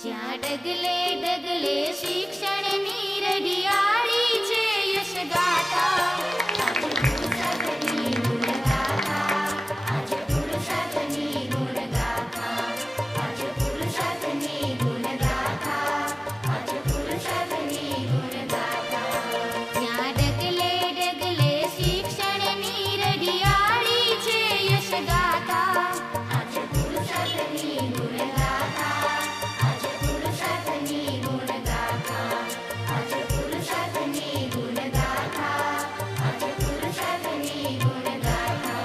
જ્યાં ડગલે ડગલે શિક્ષણની રઢિયાળી છે યશગાથા. આજે પુરુષાર્થની ગુણગાથા, આજે પુરુષાર્થની ગુણગાથા, આજે પુરુષાર્થની ગુણગાથા, આજે પુરુષાર્થની ગુણગાથા. જ્યાં ડગલે ડગલે શિક્ષણની રઢિયાળી છે યશગાથા. આજે પુરુષાર્થની ગુણગાથા, આજે પુરુષાર્થની ગુણગાથા, આજે પુરુષાર્થની ગુણગાથા, આજે પુરુષાર્થની ગુણગાથા.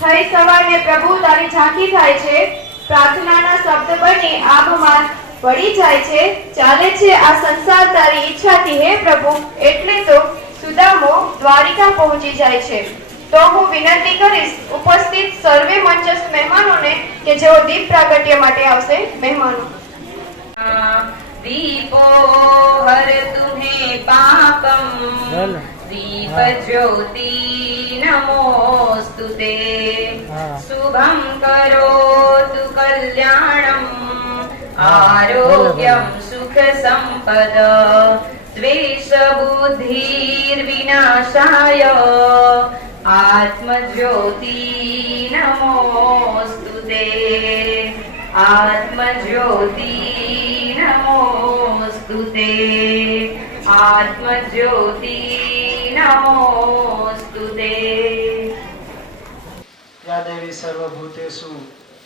થઈ સવારને પ્રભુ તારી ઝાંખી થાય છે, પ્રાર્થનાના શબ્દ બની આભમાં પડી જાય છે. ચાલે છે આ સંસાર તારી ઈચ્છાથી હે પ્રભુ, એટલે તો સુદામો દ્વારિકા પહોંચી જાય છે. તો હું વિનંતી કરીશ ઉપસ્થિત સર્વે મંચસ્થ મહેમાનોને કે જેઓ દીપ પ્રાગટ્ય માટે આવશે. મહેમાનો दीपो हर तुम्हें पापम दीप ज्योति नमोस्तुते शुभं करोतु कल्याणं आरोग्यं सुख संपद द्वेष बुद्धिर्विनाशाय आत्मज्योति नमोस्तुते आत्मज्योति नमोस्तुते आत्मज्योति नमोस्तुते. या देवी सर्वभूतेषु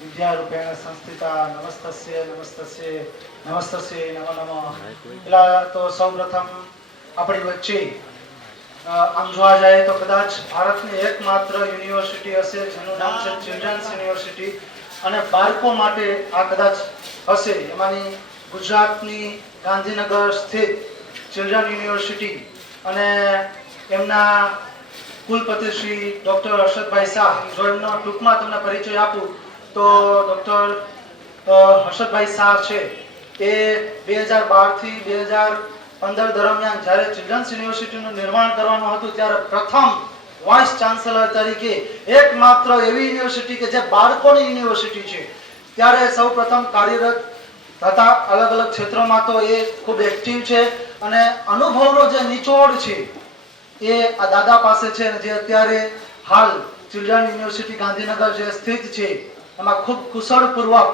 विद्यारूपेण संस्थिता नमस्तस्ये नमस्तस्ये नमस्तस्ये नमो नमः. એટલે તો સૌપ્રથમ આપણી વચ્ચે આમ જોવા જાય તો કદાચ ભારતની એકમાત્ર યુનિવર્સિટી હશે જેનું નામ છે ચિલ્ડ્રન્સ યુનિવર્સિટી અને બાળકો માટે આ કદાચ હશે. એમાંની ગુજરાતની ગાંધીનગર સ્થિત ચિલ્ડ્રન યુનિવર્સિટી અને એમના કુલપતિ શ્રી ડોક્ટર હર્ષદભાઈ શાહ. જો એમનો ટૂંકમાં તમને પરિચય આપું તો ડોક્ટર હર્ષદભાઈ શાહ છે એ 2012 થી 2015 દરમિયાન જ્યારે ચિલ્ડ્રન્સ યુનિવર્સિટીનું નિર્માણ કરવાનું હતું ત્યારે પ્રથમ વાઇસ ચાન્સેલર તરીકે એકમાત્ર એવી યુનિવર્સિટી કે જે બાળકોની યુનિવર્સિટી છે ત્યારે સૌપ્રથમ કાર્યરત હતા. અલગ અલગ ક્ષેત્રોમાં તો એ ખૂબ એક્ટિવ છે અને અનુભવનો જે નિચોડ છે એ આ દાદા પાસે છે અને જે અત્યારે હાલ ચિલ્ડ્રન યુનિવર્સિટી ગાંધીનગર જે સ્થિત છે એમાં ખૂબ કુશળપૂર્વક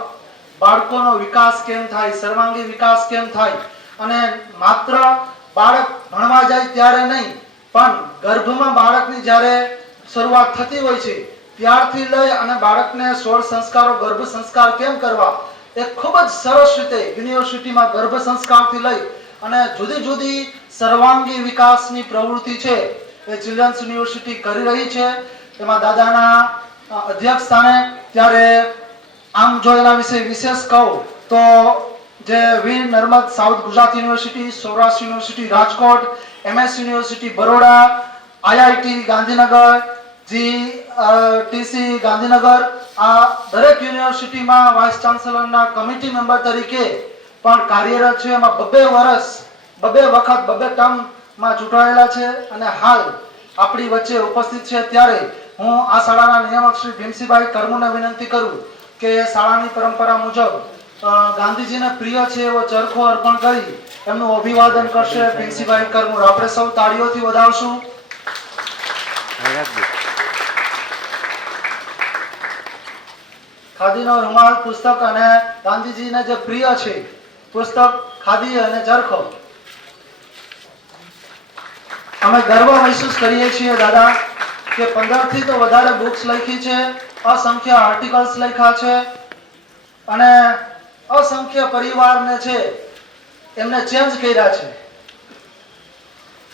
બાળકોનો વિકાસ કેમ થાય, સર્વાંગી વિકાસ કેમ થાય અને માત્ર બાળક ભણવા જાય ત્યારે નહીં પણ ગર્ભમાં બાળકની જ્યારે શરૂઆત થતી હોય છે ત્યારથી લઈ અને બાળકને 16 સંસ્કારો ગર્ભ સંસ્કાર કેમ કરવા એ ખૂબ જ સરસ રીતે યુનિવર્સિટીમાં ગર્ભ સંસ્કારથી લઈ અને જુદી જુદી સર્વાંગી વિકાસની પ્રવૃત્તિ છે એ ચિલ્ડ્રન્સ યુનિવર્સિટી કરી રહી છે. એમાં દાદાના અધ્યક્ષ સ્થાને ત્યારે આમ જો એના વિશે વિશેષ કહું તો જે Veer Narmad south Gujarat university, Saurashtra university Rajkot, MS university Baroda, IIT Gandhinagar, GTC Gandhinagar આ દરેક યુનિવર્સિટીમાં વાઇસ ચાન્સેલરના કમિટી મેમ્બર તરીકે પણ કાર્યરત છે. એમાં 2 વર્ષ 2 વખત 2 ટર્મમાં ચૂંટાયેલા છે અને હાલ આપણી વચ્ચે ઉપસ્થિત છે. ત્યારે હું આ શાળાના નિયામક શ્રી ભીમસિંહભાઈ કરમુને વિનંતી કરું કે શાળાની પરંપરા મુજબ ગાંધીજીને પ્રિય છે એવો ચરખો અર્પણ કરી એમનું અભિવાદન કરશે ભીમસિંહભાઈ કરમુ. આપણે સૌ તાળીઓથી વધાવશું. ખાદીનો રૂમાલ, પુસ્તક અને ગાંધીજીને જે પ્રિય છે પુસ્તક, ખાદી અને ચરખો. અમે ગર્વ મહેસૂસ કરીએ છીએ દાદા કે 15 થી તો વધારે બુક્સ લખી છે, અસંખ્ય આર્ટિકલ્સ લખ્યા છે અને અસંખ્ય પરિવારને છે એમને ચેન્જ કર્યા છે.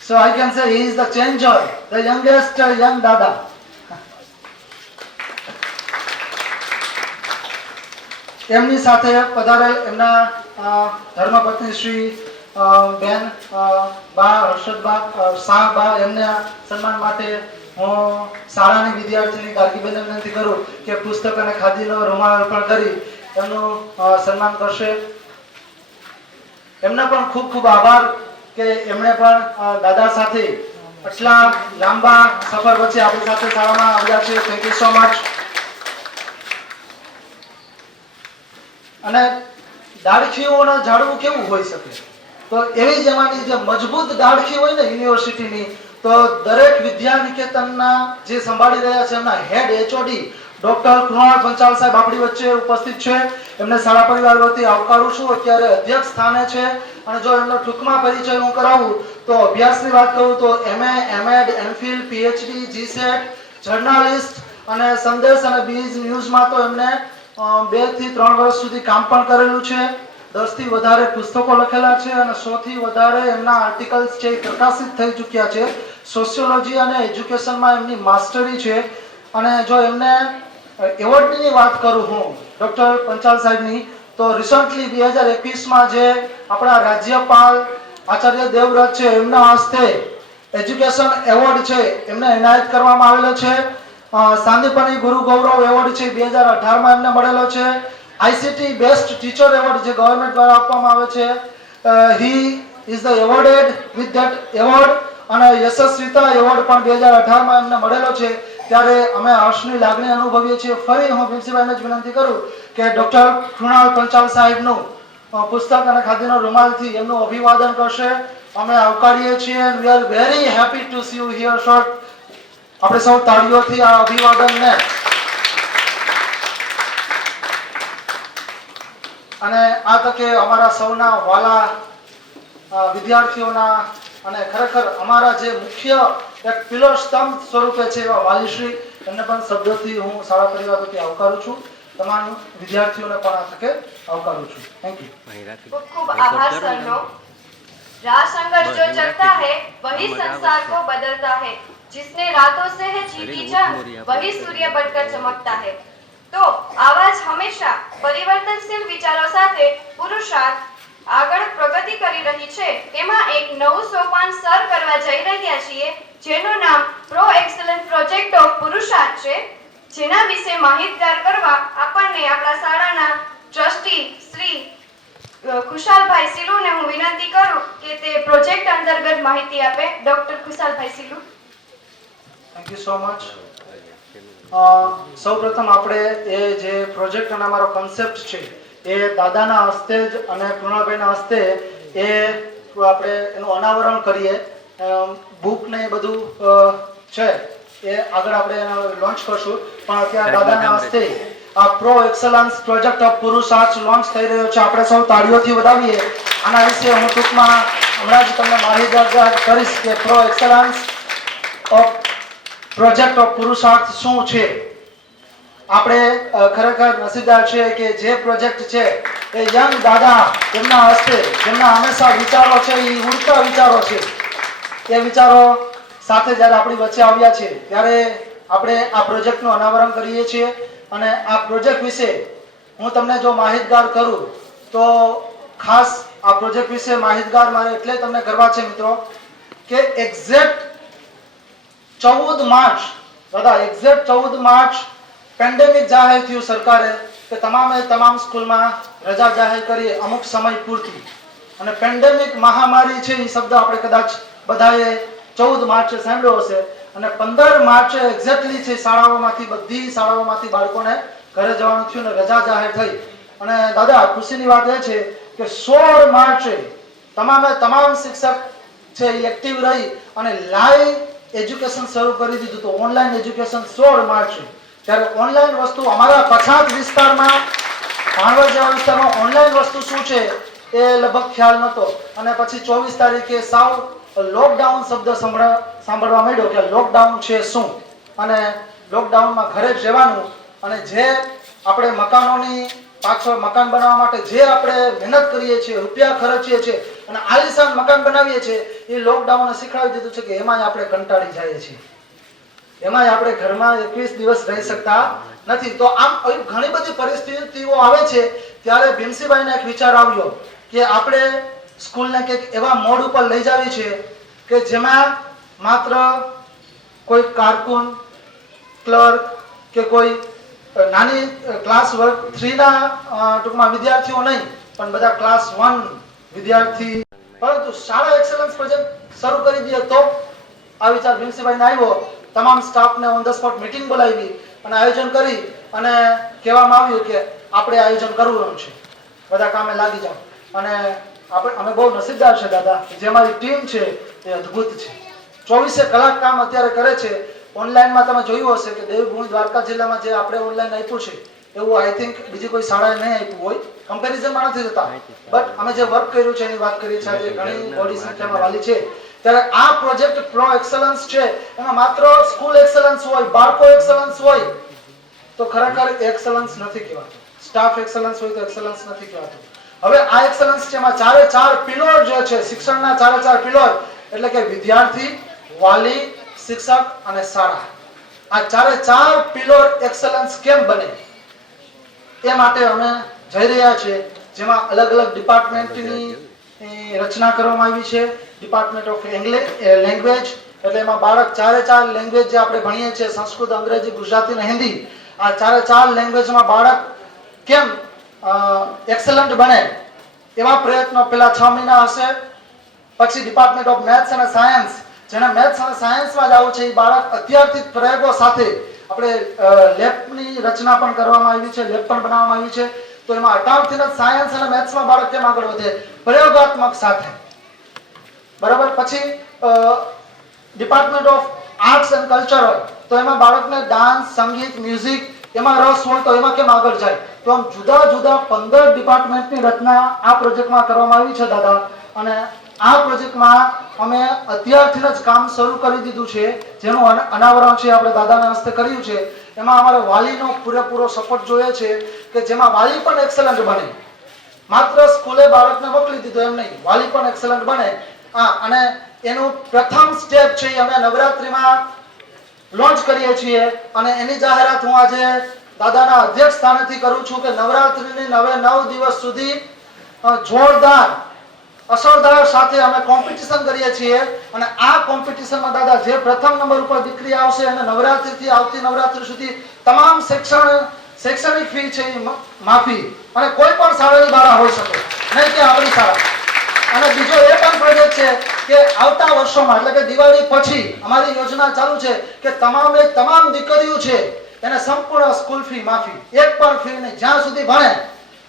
So I can say he is the changer, the youngest young dada. એમની સાથે પધારેલ એમના ધર્મપત્ની શ્રી બેન બા હર્ષદબા શાહ બા એમને સન્માન માટે હું શાળાની વિદ્યાર્થીની ગાર્ગીબેનને વિનંતી કરું કે પુસ્તક અને ખાદીનો રૂમાલ અર્પણ કરી એમનું સન્માન કરશે. એમનો પણ ખૂબ ખૂબ આભાર કે એમણે પણ દાદા સાથે આટલા લાંબા સફર વચ્ચે આપણી સાથે શાળામાં આવ્યા છે. Thank you so much. અને દાળખીઓના ઝાડવું કેવું હોઈ શકે? તો એવી જ એમાંની જે મજબૂત દાળખી હોય ને યુનિવર્સિટીની, તો દરેક વિદ્યા નિકેતનના જે સંભાળી રહ્યા છે એમના હેડ એચઓડી ડોક્ટર કૃણાલ પંચાલ સાહેબ આપણી વચ્ચે ઉપસ્થિત છે. એમને શાળા પરિવાર વતી આવકારું છું. અત્યારે અધ્યક્ષ સ્થાને છે. અને જો એમનો ટૂંકમાં પરિચય હું કરાવું તો અભ્યાસની વાત કરું તો MA, MEd, MPhil, PhD, GSET, journalist અને સંદેશ અને બીજ ન્યૂઝમાં તો એમને 2 થી 3 વર્ષ સુધી કામ પણ કરેલું છે. 10 થી વધારે પુસ્તકો લખેલા છે અને 100 થી વધારે એમના આર્ટિકલ્સ છે પ્રકાશિત થઈ ચૂક્યા છે. સોશિયોલોજી અને એજ્યુકેશનમાં એમની માસ્ટરી છે. અને જો એમને એવોર્ડની વાત કરું હું ડોક્ટર પંચાલ સાહેબની, તો રિસન્ટલી 2021માં જે આપણા રાજ્યપાલ આચાર્ય દેવવ્રત છે એમના હસ્તે એજ્યુકેશન એવોર્ડ છે એમને એનાયત કરવામાં આવેલો છે. સાંદીપની ગુરુ ગૌરવ એવોર્ડ છે 2018માં એમને મળેલો છે. ICT બેસ્ટ ટીચર એવોર્ડ જે ગવર્નમેન્ટ દ્વારા આપવામાં આવે છે, he is the એવોર્ડેડ with that award. અને યશસ્વીતા એવોર્ડ પણ 2018માં એમને મળેલો છે. ત્યારે અમે હર્ષની લાગણી અનુભવીએ છીએ. ફરી હું પ્રિન્સિપાલને જ વિનંતી કરું કે ડોક્ટર કૃણાલ પંચાલ સાહેબનું પુસ્તક અને ખાદીનો રૂમાલથી એમનું અભિવાદન કરશે. અમે આવકારીએ છીએ. We are very happy to C you hear sir. આપણે સૌ તાળીઓથી આ અભિવાદનને અને આ તકે અમારા સૌના વાલા વિદ્યાર્થીઓના અને ખરેખર અમારા જે મુખ્ય એક પિલર સ્તંભ સ્વરૂપે છે એવા વાલીશ્રી, એમને પણ શબ્દોથી હું શાળા પરિવાર વતી આવકારું છું. તમામ વિદ્યાર્થીઓને પણ આ તકે આવકારું છું. Thank you. खूब खूब आभार सरनो. राह संघर्ष जो चलता है वही संसार को बदलता है. जिसने रातों से है जीती जान वही सूर्य बनकर चमकता है. तो आवाज हमेशा परिवर्तनशील विचारों સાથે પુરુષાર્થ આગળ પ્રગતિ કરી રહી છે. એમાં એક નવું સોપાન સર કરવા જઈ રહ્યા છીએ જેનું નામ પ્રો એક્સલન્સ પ્રોજેક્ટ ઓફ પુરુષાર્થ છે. જેના વિશે માહિતગાર કરવા આપણને આપણા શાળાના ટ્રસ્ટી શ્રી ખુશાલભાઈ સિલુને હું વિનંતી કરું કે તે પ્રોજેક્ટ અંતર્ગત માહિતી આપે. Doctor Khushalbhai સિલુ. Thank you so much. સૌપ્રથમ આપણે એ જે પ્રોજેક્ટ અને અમારો કન્સેપ્ટ છે એ દાદાના હસ્તે જ અને કૃણાલભાઈના હસ્તે એ આપણે એનું અનાવરણ કરીએ. બુક ને એ બધું છે એ આગળ આપણે લોન્ચ કરશું. પણ અત્યારે દાદાના હસ્તે આ પ્રો એક્સલન્સ પ્રોજેક્ટ ઓફ પુરુષાર્થ લોન્ચ થઈ રહ્યો છે. આપણે સૌ તાળીઓથી વધાવીએ. આના વિશે હું ટૂંકમાં હમણાં જ તમને માહિતગાર કરીશ કે pro excellence of project of પુરુષાર્થ શું છે. આપણે ખરેખર નસીબદાર છે કે જે પ્રોજેક્ટ છે એ યંગ દાદા એમના હસ્તે જેમના હંમેશા વિચારો છે એ ઉડતા વિચારો છે. એ વિચારો સાથે જ્યારે આપણી વચ્ચે આવ્યા છે ત્યારે આપણે આ પ્રોજેક્ટનું અનાવરણ કરીએ છીએ. અને આ પ્રોજેક્ટ વિશે હું તમને જો માહિતગાર કરું તો ખાસ આ પ્રોજેક્ટ વિશે માહિતગાર મારે એટલે તમને કરવા છે મિત્રો કે એક્ઝેક્ટ 14 માર્ચ દાદા એક્ઝેક્ટ 14 માર્ચ પેન્ડેમિક જાહેર થયું સરકારે કે તમામ સ્કૂલમાં રજા જાહેર કરી અમુક સમય પૂરતી. અને પેન્ડેમિક મહામારી છે એ શબ્દ આપણે કદાચ બધાએ 14 માર્ચે સાંભળ્યો હશે. અને 15 માર્ચે એક્ઝેક્ટલી છે બધી શાળાઓમાંથી બાળકોને ઘરે જવાનું થયું અને રજા જાહેર થઈ. અને દાદા ખુશીની વાત એ છે કે 16 માર્ચે તમામ શિક્ષક છે એ એક્ટિવ રહી અને લાઈવ એજ્યુકેશન શરૂ કરી દીધું. તો ઓનલાઈન એજ્યુકેશન 16 માર્ચે. ત્યારે ઓનલાઈન વસ્તુ અમારા પછાત વિસ્તારમાં ભાણવડ જેવા વિસ્તારમાં ઓનલાઈન વસ્તુ શું છે એ લગભગ ખ્યાલ નહોતો. અને પછી 24 તારીખે સાવ લોકડાઉન શબ્દ સાંભળવા મળ્યો કે લોકડાઉન છે શું, અને લોકડાઉનમાં ઘરે જ રહેવાનું. અને જે આપણે મકાનોની પાછળ મકાન બનાવવા માટે જે આપણે મહેનત કરીએ છીએ, રૂપિયા ખર્ચીએ છીએ અને આલીશાન મકાન બનાવીએ છીએ એ લોકડાઉને શીખવાડી દીધું છે કે એમાંય આપણે કંટાળી જઈએ છીએ. એમાંય આપણે ઘરમાં 21 દિવસ રહી શકતા નથી. તો આમ ઘણી બધી પરિસ્થિતિઓ આવે છે ત્યારે ભીમસીભાઈને એક વિચાર આવ્યો કે આપણે સ્કૂલને કંઈક એવા મોડ ઉપર લઈ જવી છે કે જેમાં માત્ર કોઈ કારકુન, ક્લર્ક કે કોઈ નાની ક્લાસ વર્ગ 3 ના ટૂંકમાં વિદ્યાર્થીઓ નહીં પણ બધા ક્લાસ 1 વિદ્યાર્થી, પરંતુ શાળા એક્સેલન્સ પ્રોજેક્ટ શરૂ કરી દઈએ તો આ વિચાર ભીમસિંહભાઈને આવ્યો. તમામ સ્ટાફને ઓન ધ સ્પોટ મીટિંગ બોલાવી અને આયોજન કરી અને કહેવામાં આવ્યું કે આપણે આયોજન કરવું છે, બધા કામે લાગી જાઓ. અને અમે બહુ નસીબદાર છે દાદા, જે અમારી ટીમ છે એ અદ્ભુત છે. 24 કલાક કામ અત્યારે કરે છે. ઓનલાઈનમાં તમે જોયું હશે કે દેવભૂમિ દ્વારકા જિલ્લામાં જે આપણે ઓનલાઈન આપ્યું છે એવું આઈ થિંક બીજી કોઈ શાળાએ નહીં આપ્યું હોય. કમ્પેરિઝનમાં નથી થતા, બટ અમે જે વર્ક કર્યું છે એની વાત કરીએ છીએ. આજે ઘણી બોડી સંખ્યામાં વાલી છે, ત્યારે આ પ્રોજેક્ટ પ્રો એક્સલન્સ છે, એમાં માત્ર સ્કૂલ એક્સલન્સ હોય, બાળકો એક્સલન્સ હોય તો ખરેખર એક્સલન્સ નથી કહેવાતું. સ્ટાફ એક્સલન્સ હોય તો એક્સલન્સ નથી કહેવાતું. હવે આ એક્સલન્સ છે, એમાં ચારે ચાર પિલર જે છે, શિક્ષણના ચારે ચાર પિલર, એટલે કે વિદ્યાર્થી, વાલી, શિક્ષક અને શાળા, આ ચારે ચાર પિલર એક્સલન્સ કેમ બને એ માટે અમે જઈ રહ્યા છીએ, જેમાં અલગ અલગ ડિપાર્ટમેન્ટની રચના કરવામાં આવી છે. ડિપાર્ટમેન્ટ ઓફ લેંગ્વેજ, એટલે એમાં બાળક ચારે ચાર લેંગ્વેજ જે આપણે ભણીએ છીએ, સંસ્કૃત, અંગ્રેજી, ગુજરાતી અને હિન્દી, આ ચારે ચાર લેંગ્વેજમાં બાળક કેમ એક્સલન્ટ બને એવા પ્રયત્નો પેલા 6 મહિના હશે. પછી ડિપાર્ટમેન્ટ ઓફ મેથ્સ અને સાયન્સ, જેને મેથ્સ અને સાયન્સમાં જ આવું છે, એ બાળક અત્યારથી પ્રયોગો સાથે આપણે લેબની રચના પણ કરવામાં આવી છે, લેબ પણ બનાવવામાં આવી છે. તો એમાં અટાવથી જ સાયન્સ અને મેથ્સમાં બાળક કેમ આગળ વધે, પ્રયોગાત્મક સાથે, બરાબર. પછી department of arts and culture, તો એમાં બાળકને ડાન્સ, સંગીત, મ્યુઝિક એમાં રસ હોય તો એમાં કેમ આગળ જાય. તો આમ જુદા જુદા 15 ડિપાર્ટમેન્ટની રચના આ પ્રોજેક્ટમાં કરવામાં આવી છે દાદા. અને આ પ્રોજેક્ટમાં અમે અત્યારથી જ કામ શરૂ કરી દીધું છે, જેનું અનાવરણ છે આપણે દાદાના હસ્તે કર્યું છે. એમાં અમારે વાલીનો પૂરેપૂરો સપોર્ટ જોઈએ છે કે જેમાં વાલી પણ એક્સલન્ટ બને. માત્ર સ્કૂલે બાળકને મોકલી દીધું એમ નહીં, વાલી પણ એક્સલન્ટ બને. અને એનું પ્રથમ સ્ટેપ છે અમે નવરાત્રિમાં લોન્ચ કરીએ છીએ. અને એની જાહેરાત હું આજે દાદાના અધ્યક્ષ સ્થાનેથી કરું છું કે નવરાત્રિની 9 દિવસ સુધી જોરદાર અસરદાર સાથે અમે કોમ્પિટિશન કરીએ છીએ. અને આ કોમ્પિટિશનમાં દાદા જે પ્રથમ નંબર ઉપર દીકરી આવશે અને નવરાત્રિથી આવતી નવરાત્રિ સુધી તમામ શૈક્ષણિક ફી છે એ માફી, અને કોઈ પણ શાળાની બાળા હોઈ શકે, નહીં કે આપણી શાળા. અને બીજો એ પણ પ્રોજેક્ટ છે કે આવતા વર્ષોમાં, એટલે કે દિવાળી પછી અમારી યોજના ચાલુ છે કે તમામ દીકરીઓ છે એને સંપૂર્ણ સ્કૂલ ફી માફી, એક પણ ફી નહીં. જ્યાં સુધી ભણે,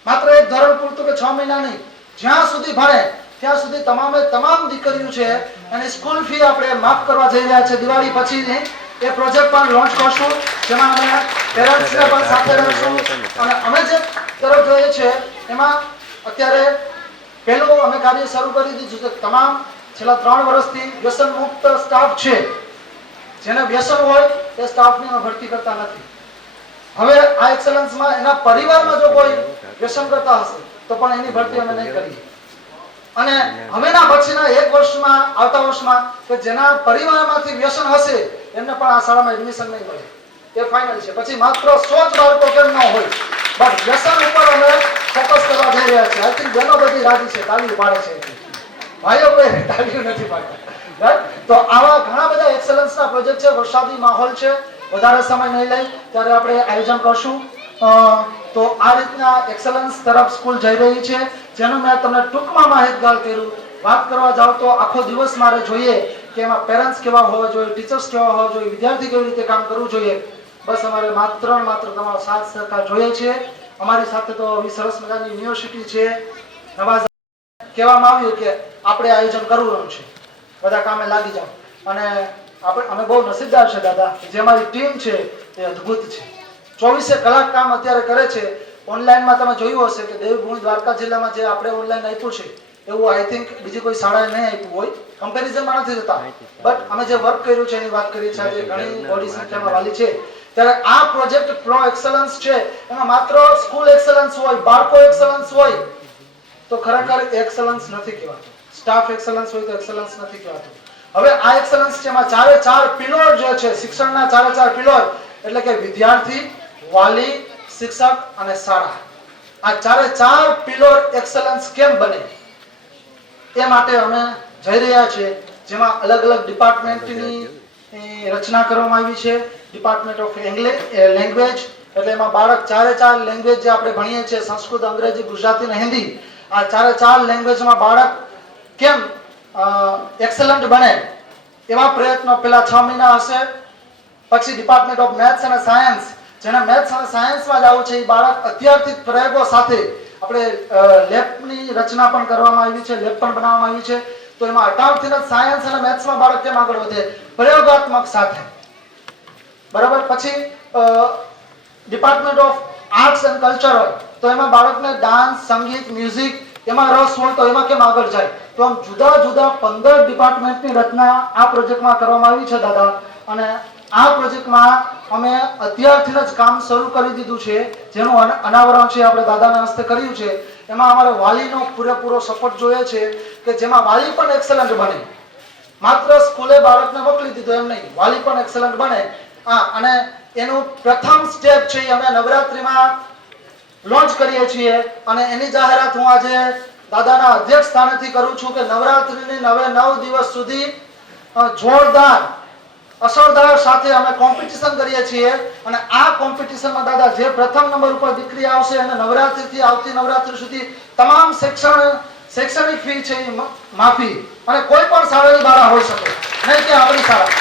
માત્ર એક ધોરણ પૂરતું કે 6 મહિના નહીં, જ્યાં સુધી ભણે ત્યાં સુધી તમામ દીકરીઓ છે એની સ્કૂલ ફી આપણે માફ કરવા જઈ રહ્યા છે. દિવાળી પછી એ પ્રોજેક્ટ પણ લોન્ચ કરશું, જેમાં અમે પેરેન્ટ્સને પણ સાથે રાખશું. અને અમે જે તરફ જોઈએ છે એમાં અત્યારે પહેલું અમે કાર્ય શરૂ કરી દીધું છે. તમામ છેલ્લા 3 વર્ષથી વ્યસન મુક્ત સ્ટાફ છે, જેને વ્યસન હોય એ સ્ટાફની અમે ભરતી કરતા નથી. હવે આ એક્સલન્સમાં એના પરિવારમાં જો કોઈ વ્યસન કરતા હશે તો પણ એની ભરતી અમે નહીં કરીએ. અને હવેના પછીના 1 વર્ષમાં, આવતા વર્ષમાં, કે જેના પરિવારમાંથી વ્યસન હશે એમને પણ આ શાળામાં એડમિશન નહીં મળે, એ ફાઇનલ છે. પછી માત્ર 100 જ બાળકો કેમ ન હોય, બટ વ્યસન ઉપર અમે ફોકસ કરવા જઈ રહ્યા છીએ. આઈ થિંક બહેનો બધી રાજી છે, તાળીઓ પાડે છે, ભાઈઓ કોઈ તાળીઓ નથી પાડતા. તો આવા ઘણા બધા એક્સલન્સના પ્રોજેક્ટ છે. વરસાદી માહોલ છે, વધારે સમય નહીં લઈ ત્યારે આપણે આયોજન કરશું. તો આ રીતના એક્સલન્સ તરફ સ્કૂલ જઈ રહી છે, જેનું મેં તમને ટૂંકમાં માહિતગાર કર્યું. વાત કરવા જાવ તો આખો દિવસ મારે જોઈએ કે એમાં પેરેન્ટ્સ કેવા હોવા જોઈએ, ટીચર્સ કેવા હોવા જોઈએ, વિદ્યાર્થી કેવી રીતે કામ કરવું જોઈએ. બસ અમારે માત્ર તમારો સાથ સહકાર જોઈએ છે. અમારી સાથે તો આવી સરસ મજાની યુનિવર્સિટી છે, નવાઝ કહેવામાં આવ્યું કે આપણે આયોજન કરવું છે, બધા કામે લાગી જાઓ. અને અમે બહુ નસીબદાર છે દાદા, જે અમારી ટીમ છે એ અદ્ભુત છે. 24 કલાક કામ અત્યારે કરે છે. ઓનલાઈનમાં તમે જોયું હશે કે દેવભૂમિ દ્વારકા જિલ્લામાં જે આપણે ઓનલાઈન આપ્યું છે એવું આઈ થિંક બીજી કોઈ શાળાએ નહીં આપ્યું હોય. કમ્પેરિઝનમાં નથી થતા, બટ અમે જે વર્ક કર્યું છે એની વાત કરીએ છીએ. આજે ઘણી બોડી સંખ્યામાં વાલી છે, ત્યારે આ પ્રોજેક્ટ પ્રો એક્સલન્સ છે, એમાં માત્ર સ્કૂલ એક્સલન્સ હોય, બાળકો એક્સલન્સ હોય તો ખરેખર એક્સલન્સ નથી કહેવાતું. સ્ટાફ એક્સલન્સ હોય તો એક્સલન્સ નથી કહેવાતું. હવે આ એક્સલન્સ છે, એમાં ચારે ચાર પિલર જે છે, શિક્ષણના ચારે ચાર પિલર, એટલે કે વિદ્યાર્થી, વાલી, શિક્ષક અને શાળા, આ ચારે ચાર પિલર એક્સલન્સ કેમ બને એ માટે અમે જઈ રહ્યા છીએ, જેમાં અલગ અલગ ડિપાર્ટમેન્ટની રચના કરવામાં આવી છે. ડિપાર્ટમેન્ટ ઓફ લેંગ્વેજ, એટલે એમાં બાળક ચારે ચાર લેંગ્વેજ જે આપણે ભણીએ છીએ, સંસ્કૃત, અંગ્રેજી, ગુજરાતી અને હિન્દી, આ ચારે ચાર લેંગ્વેજમાં બાળક કેમ એક્સલન્ટ બને એવા પ્રયત્નો પેલા 6 મહિના હશે. પછી ડિપાર્ટમેન્ટ ઓફ મેથ્સ અને સાયન્સ, જેને મેથ્સ અને સાયન્સમાં જવું છે, એ બાળક અત્યારથી પ્રયોગો સાથે આપણે લેબની રચના પણ કરવામાં આવી છે, લેબ પણ બનાવવામાં આવી છે. તો એમાં 18 થી જ સાયન્સ અને મેથ્સમાં બાળક કેમ આગળ વધે, પ્રયોગાત્મક સાથે. બરાબર. પછી department of arts and culture હોય તો એમાં બાળકને ડાન્સ, સંગીત, મ્યુઝિક એમાં રસ હોય તો એમાં કેમ આગળ જાય. તો આમ જુદા જુદા 15 ડિપાર્ટમેન્ટની રચના આ પ્રોજેક્ટમાં કરવામાં આવી છે દાદા. અને આ પ્રોજેક્ટમાં અમે અત્યારથી જ કામ શરૂ કરી દીધું છે, જેનું અનાવરણ છે આપણે દાદાના હસ્તે કર્યું છે. એમાં અમારે વાલીનો પૂરેપૂરો સપોર્ટ જોઈએ છે કે જેમાં વાલી પણ એક્સલન્ટ બને. માત્ર સ્કૂલે બાળકને મોકલી દીધું એમ નહીં, વાલી પણ એક્સલન્ટ બને. અને એનું પ્રથમ સ્ટેપ છે અમે નવરાત્રિમાં લોન્ચ કરીએ છીએ. અને એની જાહેરાત હું આજે દાદાના અધ્યક્ષ સ્થાનેથી કરું છું કે નવરાત્રિની 9 દિવસ સુધી જોરદાર અસરદાર સાથે અમે કોમ્પિટિશન કરીએ છીએ. અને આ કોમ્પિટિશનમાં દાદા જે પ્રથમ નંબર ઉપર દીકરી આવશે અને નવરાત્રિથી આવતી નવરાત્રિ સુધી તમામ શૈક્ષણિક ફી છે એ માફી, અને કોઈ પણ શાળાની બાળા હોઈ શકે, નહીં કે આપણી શાળા.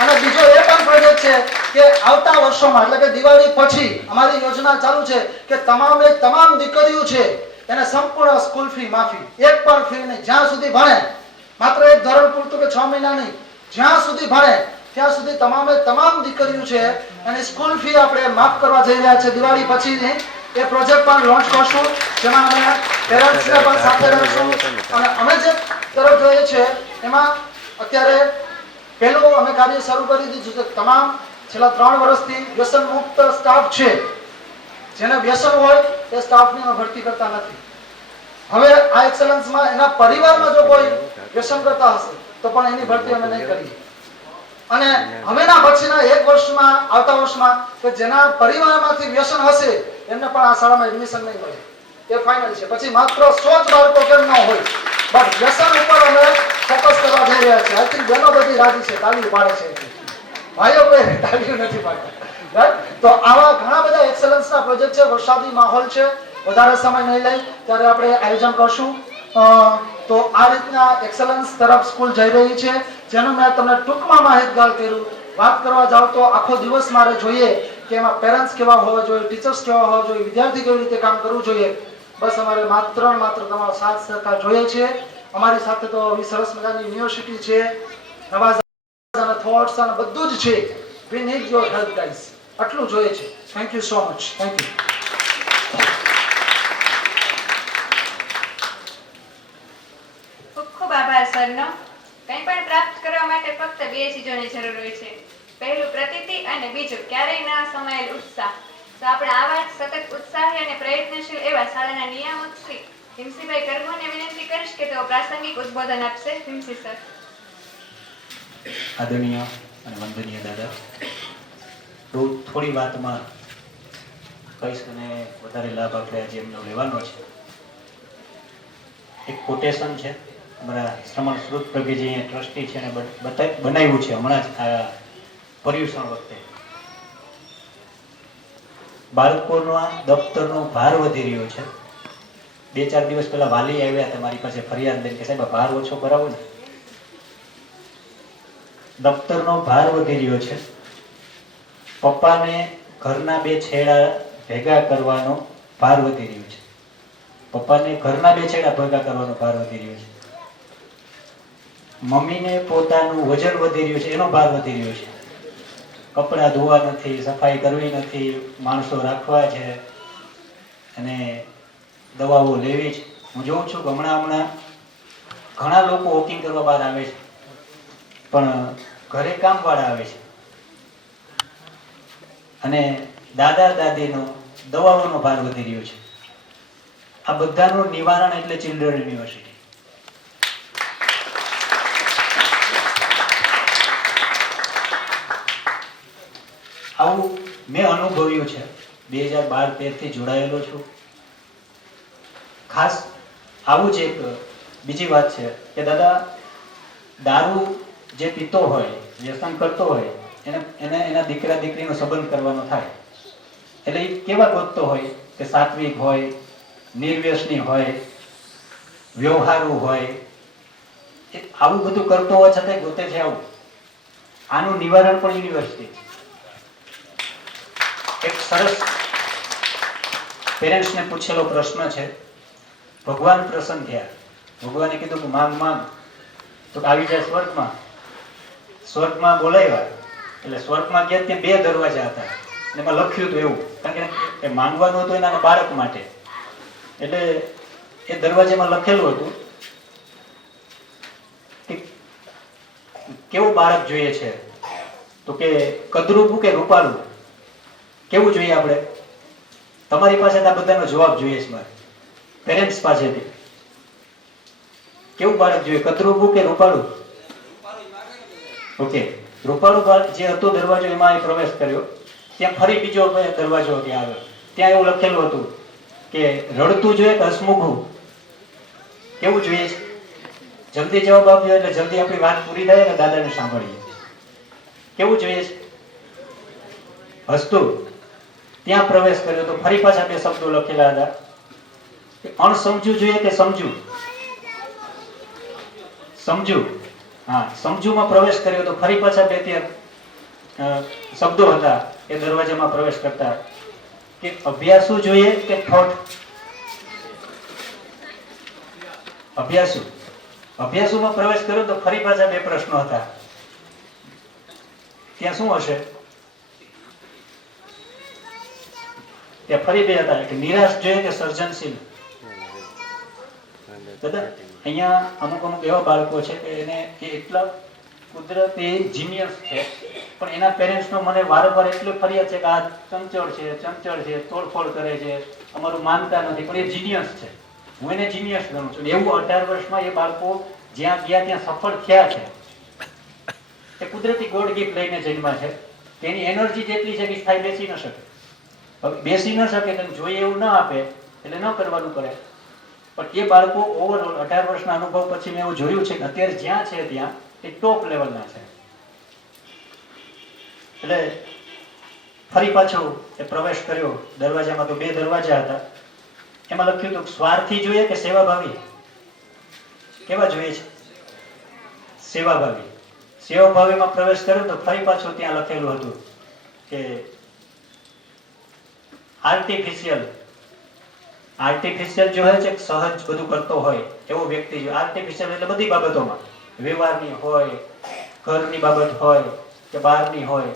અને બીજો એ પણ પ્રોજેક્ટ છે કે આવતા વર્ષોમાં એટલે કે દિવાળી પછી અમારી યોજના ચાલુ છે કે તમામ દીકરીઓ છે એને સંપૂર્ણ સ્કૂલ ફી માફી, એક પણ ફી નહીં. જ્યાં સુધી ભણે, માત્ર એક ધોરણ પૂરતું કે 6 મહિના નહીં, જ્યાં સુધી ભણે ત્યાં સુધી તમામ દીકરીઓ છે એની સ્કૂલ ફી આપણે માફ કરવા જઈ રહ્યા છે. દિવાળી પછી એ પ્રોજેક્ટ પણ લોન્ચ કરશું, જેમાં અમે પેરેન્ટ્સને પણ સાથે રાખશું. અને અમે જે તરફ જોઈએ છે એમાં અત્યારે પહેલું અમે કાર્ય શરૂ કરી દીધું છે. તમામ છેલ્લા 3 વર્ષથી વ્યસન મુક્ત સ્ટાફ છે, જેને વ્યસન હોય એ સ્ટાફની અમે ભરતી કરતા નથી. હવે આ એક્સલન્સમાં એના પરિવારમાં જો કોઈ વ્યસન કરતા હશે તો પણ એની ભરતી અમે નહીં કરીએ. અને હવેના પછીના 1 વર્ષમાં, આવતા વર્ષમાં કે જેના પરિવારમાંથી વ્યસન હશે એમને પણ આ શાળામાં એડમિશન નહીં મળે, એ ફાઇનલ છે. પછી માત્ર 100 જ બાળકો કેમ ન હોય, બટ વ્યસન ઉપર અમે ફોકસ કરવા જઈ રહ્યા છીએ. આઈ થિંક બહેનો બધી રાજી છે, તાલીઓ પાડે છે, ભાઈઓ કોઈ તાલીઓ નથી પાડતા. તો આવા ઘણા બધા એક્સલન્સના પ્રોજેક્ટ છે. વરસાદી માહોલ છે, વધારે સમય નહીં લઈ ત્યારે આપણે આયોજન કરશું. તો આ રીતના એક્સલન્સ તરફ સ્કૂલ જઈ રહી છે, જેનું મેં તમને ટૂંકમાં માહિતગાર કર્યું. વાત કરવા જાવ તો આખો દિવસ મારે જોઈએ કે એમાં પેરેન્ટ્સ કેવા હોવા જોઈએ, ટીચર્સ કેવા હોવા જોઈએ, વિદ્યાર્થી કેવી રીતે કામ કરવું જોઈએ. બસ અમારે માત્ર તમારો સાથ સહકાર જોઈએ છે. અમારી સાથે તો આવી સરસ મજાની યુનિવર્સિટી છે, નવા અને થોટ્સ અને બધું જ છે. We need your help guys, આટલું જોઈએ છે. Thank you so much. Thank you. ખૂબ ખૂબ આભાર સરનો. કંઈ પણ પ્રાપ્ત કરવા માટે ફક્ત 2 ચીજોની જરૂર હોય છે. પહેલું પ્રતીતિ અને બીજું ક્યારેય ના સમાયેલ ઉત્સાહ. તો આપણે આવા જ સતત ઉત્સાહી અને પ્રયત્નશીલ એવા શાળાના નિયામક શ્રી હિમસીભાઈ કરમોને વિનંતી કરીશ કે તેઓ પ્રાસંગિક ઉદ્બોધન આપશે. હિમસી સર. આદરણીય અને વંદનીય દાદા, તો થોડી વાતમાં કહીશ અને વધારે લાભ આપણે આજે એમનો લેવાનો છે. એક કોટેશન છે અમારા શ્રમણ શ્રુત પ્રભુજી અહીંયા ટ્રસ્ટી છે અને બનાવ્યું છે હમણાં જ આ પર્યુષણ વખતે. બાળકોના દફતરનો ભાર વધી રહ્યો છે. 2-4 દિવસ પહેલા વાલી આવ્યા હતા મારી પાસે ફરિયાદ લઈને કે સાહેબ ભાર ઓછો કરાવો ને. દફતરનો ભાર વધી રહ્યો છે. પપ્પાને ઘરના 2 છેડા ભેગા કરવાનો ભાર વધી રહ્યો છે. પપ્પાને ઘરના 2 છેડા ભેગા કરવાનો ભાર વધી રહ્યો છે. મમ્મીને પોતાનું વજન વધી રહ્યું છે, એનો ભાર વધી રહ્યો છે. કપડાં ધોવા નથી, સફાઈ કરવી નથી, માણસો રાખવા છે અને દવાઓ લેવી છે. હું જોઉં છું કે હમણાં ઘણા લોકો વોકિંગ કરવા બહાર આવે છે, પણ ઘરે કામવાળા આવે છે. અને દાદા દાદીનો દવાઓનો ભાર વધી રહ્યો છે. આ બધાનું નિવારણ એટલે ચિલ્ડ્રન યુનિવર્સિટી. આવું મેં અનુભવ્યું છે. 2012-13 થી જોડાયેલો છું. ખાસ આવું જ એક બીજી વાત છે કે દાદા, દારૂ જે પીતો હોય, વ્યસન કરતો હોય, એને એના દીકરા દીકરીનો સંબંધ કરવાનો થાય એટલે એ કેવા ગોતતો હોય કે સાત્વિક હોય, નિર્વ્યસની હોય, વ્યવહારુ હોય, એ આવું બધું કરતો હોવા છતાં ગોતે છે આવું. આનું નિવારણ પણ યુનિવર્સિટી છે. એક સરસ પેરેન્ટ્સને પૂછેલો પ્રશ્ન છે, ભગવાન પ્રસન્ન થયા, ભગવાને કીધું કે માંગ માંગ, તો આવી જાય સ્વર્ગમાં. સ્વર્ગમાં બોલાવ્યા એટલે સ્વર્ગમાં ગયા ત્યાં 2 દરવાજા હતા, અને એમાં લખ્યું હતું એવું, કારણ કે માંગવાનું હતું એના બાળક માટે, એટલે એ દરવાજામાં લખેલું હતું કે કેવું બાળક જોઈએ છે, તો કે કદરૂપું કે રૂપાળું, કેવું જોઈએ આપણે? તમારી પાસે આ બધાનો જવાબ જોઈએ છે મારે, પેરેન્ટ્સ પાસેથી. કેવું બાળક જોઈએ, કદરૂપું કે રૂપાળું? ઓકે, રૂપાળું બાળક જે હતો દરવાજો, એમાં એ પ્રવેશ કર્યો. ત્યાં ફરી બીજો દરવાજો ત્યાં આવ્યો, ત્યાં એવું લખેલું હતું કે રડતું જોઈએ કે હસમુખું? કેવું જોઈએ છે? જલ્દી જવાબ આપ્યો એટલે જલ્દી આપણી વાત પૂરી થાય ને દાદાને સાંભળીએ. કેવું જોઈએ છે? હસતું. ત્યાં પ્રવેશ કર્યો તો ફરી પાછા 2 શબ્દો લખેલા હતા કે અણસમજુ જોઈએ કે સમજુ? સમજુ. હા, સમજુમાં પ્રવેશ કર્યો તો ફરી પાછા 2-3 શબ્દો હતા એ દરવાજામાં પ્રવેશ કરતા કે અભ્યાસુ જોઈએ કે ઠોઠ? અભ્યાસુ. અભ્યાસુમાં પ્રવેશ કર્યો તો ફરી પાછા 2 પ્રશ્નો હતા. ત્યાં શું હશે? ત્યાં ફરી 2 હતા કે નિરાશ જોઈએ કે સર્જનશીલ? દાદા અહીંયા અમુક એવા બાળકો છે કે એને એટલા કુદરતી જીનિયસ છે, પણ એના પેરેન્ટ્સનો મને વારંવાર એટલો ફરિયાદ છે કે આ ચંચળ છે, તોડફોડ કરે છે, અમારું માનતા નથી, પણ એ જીનિયસ છે. હું એને જીનિયસ ગણું છું. એવું 18 વર્ષમાં એ બાળકો જ્યાં ગયા ત્યાં સફળ થયા છે. એ કુદરતી ગોડ ગિફ્ટ લઈને જન્મ્યા છે. તેની એનર્જી જેટલી છે કે સ્થાયી બેસી ન શકે. હવે બેસી ન શકે તો જોઈએ એવું ન આપે એટલે ન કરવાનું કરે. પણ એ બાળકો ઓવરઓલ 18 વર્ષના અનુભવ પછી મેં એવું જોયું છે કે અત્યારે જ્યાં છે ત્યાં એ ટોપ લેવલના છે. એટલે ફરી પાછો એ પ્રવેશ કર્યો દરવાજામાં, તો 2 દરવાજા હતા. એમાં લખ્યું હતું સ્વાર્થી જોઈએ કે સેવાભાવી? કેવા જોઈએ છે? સેવાભાવી. સેવાભાવીમાં પ્રવેશ કર્યો તો ફરી પાછું ત્યાં લખેલું હતું કે આર્ટિફિશિયલ. આર્ટિફિશિયલ જો હોય છે સહજ બધું કરતો હોય એવો વ્યક્તિ જો. આર્ટિફિશિયલ એટલે બધી બાબતોમાં, વ્યવહારની હોય, ઘરની બાબત હોય કે બહારની હોય,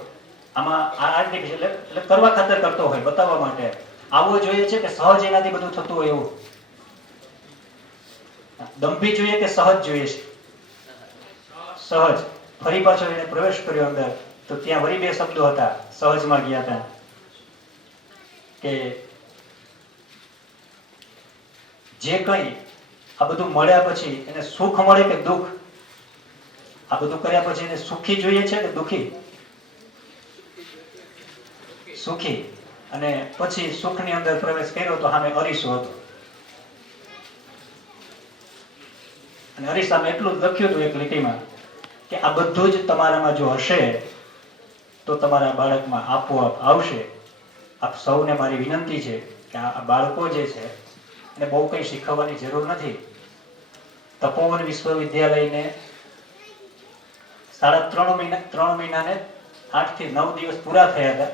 આમાં આર્ટિફિશિયલ એટલે કરવા ખાતર કરતો હોય, બતાવવા માટે. આવો જોઈએ છે કે સહજ એનાથી બધું થતું હોય એવું? દંભી જોઈએ કે સહજ જોઈએ છે? સહજ. ફરી પાછો એને પ્રવેશ કર્યો અંદર તો ત્યાં વળી 2 શબ્દો હતા, સહજમાં ગયા હતા કે જે કંઈ આ બધું મળ્યા પછી એને સુખ મળે કે દુઃખ? આ બધું કર્યા પછી એને સુખી જોઈએ છે કે દુઃખી? સુખી. અને પછી સુખની અંદર પ્રવેશ કર્યો તો સામે અરીસો હતો, અને અરીસામાં એટલું જ લખ્યું હતું એક લીટીમાં કે આ બધું જ તમારામાં જો હશે તો તમારા બાળકમાં આપોઆપ આવશે. આપ સૌને મારી વિનંતી છે કે આ બાળકો જે છે એને બહુ કંઈ શીખવવાની જરૂર નથી. તપોવન વિશ્વવિદ્યાલયને 3.5 મહિનાને 8 થી 9 દિવસ પૂરા થયા હતા,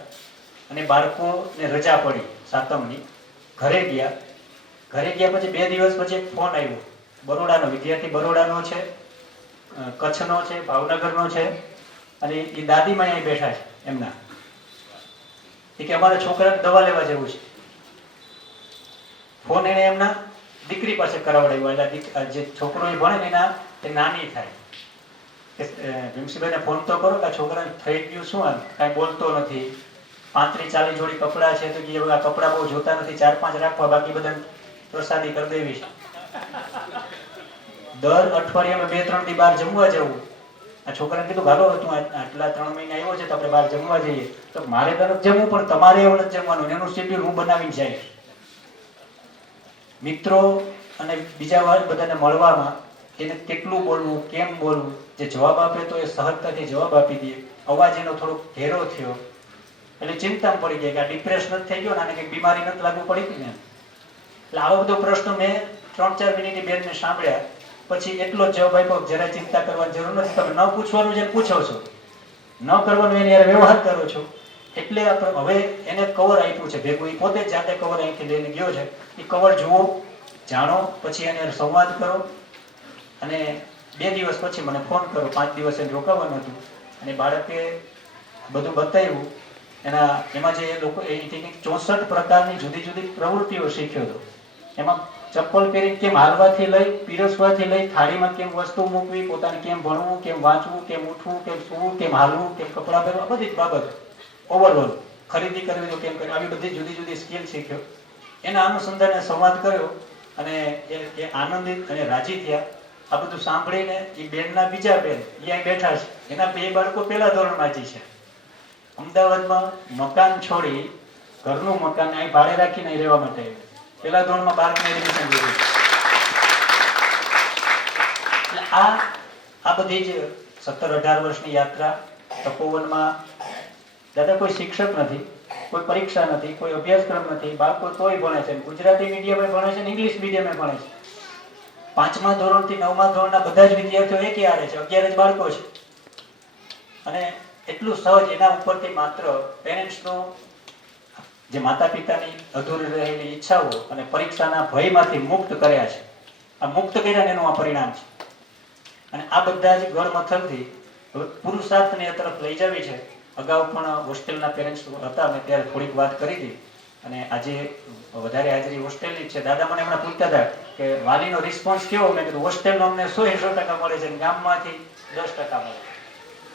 અને બાળકોને રજા પડી સાતમની. ઘરે ગયા પછી 2 દિવસ પછી એક ફોન આવ્યો, બરોડાનો વિદ્યાર્થી, બરોડાનો છે, કચ્છનો છે, ભાવનગરનો છે, અને એ દાદીમાં અહીં બેઠા છે એમના. એ કે અમારા છોકરાને દવા લેવા જવું છે. ફોન એને એમના દીકરી પાસે કરાવડાવ્યો. એટલે જે છોકરો એ ભણે ને એના એ નાની થાય કે ભીમસીભાઈને ફોન તો કરો કે આ છોકરાને થઈ ગયું શું, આમ કાંઈ બોલતો નથી, 35-40 જોડી કપડાં છે, તો કે આ કપડાં બહુ જોતા નથી, 4-5 રાખવા, બાકી બધાને પ્રસાદી કરી દેવી છે. દર અઠવાડિયામાં 2-3 દી બહાર જમવા જવું. આ છોકરાને કીધું હાલો તું આટલા 3 મહિના આવ્યો છે તો આપણે બહાર જમવા જઈએ. તો મારે તરફ જમવું પણ તમારે એવું નથી જમવાનું, એનું શેડ્યુલ હું બનાવીને જઈશ. મિત્રો અને બીજા વાર બધાને મળવામાં એને કેટલું બોલવું, કેમ બોલવું, જે જવાબ આપે તો એ સહજતાથી જવાબ આપી દે. અવાજ એનો થોડોક ઘેરો થયો એટલે ચિંતામાં પડી ગયા કે આ ડિપ્રેસ નથી થઈ ગયો ને આને કંઈક બીમારી નથી લાગુ પડી હતી ને. એટલે આવો બધો પ્રશ્ન મેં 3-4 મિનિટની બેનને સાંભળ્યા પછી એટલો જ જવાબ આપ્યો કે જરાય ચિંતા કરવાની જરૂર નથી, તમે ન પૂછવાનું જેને પૂછો છો, ન કરવાનું એની યાર વ્યવહાર કરો છો. એટલે આપણે હવે એને કવર આપ્યું છે ભેગું, એ પોતે જ જાતે કવર અહીંથી લઈને ગયો છે. એ કવર જુઓ, જાણો, પછી એને સંવાદ કરો અને 2 દિવસ પછી મને ફોન કરો. 5 દિવસ એને રોકાવાનું હતું અને બાળકે બધું બતાવ્યું. એમાં જે લોકો એથી 64 પ્રકારની જુદી જુદી પ્રવૃત્તિઓ શીખ્યો હતો. એમાં ચપ્પલ પહેરીને કેમ હાલવાથી લઈ, પીરસવાથી લઈ, થાળીમાં કેમ વસ્તુ મૂકવી, પોતાને કેમ ભણવું, કેમ વાંચવું, કેમ ઉઠવું, કેમ સૂવું, કેમ હાલવું, કેમ કપડાં પહેરવા, બધી જ બાબત ઓવરઓલ ખરીદી કરવી તો કેમ કરવી, આવી બધી જુદી જુદી સ્કિલ શીખ્યો. એના અનુસંધાને સંવાદ કર્યો અને એ આનંદિત અને રાજી થયા. આ બધું સાંભળીને એ બેનના બીજા બેન અહીંયા બેઠા છે, એના 2 બાળકો પહેલા ધોરણમાં જ છે. અમદાવાદમાં મકાન છોડી ઘરનું મકાન અહીં ભાડે રાખીને અહીં રહેવા માટે પહેલા ધોરણમાં બાળકને એડમિશન લીધું. એટલે આ બધી જ 17-18 વર્ષની યાત્રા તપોવનમાં. દાદા કોઈ શિક્ષક નથી, કોઈ પરીક્ષા નથી, કોઈ અભ્યાસક્રમ નથી, બાળકો તોય ભણે છે, ગુજરાતી મીડિયમે ભણે છે, ઇંગ્લિશ મીડિયમે ભણે છે. 5મા ધોરણથી 9મા ધોરણના બધા જ વિદ્યાર્થીઓ એકે આરે છે, 11 જ બાળકો છે. અને એટલું સહજ એના ઉપરથી માત્ર પેરેન્ટ્સનો જે માતા પિતાની અધૂરી રહેલી ઈચ્છાઓ અને પરીક્ષાના ભયમાંથી મુક્ત કર્યા છે. આ મુક્ત કર્યા એનું આ પરિણામ છે. અને આ બધા જ ગળમથલથી પુરુષાર્થની તરફ લઈ જવી છે. અગાઉ પણ હોસ્ટેલના પેરેન્ટ્સ હતા, મેં ત્યારે થોડીક વાત કરી હતી અને આજે વધારે હાજરી હોસ્ટેલની છે. દાદા મને હમણાં પૂછતા હતા કે વાલીનો રિસ્પોન્સ કેવો? મેં કીધું હોસ્ટેલનો અમને 100% મળે છે, ગામમાંથી 10% મળે.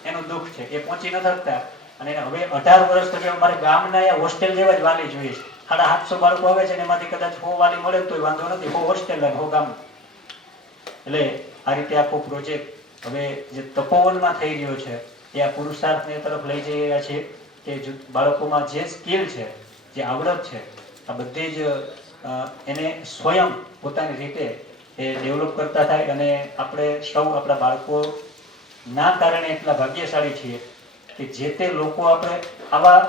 એનું દુઃખ છે, એ પહોંચી ન શકતા. અને હવે 18 વર્ષ પછી અમારે ગામના હોસ્ટેલ જેવા જ વાલી જોઈએ છે. 750 બાળકો આવે છે ને એમાંથી કદાચ 100 વાલી મળે તો વાંધો નથી, 100 હોસ્ટેલ અને 100 ગામ. એટલે આ રીતે આખો પ્રોજેક્ટ હવે જે તપોવનમાં થઈ રહ્યો છે એ આ પુરુષાર્થની તરફ લઈ જઈ રહ્યા છે કે બાળકોમાં જે સ્કિલ છે, જે આવડત છે, આ બધી જ એને સ્વયં પોતાની રીતે એ ડેવલપ કરતા થાય. અને આપણે સૌ આપણા બાળકો ના કારણે એટલા ભાગ્યશાળી છીએ કે જે તે લોકો આપણે આવા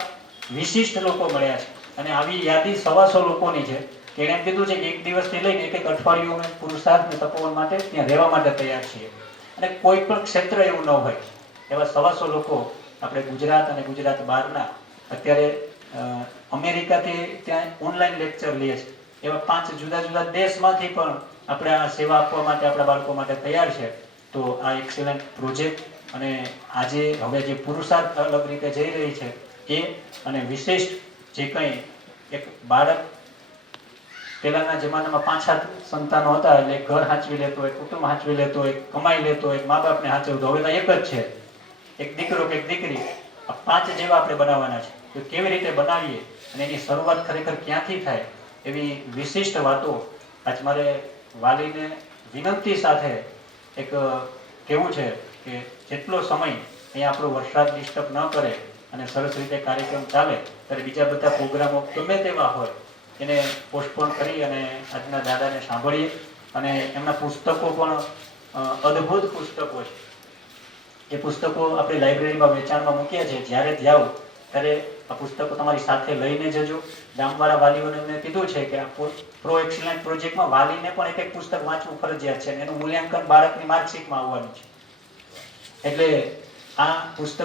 વિશિષ્ટ લોકો મળ્યા છે. અને આવી યાદી 125 લોકોની છે કે એણે એમ કીધું છે કે 1 દિવસથી લઈને 1 અઠવાડિયું અમે પુરુષાર્થ તપોવન માટે ત્યાં રહેવા માટે તૈયાર છીએ. અને કોઈ પણ ક્ષેત્ર એવું ન હોય એવા 125 લોકો આપણે ગુજરાત અને ગુજરાત બહારના, અત્યારે અમેરિકાથી ત્યાં ઓનલાઈન લેક્ચર લઈએ છીએ, એવા 5 જુદા જુદા દેશમાંથી પણ આપણે આ સેવા આપવા માટે આપણા બાળકો માટે તૈયાર છે. તો આ એક્સેલન્ટ પ્રોજેક્ટ અને આજે હવે જે પુરુષાર્થ અલગ રીતે જઈ રહી છે એ અને વિશિષ્ટ જે કંઈ એક બાળક પહેલાના જમાનામાં 5-7 સંતાનો હતા એટલે ઘર સાચવી લેતો, એક કુટુંબ સાચવી લેતો, એક કમાઈ લેતો, એક મા બાપને સાચવતો. હવે તો એક જ છે, એક દીકરો કે એક દીકરી. આ 5 જેવા આપણે બનાવવાના છે. તો કેવી રીતે બનાવીએ અને એની શરૂઆત ખરેખર ક્યાંથી થાય એવી વિશિષ્ટ વાતો આજ મારે વાલીને વિનંતી સાથે એક કેવું છે કે જેટલો સમય અહીંયા આપણો વરસાદ ડિસ્ટર્બ ન કરે અને સરસ રીતે કાર્યક્રમ ચાલે ત્યારે બીજા બધા પ્રોગ્રામો ગમે તેવા હોય એને પોસ્ટપોન કરી અને આજના દાદાને સાંભળીએ. અને એમના પુસ્તકો પણ અદ્ભુત પુસ્તકો છે. એ પુસ્તકો આપણી લાઇબ્રેરીમાં વેચાણમાં મૂક્યા છે. જ્યારે જાઓ ત્યારે આ પુસ્તકો તમારી સાથે લઈને જજો. ગામવાળા વાલીઓને મેં કીધું છે કે આ પ્રો એક્સેલન્ટ પ્રોજેક્ટમાં વાલીને પણ એક પુસ્તક વાંચવું ફરજિયાત છે અને એનું મૂલ્યાંકન બાળકની માર્કશીટમાં આવવાનું છે. એટલે આ પુસ્તક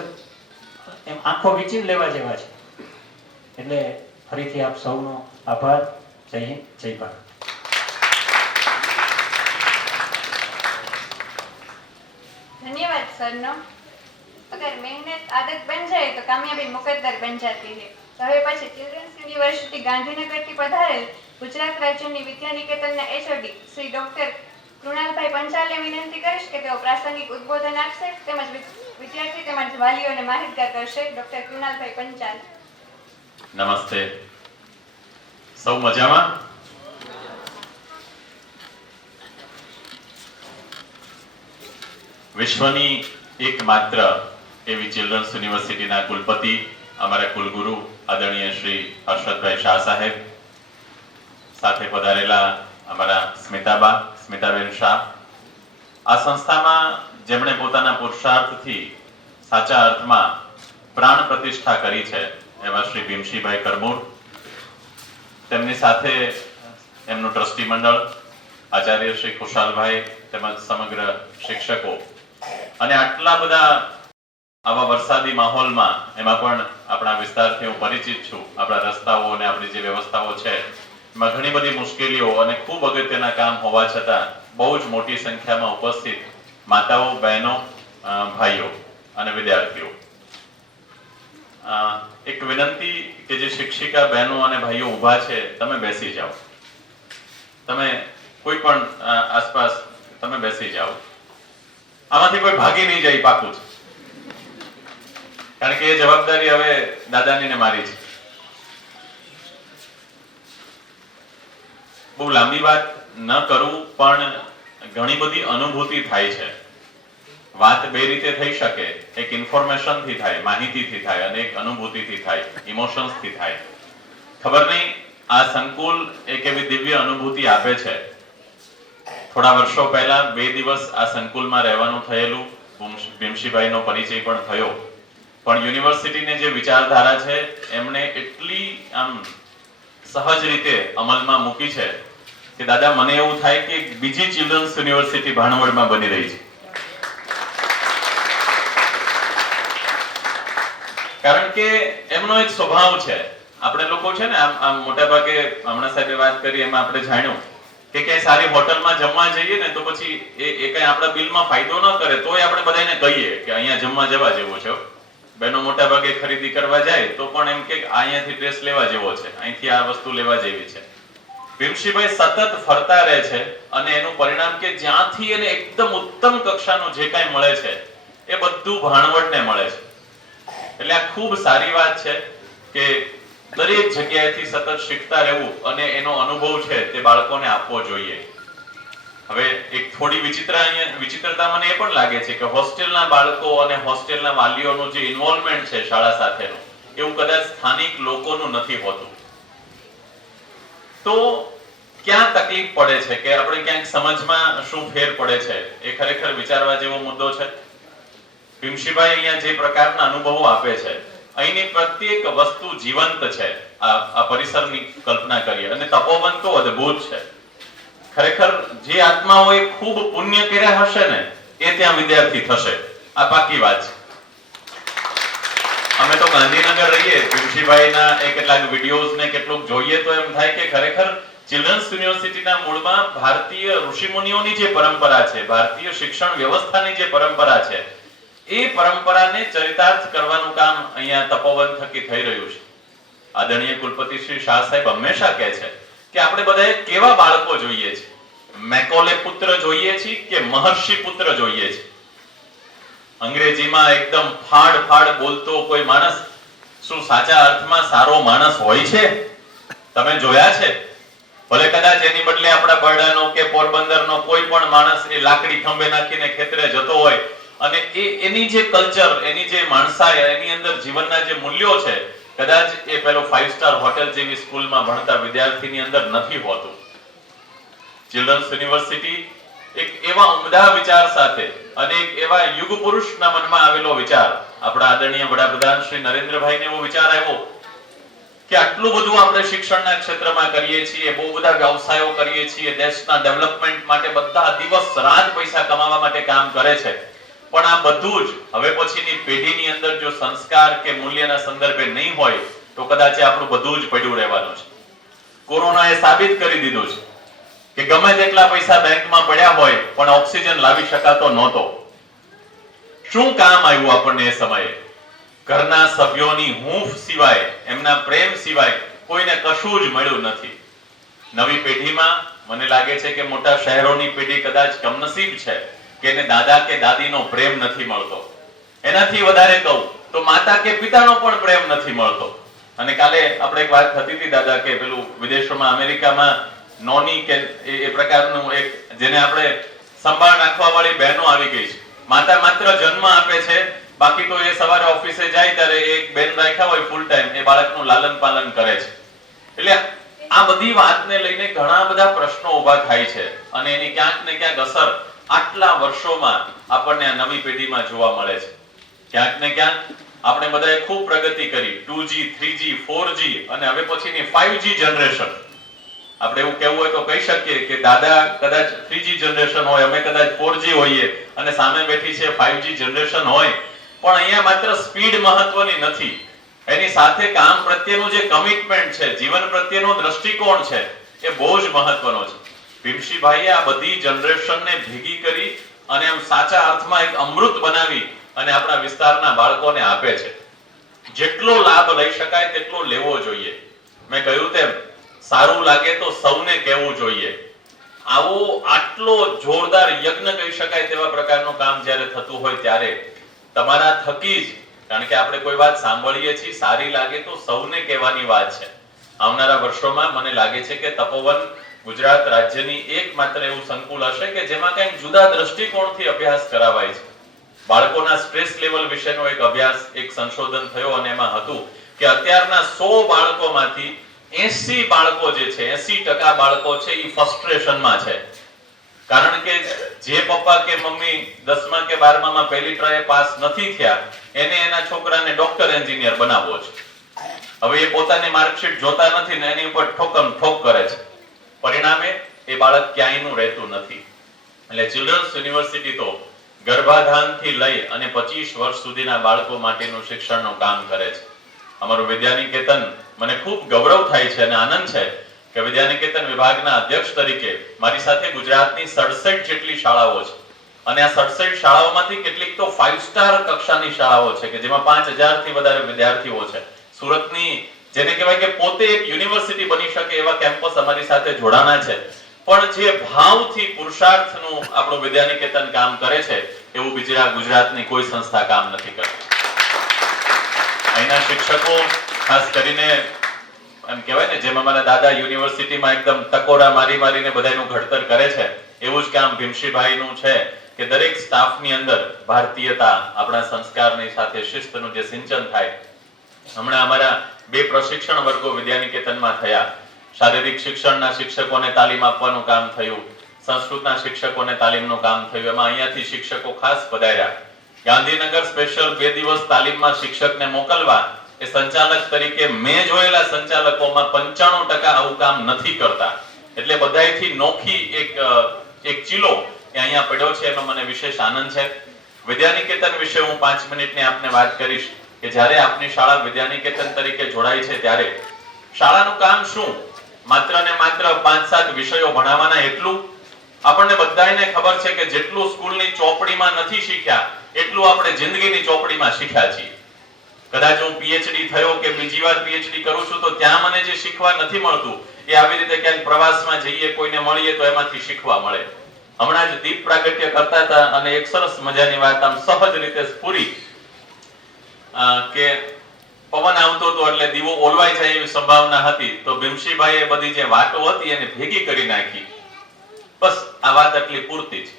એમ આંખો વીંચીને લેવા જેવા છે. એટલે ફરીથી આપ સૌનો આભાર. જય હિન્દ, જય ભારત. धन्यवाद सरनो। अगर मेहनत आदत बन जाए तो कामयाबी मुकद्दर बन जाती है। तो હવે પછી ચિલ્ડ્રન્સ યુનિવર્સિટી ગાંધીનગરથી પધારેલ ગુજરાત રાજ્યની વિદ્યાનિકેતનના એચઓડી શ્રી ડોક્ટર કૃણાલભાઈ પંચાલને વિનંતી કરીશ કે તેઓ પ્રાસંગિક ઉદ્બોધન આપશે તેમજ વિદ્યાર્થી તેમજ વાલીઓને માહિતગાર કરશે. ડોક્ટર કૃણાલભાઈ પંચાલ. નમસ્તે. સૌ મજામાં? વિશ્વની એકમાત્ર એવી ચિલ્ડ્રન્સ યુનિવર્સિટીના કુલપતિ અમારા કુલગુરુ આદરણીય શ્રી હર્ષદભાઈ શાહ સાહેબ, સાથે પધારેલા અમારા સ્મિતાબેન શાહ, આ સંસ્થામાં જેમણે પોતાના પુરુષાર્થથી સાચા અર્થમાં પ્રાણ પ્રતિષ્ઠા કરી છે એવા શ્રી ભીમશીભાઈ કરમૂર, તેમની સાથે એમનું ટ્રસ્ટી મંડળ, આચાર્ય શ્રી ખુશાલભાઈ તેમજ સમગ્ર શિક્ષકો, અને આટલા બધા આવા વરસાદી માહોલમાં, એમાં પણ આપણા વિસ્તારથી હું પરિચિત છું, આપણા રસ્તાઓ અને આપણી જે વ્યવસ્થાઓ છે એમાં ઘણી બધી મુશ્કેલીઓ અને ખૂબ અગત્યના કામ હોવા છતાં બહુ જ મોટી સંખ્યામાં ઉપસ્થિત માતાઓ, બહેનો, ભાઈઓ અને વિદ્યાર્થીઓ, એક વિનંતી કે જે શિક્ષિકા બહેનો અને ભાઈઓ ઊભા છે, તમે બેસી જાઓ. તમે કોઈ પણ આસપાસ તમે બેસી જાઓ. આમાંથી કોઈ ભાગી નહીં જાય, પાકું છે. કારણ કે એ જવાબદારી હવે દાદાની ને મારી છે. બહુ લાંબી વાત ન કરું, પણ ઘણી બધી અનુભૂતિ થાય છે. વાત બે રીતે થઈ શકે, એક ઇન્ફોર્મેશન થી થાય, માહિતીથી થાય, અને એક અનુભૂતિથી થાય, ઇમોશન્સ થી થાય. ખબર નહીં આ સંકુલ એક એવી દિવ્ય અનુભૂતિ આપે છે. થોડા વર્ષો પહેલા 2 દિવસ આ સંકુલમાં રહેવાનું થયેલું, ભીમશીભાઈનો પરિચય પણ થયો. પણ યુનિવર્સિટીની જે વિચારધારા છે એમણે એટલી આમ સહજ રીતે અમલમાં મૂકી છે કે દાદા, મને એવું થાય કે બીજી ચિલ્ડ્રન્સ યુનિવર્સિટી ભાણવડમાં બની રહી છે. કારણ કે એમનો એક સ્વભાવ છે. આપણે લોકો છે ને આમ મોટા ભાગે, હમણાં સાહેબે વાત કરી એમાં આપણે જાણ્યું કે ક્યાંય સારી હોટલમાં જમવા જઈએ ને તો પછી એ કઈ આપણા બિલમાં ફાયદો ન કરે તોય આપણે બધાને કહીએ કે અહીંયા જમવા જવા જેવું છે. બહેનો મોટા ભાગે ખરીદી કરવા જાય તો પણ એમ કે અહીંયાથી ડ્રેસ લેવા જેવો છે, અહીંથી આ વસ્તુ લેવા જેવી છે. ભીમશીભાઈ સતત ફરતા રહે છે અને એનું પરિણામ કે જ્યાંથી એને એકદમ ઉત્તમ કક્ષાનું જે કાંઈ મળે છે એ બધું ભાણવડને મળે છે. એટલે આ ખૂબ સારી વાત છે કે દરેક જગ્યાએથી સતત શીખતા રહેવું અને એનો અનુભવ છે તે બાળકોને આપવો જોઈએ. હવે એક થોડી વિચિત્રતા મને એ પણ લાગે છે કે હોસ્ટેલના બાળકો અને હોસ્ટેલના વાલીઓનું જે ઇન્વોલ્વમેન્ટ છે શાળા સાથેનું, એવું કદાચ સ્થાનિક લોકોનું નથી હોતું. તો ક્યાં તકલીફ પડે છે કે આપણે ક્યાંક સમજમાં શું ફેર પડે છે, એ ખરેખર વિચારવા જેવો મુદ્દો છે. ભીમશીભાઈ અહીંયા જે પ્રકારના અનુભવો આપે છે, અહીંની પ્રત્યેક વસ્તુ જીવંત છે. આ પરિસરની કલ્પના કરીએ અને તપોવન તો અદ્ભુત છે. ખરેખર જે આત્માઓએ ખૂબ પુણ્ય કર્યા હશે ને એ ત્યાં વિદ્યાર્થી થશે. આ પાકી વાત છે. અમે તો ગાંધીનગર રહીએ, ભીમશીભાઈના એ કેટલાક વિડીયોઝ ને કેટલુંક જોઈએ તો એમ થાય કે ખરેખર ચિલ્ડ્રન્સ યુનિવર્સિટીના મૂળમાં ભારતીય ઋષિમુનિઓની જે પરંપરા છે, ભારતીય શિક્ષણ વ્યવસ્થાની જે પરંપરા છે, એ પરંપરાને ચરિતાર્થ કરવાનું કામ અહીંયા તપોવન થકી થઈ રહ્યું છે. આદરણીય કુલપતિ શ્રી શાહ સાહેબ હંમેશા કહે છે કે આપણે બધાએ કેવા બાળકો જોઈએ છે, મેકોલે પુત્ર જોઈએ છે કે મહર્ષિ પુત્ર જોઈએ છે. અંગ્રેજીમાં એકદમ ફાડ બોલતો કોઈ માણસ શું સાચા અર્થમાં સારો માણસ હોય છે? તમે જોયા છે? ભલે કદાચ એની બદલે આપણા બરડાનો કે પોરબંદરનો કોઈ પણ માણસ એ લાકડી ખંભે નાખીને ખેતરે જતો હોય અને એની જે કલ્ચર, એની જે માણસાઈ, એની અંદર જીવનના જે મૂલ્યો છે, કદાચ એ પેલો 5 સ્ટાર હોટેલ જેવી સ્કૂલમાં ભણતા વિદ્યાર્થીની અંદર નથી હોતું. ચિલ્ડ્રન્સ યુનિવર્સિટી એક એવા ઉમદા વિચાર સાથે અને એક એવા યુગ પુરુષના મનમાં આવેલો વિચાર, આપણા આદરણીય વડાપ્રધાન શ્રી નરેન્દ્રભાઈને એવો વિચાર આવ્યો કે આટલું બધું આપણે શિક્ષણના ક્ષેત્રમાં કરીએ છીએ, બહુ બધા વ્યવસાયો કરીએ છીએ, દેશના ડેવલપમેન્ટ માટે બધા દિવસ રાત પૈસા કમાવા માટે કામ કરે છે, પણ આ બધું જ હવે પછીની પેઢીની અંદર જો સંસ્કાર કે મૂલ્યના સંદર્ભે નહીં હોય તો કદાચ આપણું બધું જ પડ્યું રહેવાનું છે. કોરોનાએ સાબિત કરી દીધું છે કે ગમે તેટલા પૈસા બેંકમાં પડ્યા હોય પણ ઓક્સિજન લાવી શકાતો નહોતો. શું કામ આવ્યું આપણને એ સમયે? ઘરના સભ્યોની હૂંફ સિવાય, એમના પ્રેમ સિવાય કોઈને કશું જ મળ્યું નથી. નવી પેઢીમાં મને લાગે છે કે મોટા શહેરોની પેઢી કદાચ કમનસીબ છે કે એને દાદા કે દાદીનો પ્રેમ નથી મળતો. એનાથી વધારે કહું તો માતા કે પિતાનો પણ પ્રેમ નથી મળતો. અને કાલે આપણે એક વાત થતી હતી દાદા કે પેલું વિદેશોમાં, અમેરિકામાં નોની કે એ પ્રકારનું એક જેને આપણે સંભાળ રાખવા વાળી બહેનો આવી ગઈ છે. માતા માત્ર જન્મ આપે છે, બાકી તો એ સવારે ઓફિસે જાય ત્યારે એક બેન રાખ્યા હોય ફૂલ ટાઈમ, એ બાળકનું લાલન પાલન કરે છે. એટલે આ બધી વાતને લઈને ઘણા બધા પ્રશ્નો ઊભા થાય છે અને એની ક્યાંક ને ક્યાંક અસર આટલા વર્ષોમાં આપણને આ નવી પેઢીમાં જોવા મળે છે. ક્યાંક ને ક્યાંક આપણે બધાએ ખૂબ પ્રગતિ કરી 2G 3G 4G અને હવે પછીની 5G જનરેશન. આપણે એવું કહેવું હોય તો કહી શકીએ કે દાદા કદાચ 3G જનરેશન હોય, અમે કદાચ 4G હોઈએ અને સામે બેઠી છે 5G જનરેશન હોય. પણ અહીંયા માત્ર સ્પીડ મહત્વની નથી, એની સાથે કામ પ્રત્યેનું જે કમિટમેન્ટ છે, જીવન પ્રત્યેનો દ્રષ્ટિકોણ છે, એ બહુ જ મહત્વનો છે. ભીમસિંહભાઈએ આ બધી જનરેશનને ભેગી કરી અને એમ સાચા અર્થમાં એક અમૃત બનાવી અને આપણા વિસ્તારના બાળકોને આપે છે. જેટલો લાભ લઈ શકાય તેટલો લેવો જોઈએ. મેં કહ્યું તેમ સારું લાગે તો સૌને કહેવું જોઈએ. આવો આટલો જોરદાર યજ્ઞ કહી શકાય તેવા પ્રકારનું કામ જ્યારે થતું હોય ત્યારે તમારા થકી જ, કારણ કે આપણે કોઈ વાત સાંભળીએ છીએ, સારી લાગે તો સૌને કહેવાની વાત છે. આવનારા વર્ષોમાં મને લાગે છે કે તપોવન ગુજરાત રાજ્યની એકમાત્ર એવું સંકુલ હશે કે જેમાં કંઈક જુદા દ્રષ્ટિકોણથી અભ્યાસ કરાવાય છે. બાળકોના સ્ટ્રેસ લેવલ વિશેનો એક અભ્યાસ, એક સંશોધન થયો અને એમાં હતું કે અત્યારના 100 બાળકોમાંથી 80 બાળકો જે છે, 80% બાળકો છે એ ફ્રસ્ટ્રેશનમાં છે. કારણ કે જે પપ્પા કે મમ્મી 10મા કે 12મા પહેલી ટ્રાય પાસ નથી થયા, એને એના છોકરાને ડોક્ટર એન્જિનિયર બનાવવો છે. હવે એ પોતાની માર્કશીટ જોતા નથી ને એની ઉપર ઠોકમ ઠોક કરે છે. પરિણામે એ બાળક ક્યાંયનું રહેતું નથી. એટલે ચિલ્ડ્રન્સ યુનિવર્સિટી તો ગર્ભાધાનથી લઈ અને 25 વર્ષ સુધીના બાળકો માટેનું શિક્ષણનું કામ કરે છે. અમારું વિદ્યાનિકેતન, મને ખૂબ ગૌરવ થાય છે અને આનંદ છે કે વિદ્યાનિકેતન વિભાગના અધ્યક્ષ તરીકે મારી સાથે ગુજરાતની 67 જેટલી શાળાઓ છે અને આ 67 શાળાઓમાંથી કેટલીક તો 5 સ્ટાર કક્ષાની શાળાઓ છે કે જેમાં 5000 થી વધારે વિદ્યાર્થીઓ છે. સુરતની જેને કહેવાય કે પોતે એક યુનિવર્સિટી બની શકે એવા કેમ્પસ અમારી સાથે જોડાણા છે. પણ જે ભાવથી પુરુષાર્થનું આપણું વિદ્યાનિકેતન કામ કરે છે એવું બીજા ગુજરાતની કોઈ સંસ્થા કામ નથી કરતી. અહીંના શિક્ષકો ખાસ કરીને એમ કહેવાય ને, જેમ અમારા દાદા યુનિવર્સિટીમાં એકદમ ટકોરા મારી મારીને બધાનું ઘડતર કરે છે, એવું જ કામ ભીમસિંહભાઈનું છે કે દરેક સ્ટાફની અંદર ભારતીયતા, આપણા સંસ્કારની સાથે શિસ્તનું જે સિંચન થાય. હમણાં અમારા 2 પ્રશિક્ષણ વર્ગો વિદ્યાનિકેતનમાં થયા. શારીરિક શિક્ષણના શિક્ષકોને તાલીમ આપવાનું કામ થયું, સંસ્કૃતના શિક્ષકોને તાલીમનું કામ થયું. એમાં અહીંયાથી શિક્ષકો ખાસ પધાર્યા. ગાંધીનગર સ્પેશિયલ 2 દિવસ તાલીમમાં શિક્ષકને મોકલવા એ સંચાલક તરીકે મેં જોયેલા સંચાલકોમાં 95% આવું કામ નથી કરતા. એટલે બધાયથી નોખી એક ચીલો એ અહીંયા પડ્યો છે, એનો મને વિશેષ આનંદ છે. વિદ્યાનિકેતન વિશે હું 5 મિનિટની આપને વાત કરીશ કે જ્યારે આપની શાળા વિદ્યાનિકેતન તરીકે જોડાઈ છે ત્યારે શાળાનું કામ શું? માત્ર ને માત્ર 5-7 વિષયો ભણાવવાના એટલું? આપણને બધાને ખબર છે કે જેટલું સ્કૂલની ચોપડીમાં નથી શીખ્યા એટલું આપણે જિંદગીની ચોપડીમાં શીખ્યા છીએ. કદાચ હું પીએચડી થયો કે બીજી વાર પીએચડી કરું છું તો ત્યાં મને જે શીખવા નથી મળતું એ આવી રીતે ક્યાંક પ્રવાસમાં જઈએ, કોઈને મળીએ તો એમાંથી શીખવા મળે. હમણાં જ દીપ પ્રાગટ્ય કરતા હતા અને એક સરસ મજાની વાત આમ સહજ રીતે સ્ફુરી કે પવન આવતો હતો એટલે દીવો ઓલવાઈ જાય એવી સંભાવના હતી, તો ભીમસિંહભાઈએ બધી જે વાતો હતી એને ભેગી કરી નાખી. બસ આ વાત એટલી પૂરતી છે.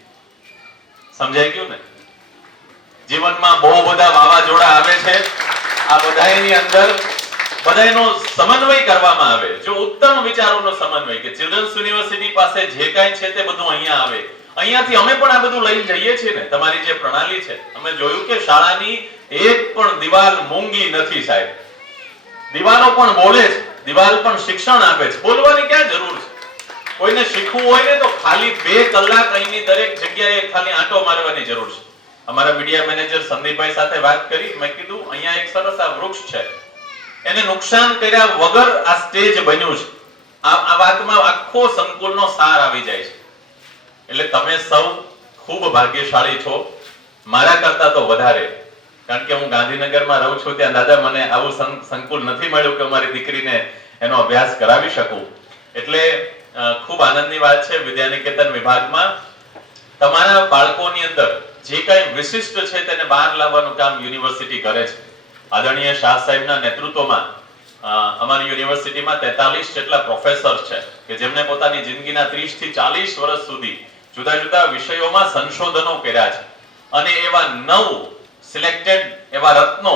સમજાઈ ગયું ને? જીવનમાં બહુ બધા વાવાઝોડા આવે છે, આ બધાની અંદર બધાનો સમન્વય કરવામાં આવે. જો ઉત્તમ વિચારોનો સમન્વય કે ચિલ્ડ્રન્સ યુનિવર્સિટી પાસે જે કાંઈ છે તે બધું અહીંયા આવે, અહીંયાથી અમે પણ આ બધું લઈ જઈએ છીએ ને. તમારી જે પ્રણાલી છે, અમે જોયું કે શાળાની એક પણ દિવાલ મૂંગી નથી સાહેબ. દિવાલો પણ બોલે છે, દિવાલ પણ શિક્ષણ આપે છે. બોલવાની ક્યાં જરૂર છે? કોઈને શીખવું હોય ને તો ખાલી 2 કલાક અહીંની દરેક જગ્યાએ ખાલી આંટો મારવાની જરૂર છે. અમારા મીડિયા મેનેજર સંદીપભાઈ સાથે વાત કરી, મેં કીધું અહીંયા એક સરસ આ વૃક્ષ છે, એને નુકસાન કર્યા વગર આ સ્ટેજ બન્યું છે. આ વાતમાં આખો સંકુલનો સાર આવી જાય છે. એટલે તમે સૌ ખૂબ ભાગ્યશાળી છો, મારા કરતા તો વધારે. કારણ કે હું ગાંધીનગરમાં રહું છું, ત્યાં દાદા મને આવું સંકુલ નથી મળ્યું કે મારી દીકરીને એનો અભ્યાસ કરાવી શકું. એટલે ખૂબ આનંદની વાત છે. વિદ્યાનિકેતન વિભાગમાં તમારા બાળકોની અંદર જે કંઈ વિશિષ્ટ છે તેને બહાર લાવવાનું કામ યુનિવર્સિટી કરે છે. આદરણીય શાહ સાહેબના નેતૃત્વમાં અમારી યુનિવર્સિટીમાં 43 જેટલા પ્રોફેસર છે કે જેમણે પોતાની જિંદગીના 30 થી 40 વર્ષ સુધી જુદા જુદા વિષયોમાં સંશોધનો કર્યા છે અને એવા 9 સિલેક્ટેડ એવા રત્નો,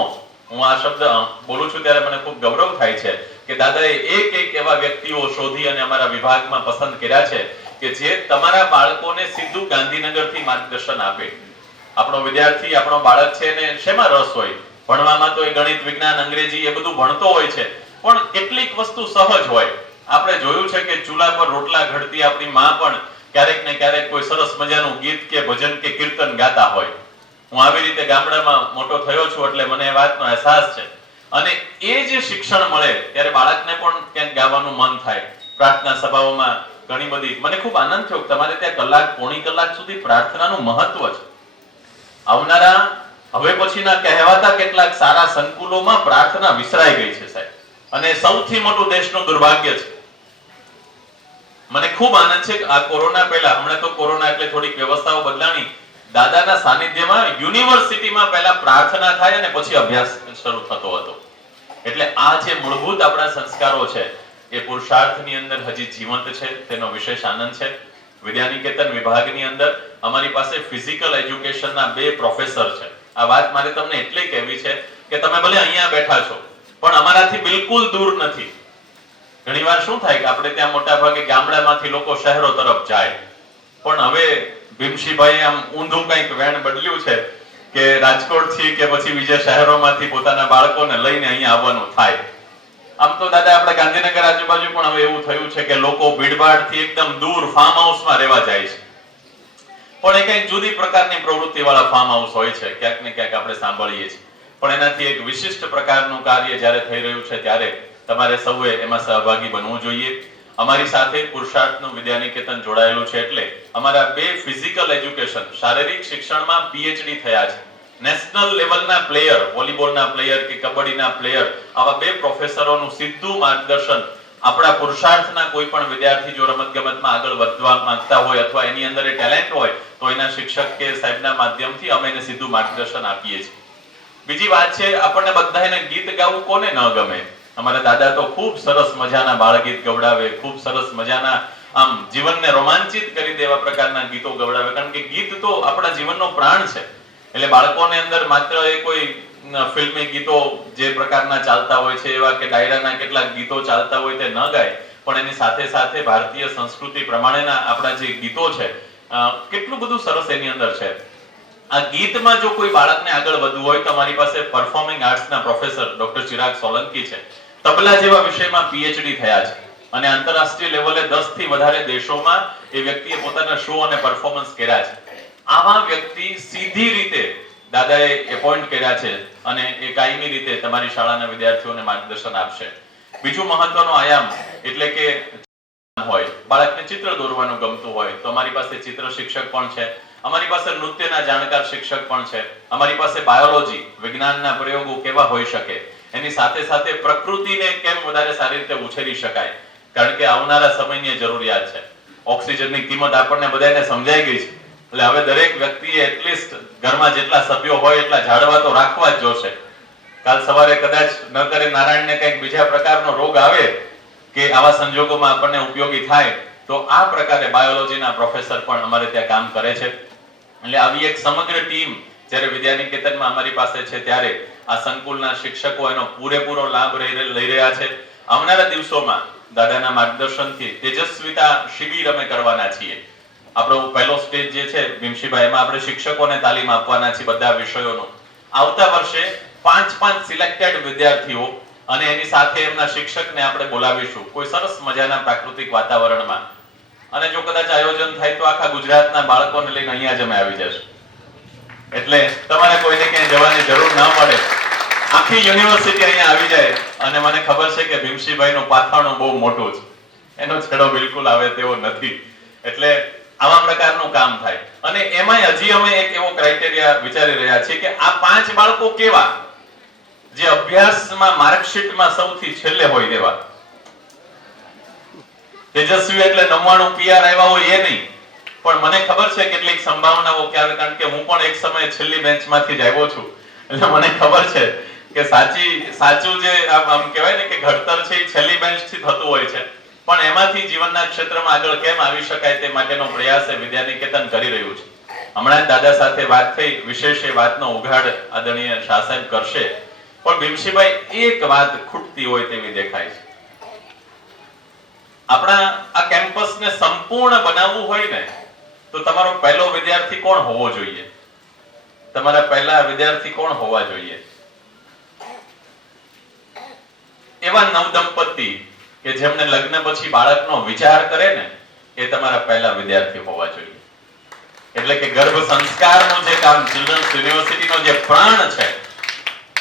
હું આ શબ્દ બોલું છું ત્યારે મને ખૂબ ગૌરવ થાય છે કે દાદાએ એક એવા વ્યક્તિઓ શોધી અને અમારા વિભાગમાં પસંદ કર્યા છે કે જે તમારા બાળકોને સીધું ગાંધીનગરથી માર્ગદર્શન આપે. આપણો વિદ્યાર્થી, આપણો બાળક છે એને શેમાં રસ હોય? ભણવામાં તો એ ગણિત, વિજ્ઞાન, અંગ્રેજી એ બધું ભણતો હોય છે, પણ કેટલીક વસ્તુ સહજ હોય. આપણે જોયું છે કે ચૂલા પર રોટલા ઘડતી આપણી માં પણ ક્યારેક ને ક્યારેક કોઈ સરસ મજાનું ગીત કે ભજન કે કીર્તન ગાતા હોય. હું આવી રીતે ગામડામાં મોટો થયો છું એટલે મને એ વાતનો અહેસાસ છે. અને એ જે શિક્ષણ મળે ત્યારે બાળકને પણ ક્યાંક ગાવાનું મન થાય. પ્રાર્થના સભાઓમાં ઘણી બધી મને ખૂબ આનંદ થયો તમારે ત્યાં કલાક, પોણી કલાક સુધી પ્રાર્થનાનું મહત્વ છે. આવનારા હવે પછીના કહેવાતા કેટલાક સારા સંકુલોમાં પ્રાર્થના વિસરાઈ ગઈ છે સાહેબ, અને સૌથી મોટું દેશનું દુર્ભાગ્ય છે. મને ખૂબ આનંદ છે કે આ કોરોના પહેલા, હમણાં તો કોરોના એટલે થોડીક વ્યવસ્થાઓ બદલાણી, દાદાના સાનિધ્યમાં યુનિવર્સિટીમાં પહેલા પ્રાર્થના થાય અને પછી અભ્યાસ શરૂ થતો હતો. એટલે આ જે મૂળભૂત આપણા સંસ્કારો છે એ પુરુષાર્થની અંદર હજી જીવંત છે, તેનો વિશેષ આનંદ છે. વિદ્યાનિકેતન વિભાગની અંદર અમારી પાસે ફિઝિકલ એજ્યુકેશનના 2 પ્રોફેસર છે. આ વાત મારે તમને એટલે કહેવી છે કે તમે ભલે અહીંયા બેઠા છો પણ અમારાથી બિલકુલ દૂર નથી. ઘણીવાર શું થાય કે આપણે ત્યાં મોટા ભાગે ગામડામાંથી લોકો શહેરો તરફ જાય, પણ હવે ભીમશીભાઈ આમ ઊંધું કંઈક વેણ બદલ્યું છે કે રાજકોટથી કે પછી બીજા શહેરોમાંથી પોતાના બાળકોને લઈને અહીંયા આવવાનું થાય. આમ તો દાદા આપણે ગાંધીનગર આજુબાજુ પણ હવે એવું થયું છે કે લોકો ભીડભાડથી એકદમ દૂર ફાર્મ હાઉસમાં રહેવા જાય છે, પણ એ કંઈક જુદી પ્રકારની પ્રવૃત્તિ વાળા ફાર્મ હાઉસ હોય છે, ક્યાંક ને ક્યાંક આપણે સાંભળીએ છીએ. પણ એનાથી એક વિશિષ્ટ પ્રકારનું કાર્ય જ્યારે થઈ રહ્યું છે ત્યારે તમારે સૌએ એમાં સહભાગી બનવું જોઈએ. અમારી સાથે પુરુષાર્થનું વિદ્યાનિકેતન જોડાયેલું છે એટલે અમારા 2 ફિઝિકલ એજ્યુકેશન શારીરિક શિક્ષણમાં પીએચડી થયા છે. નેશનલ લેવલના પ્લેયર, વોલીબોલના પ્લેયર કે કબડ્ડીના પ્લેયર, આવા 2 પ્રોફેસરોનું સીધું માર્ગદર્શન આપણા પુરુષાર્થના કોઈ પણ વિદ્યાર્થી જો રમતગમતમાં આગળ વધવા માંગતા હોય અથવા એની અંદર એ ટેલેન્ટ હોય તો એના શિક્ષક કે સાહેબના માધ્યમથી અમે એને સીધું માર્ગદર્શન આપીએ છીએ. બીજી વાત છે, આપણને બધાને ગીત ગાવું કોને ન ગમે. અમારા દાદા તો ખૂબ સરસ મજાના બાળગીત ગવડાવે, ખૂબ સરસ મજાના આમ જીવનને રોમાંચિત કરી દેવા પ્રકારના ગીતો ગવડાવે, કારણ કે ગીત તો આપણા જીવનનો પ્રાણ છે. એટલે બાળકોને અંદર માત્ર એ કોઈ ફિલ્મી ગીતો જે પ્રકારના ચાલતા હોય છે એવા કે ડાયરાના કેટલાક ગીતો ચાલતા હોય તે ન ગાય, પણ એની સાથે સાથે ભારતીય સંસ્કૃતિ પ્રમાણેના આપણા જે ગીતો છે કેટલું બધું સરસ એની અંદર છે. આ ગીતમાં જો કોઈ બાળકને આગળ વધવું હોય તો અમારી પાસે પરફોર્મિંગ આર્ટ્સના પ્રોફેસર ડોક્ટર ચિરાગ સોલંકી છે. તબલા જેવા વિષયમાં પીએચડી થયા છે અને આંતરરાષ્ટ્રીય લેવલે 10 થી વધારે દેશોમાં એ વ્યક્તિએ પોતાના શો અને પરફોર્મન્સ કર્યા છે. આવા વ્યક્તિ સીધી રીતે દાદાએ એપોઇન્ટ કર્યા છે અને એ કાયમી રીતે તમારી શાળાના વિદ્યાર્થીઓને માર્ગદર્શન આપશે. બીજું મહત્વનો આયામ એટલે કે હોય બાળકને ચિત્ર દોરવાનું ગમતું હોય તો અમારી પાસે ચિત્ર શિક્ષક પણ છે, અમારી પાસે નૃત્યના જાણકાર શિક્ષક પણ છે, અમારી પાસે બાયોલોજી, વિજ્ઞાનના પ્રયોગો કેવા હોઈ શકે, એની સાથે સાથે પ્રકૃતિને કેમ વધારે સારી રીતે ઉછેરી શકાય, કારણ કે આવનારા સમયની જરૂરિયાત છે. ઓક્સિજનની કિંમત આપણને બધાને સમજાઈ ગઈ છે, એટલે હવે દરેક વ્યક્તિએ એટલીસ્ટ ઘરમાં જેટલા સભ્યો હોય એટલા ઝાડવા તો રાખવા જ જોશે. કાલ સવારે કદાચ ન કરે નારાયણને કંઈક બીજા પ્રકારનો રોગ આવે કે આવા સંજોગોમાં આપણને ઉપયોગી થાય તો આ પ્રકારે બાયોલોજીના પ્રોફેસર પણ અમારે ત્યાં કામ કરે છે. એટલે આવી એક સમગ્ર ટીમ જ્યારે વિદ્યાનિકેતનમાં અમારી પાસે છે ત્યારે આ સંકુલના શિક્ષકો એનો પૂરેપૂરો લાભ લઈ રહ્યા છે. આવનારા દિવસોમાં દાદાના માર્ગદર્શનથી તેજસ્વીતા શિબિર અમે કરવાના છીએ. આપણો પહેલો સ્ટેજ જે છે ભીમશીભાઈ, એમાં આપણે શિક્ષકોને તાલીમ આપવાના છીએ બધા વિષયોનો. આવતા વર્ષે 5 સિલેક્ટેડ વિદ્યાર્થીઓ અને એની સાથે એમના શિક્ષકને આપણે બોલાવીશું કોઈ સરસ મજાના પ્રાકૃતિક વાતાવરણમાં, અને જો કદાચ આયોજન થાય તો આખા ગુજરાતના બાળકોને લઈને અહીંયા જ અમે આવી જશું. એટલે તમારે કોઈને ક્યાંય જવાની જરૂર ન પડે, આખી યુનિવર્સિટી અહીંયા આવી જાય. અને મને ખબર છે કે ભીમશીભાઈનું પાથાણું બહુ મોટું છે, એનો છેડો બિલકુલ આવે તેવો નથી. એટલે આવા પ્રકારનું કામ થાય. અને એમાંય હજી અમે એક એવો ક્રાઇટેરિયા વિચારી રહ્યા છીએ કે આ 5 બાળકો કેવા, જે અભ્યાસમાં માર્કશીટમાં સૌથી છેલ્લે હોય તેવા. તેજસ્વી એટલે 99 પીઆર આવ્યા હોય એ નહીં, પણ મને ખબર છે કેટલીક સંભાવનાઓ ક્યારે, કારણ કે હું પણ એક સમયે છેલ્લી બેન્ચમાંથી જ આવ્યો છું, એટલે મને ખબર છે કે સાચું જે આમ કહેવાય ને કે ઘડતર છે એ છેલ્લી બેન્ચથી થતું હોય છે, પણ એમાંથી જીવનના ક્ષેત્રમાં આગળ કેમ આવી શકાય તે માટેનો પ્રયાસ એ વિદ્યાનિકેતન કરી રહ્યું છે. હમણાં દાદા સાથે વાત થઈ, વિશેષ એ વાતનો ઉઘાડ આદરણીય શાહ સાહેબ કરશે, પણ ભીમશીભાઈ એક વાત ખૂટતી હોય તેવી દેખાય છે. આપણા આ કેમ્પસને સંપૂર્ણ બનાવવું હોય ને તો તમારો પહેલો વિદ્યાર્થી કોણ હોવો જોઈએ? તમારા પહેલા વિદ્યાર્થી કોણ હોવા જોઈએ? એવા નવદંપતિ કે જેમને લગ્ન પછી બાળકનો વિચાર કરે ને એ તમારા પહેલા વિદ્યાર્થી હોવા જોઈએ. એટલે કે ગર્ભ સંસ્કારનું જે કામ ચિલ્ડ્રન્સ યુનિવર્સિટીનો જે પ્રાણ છે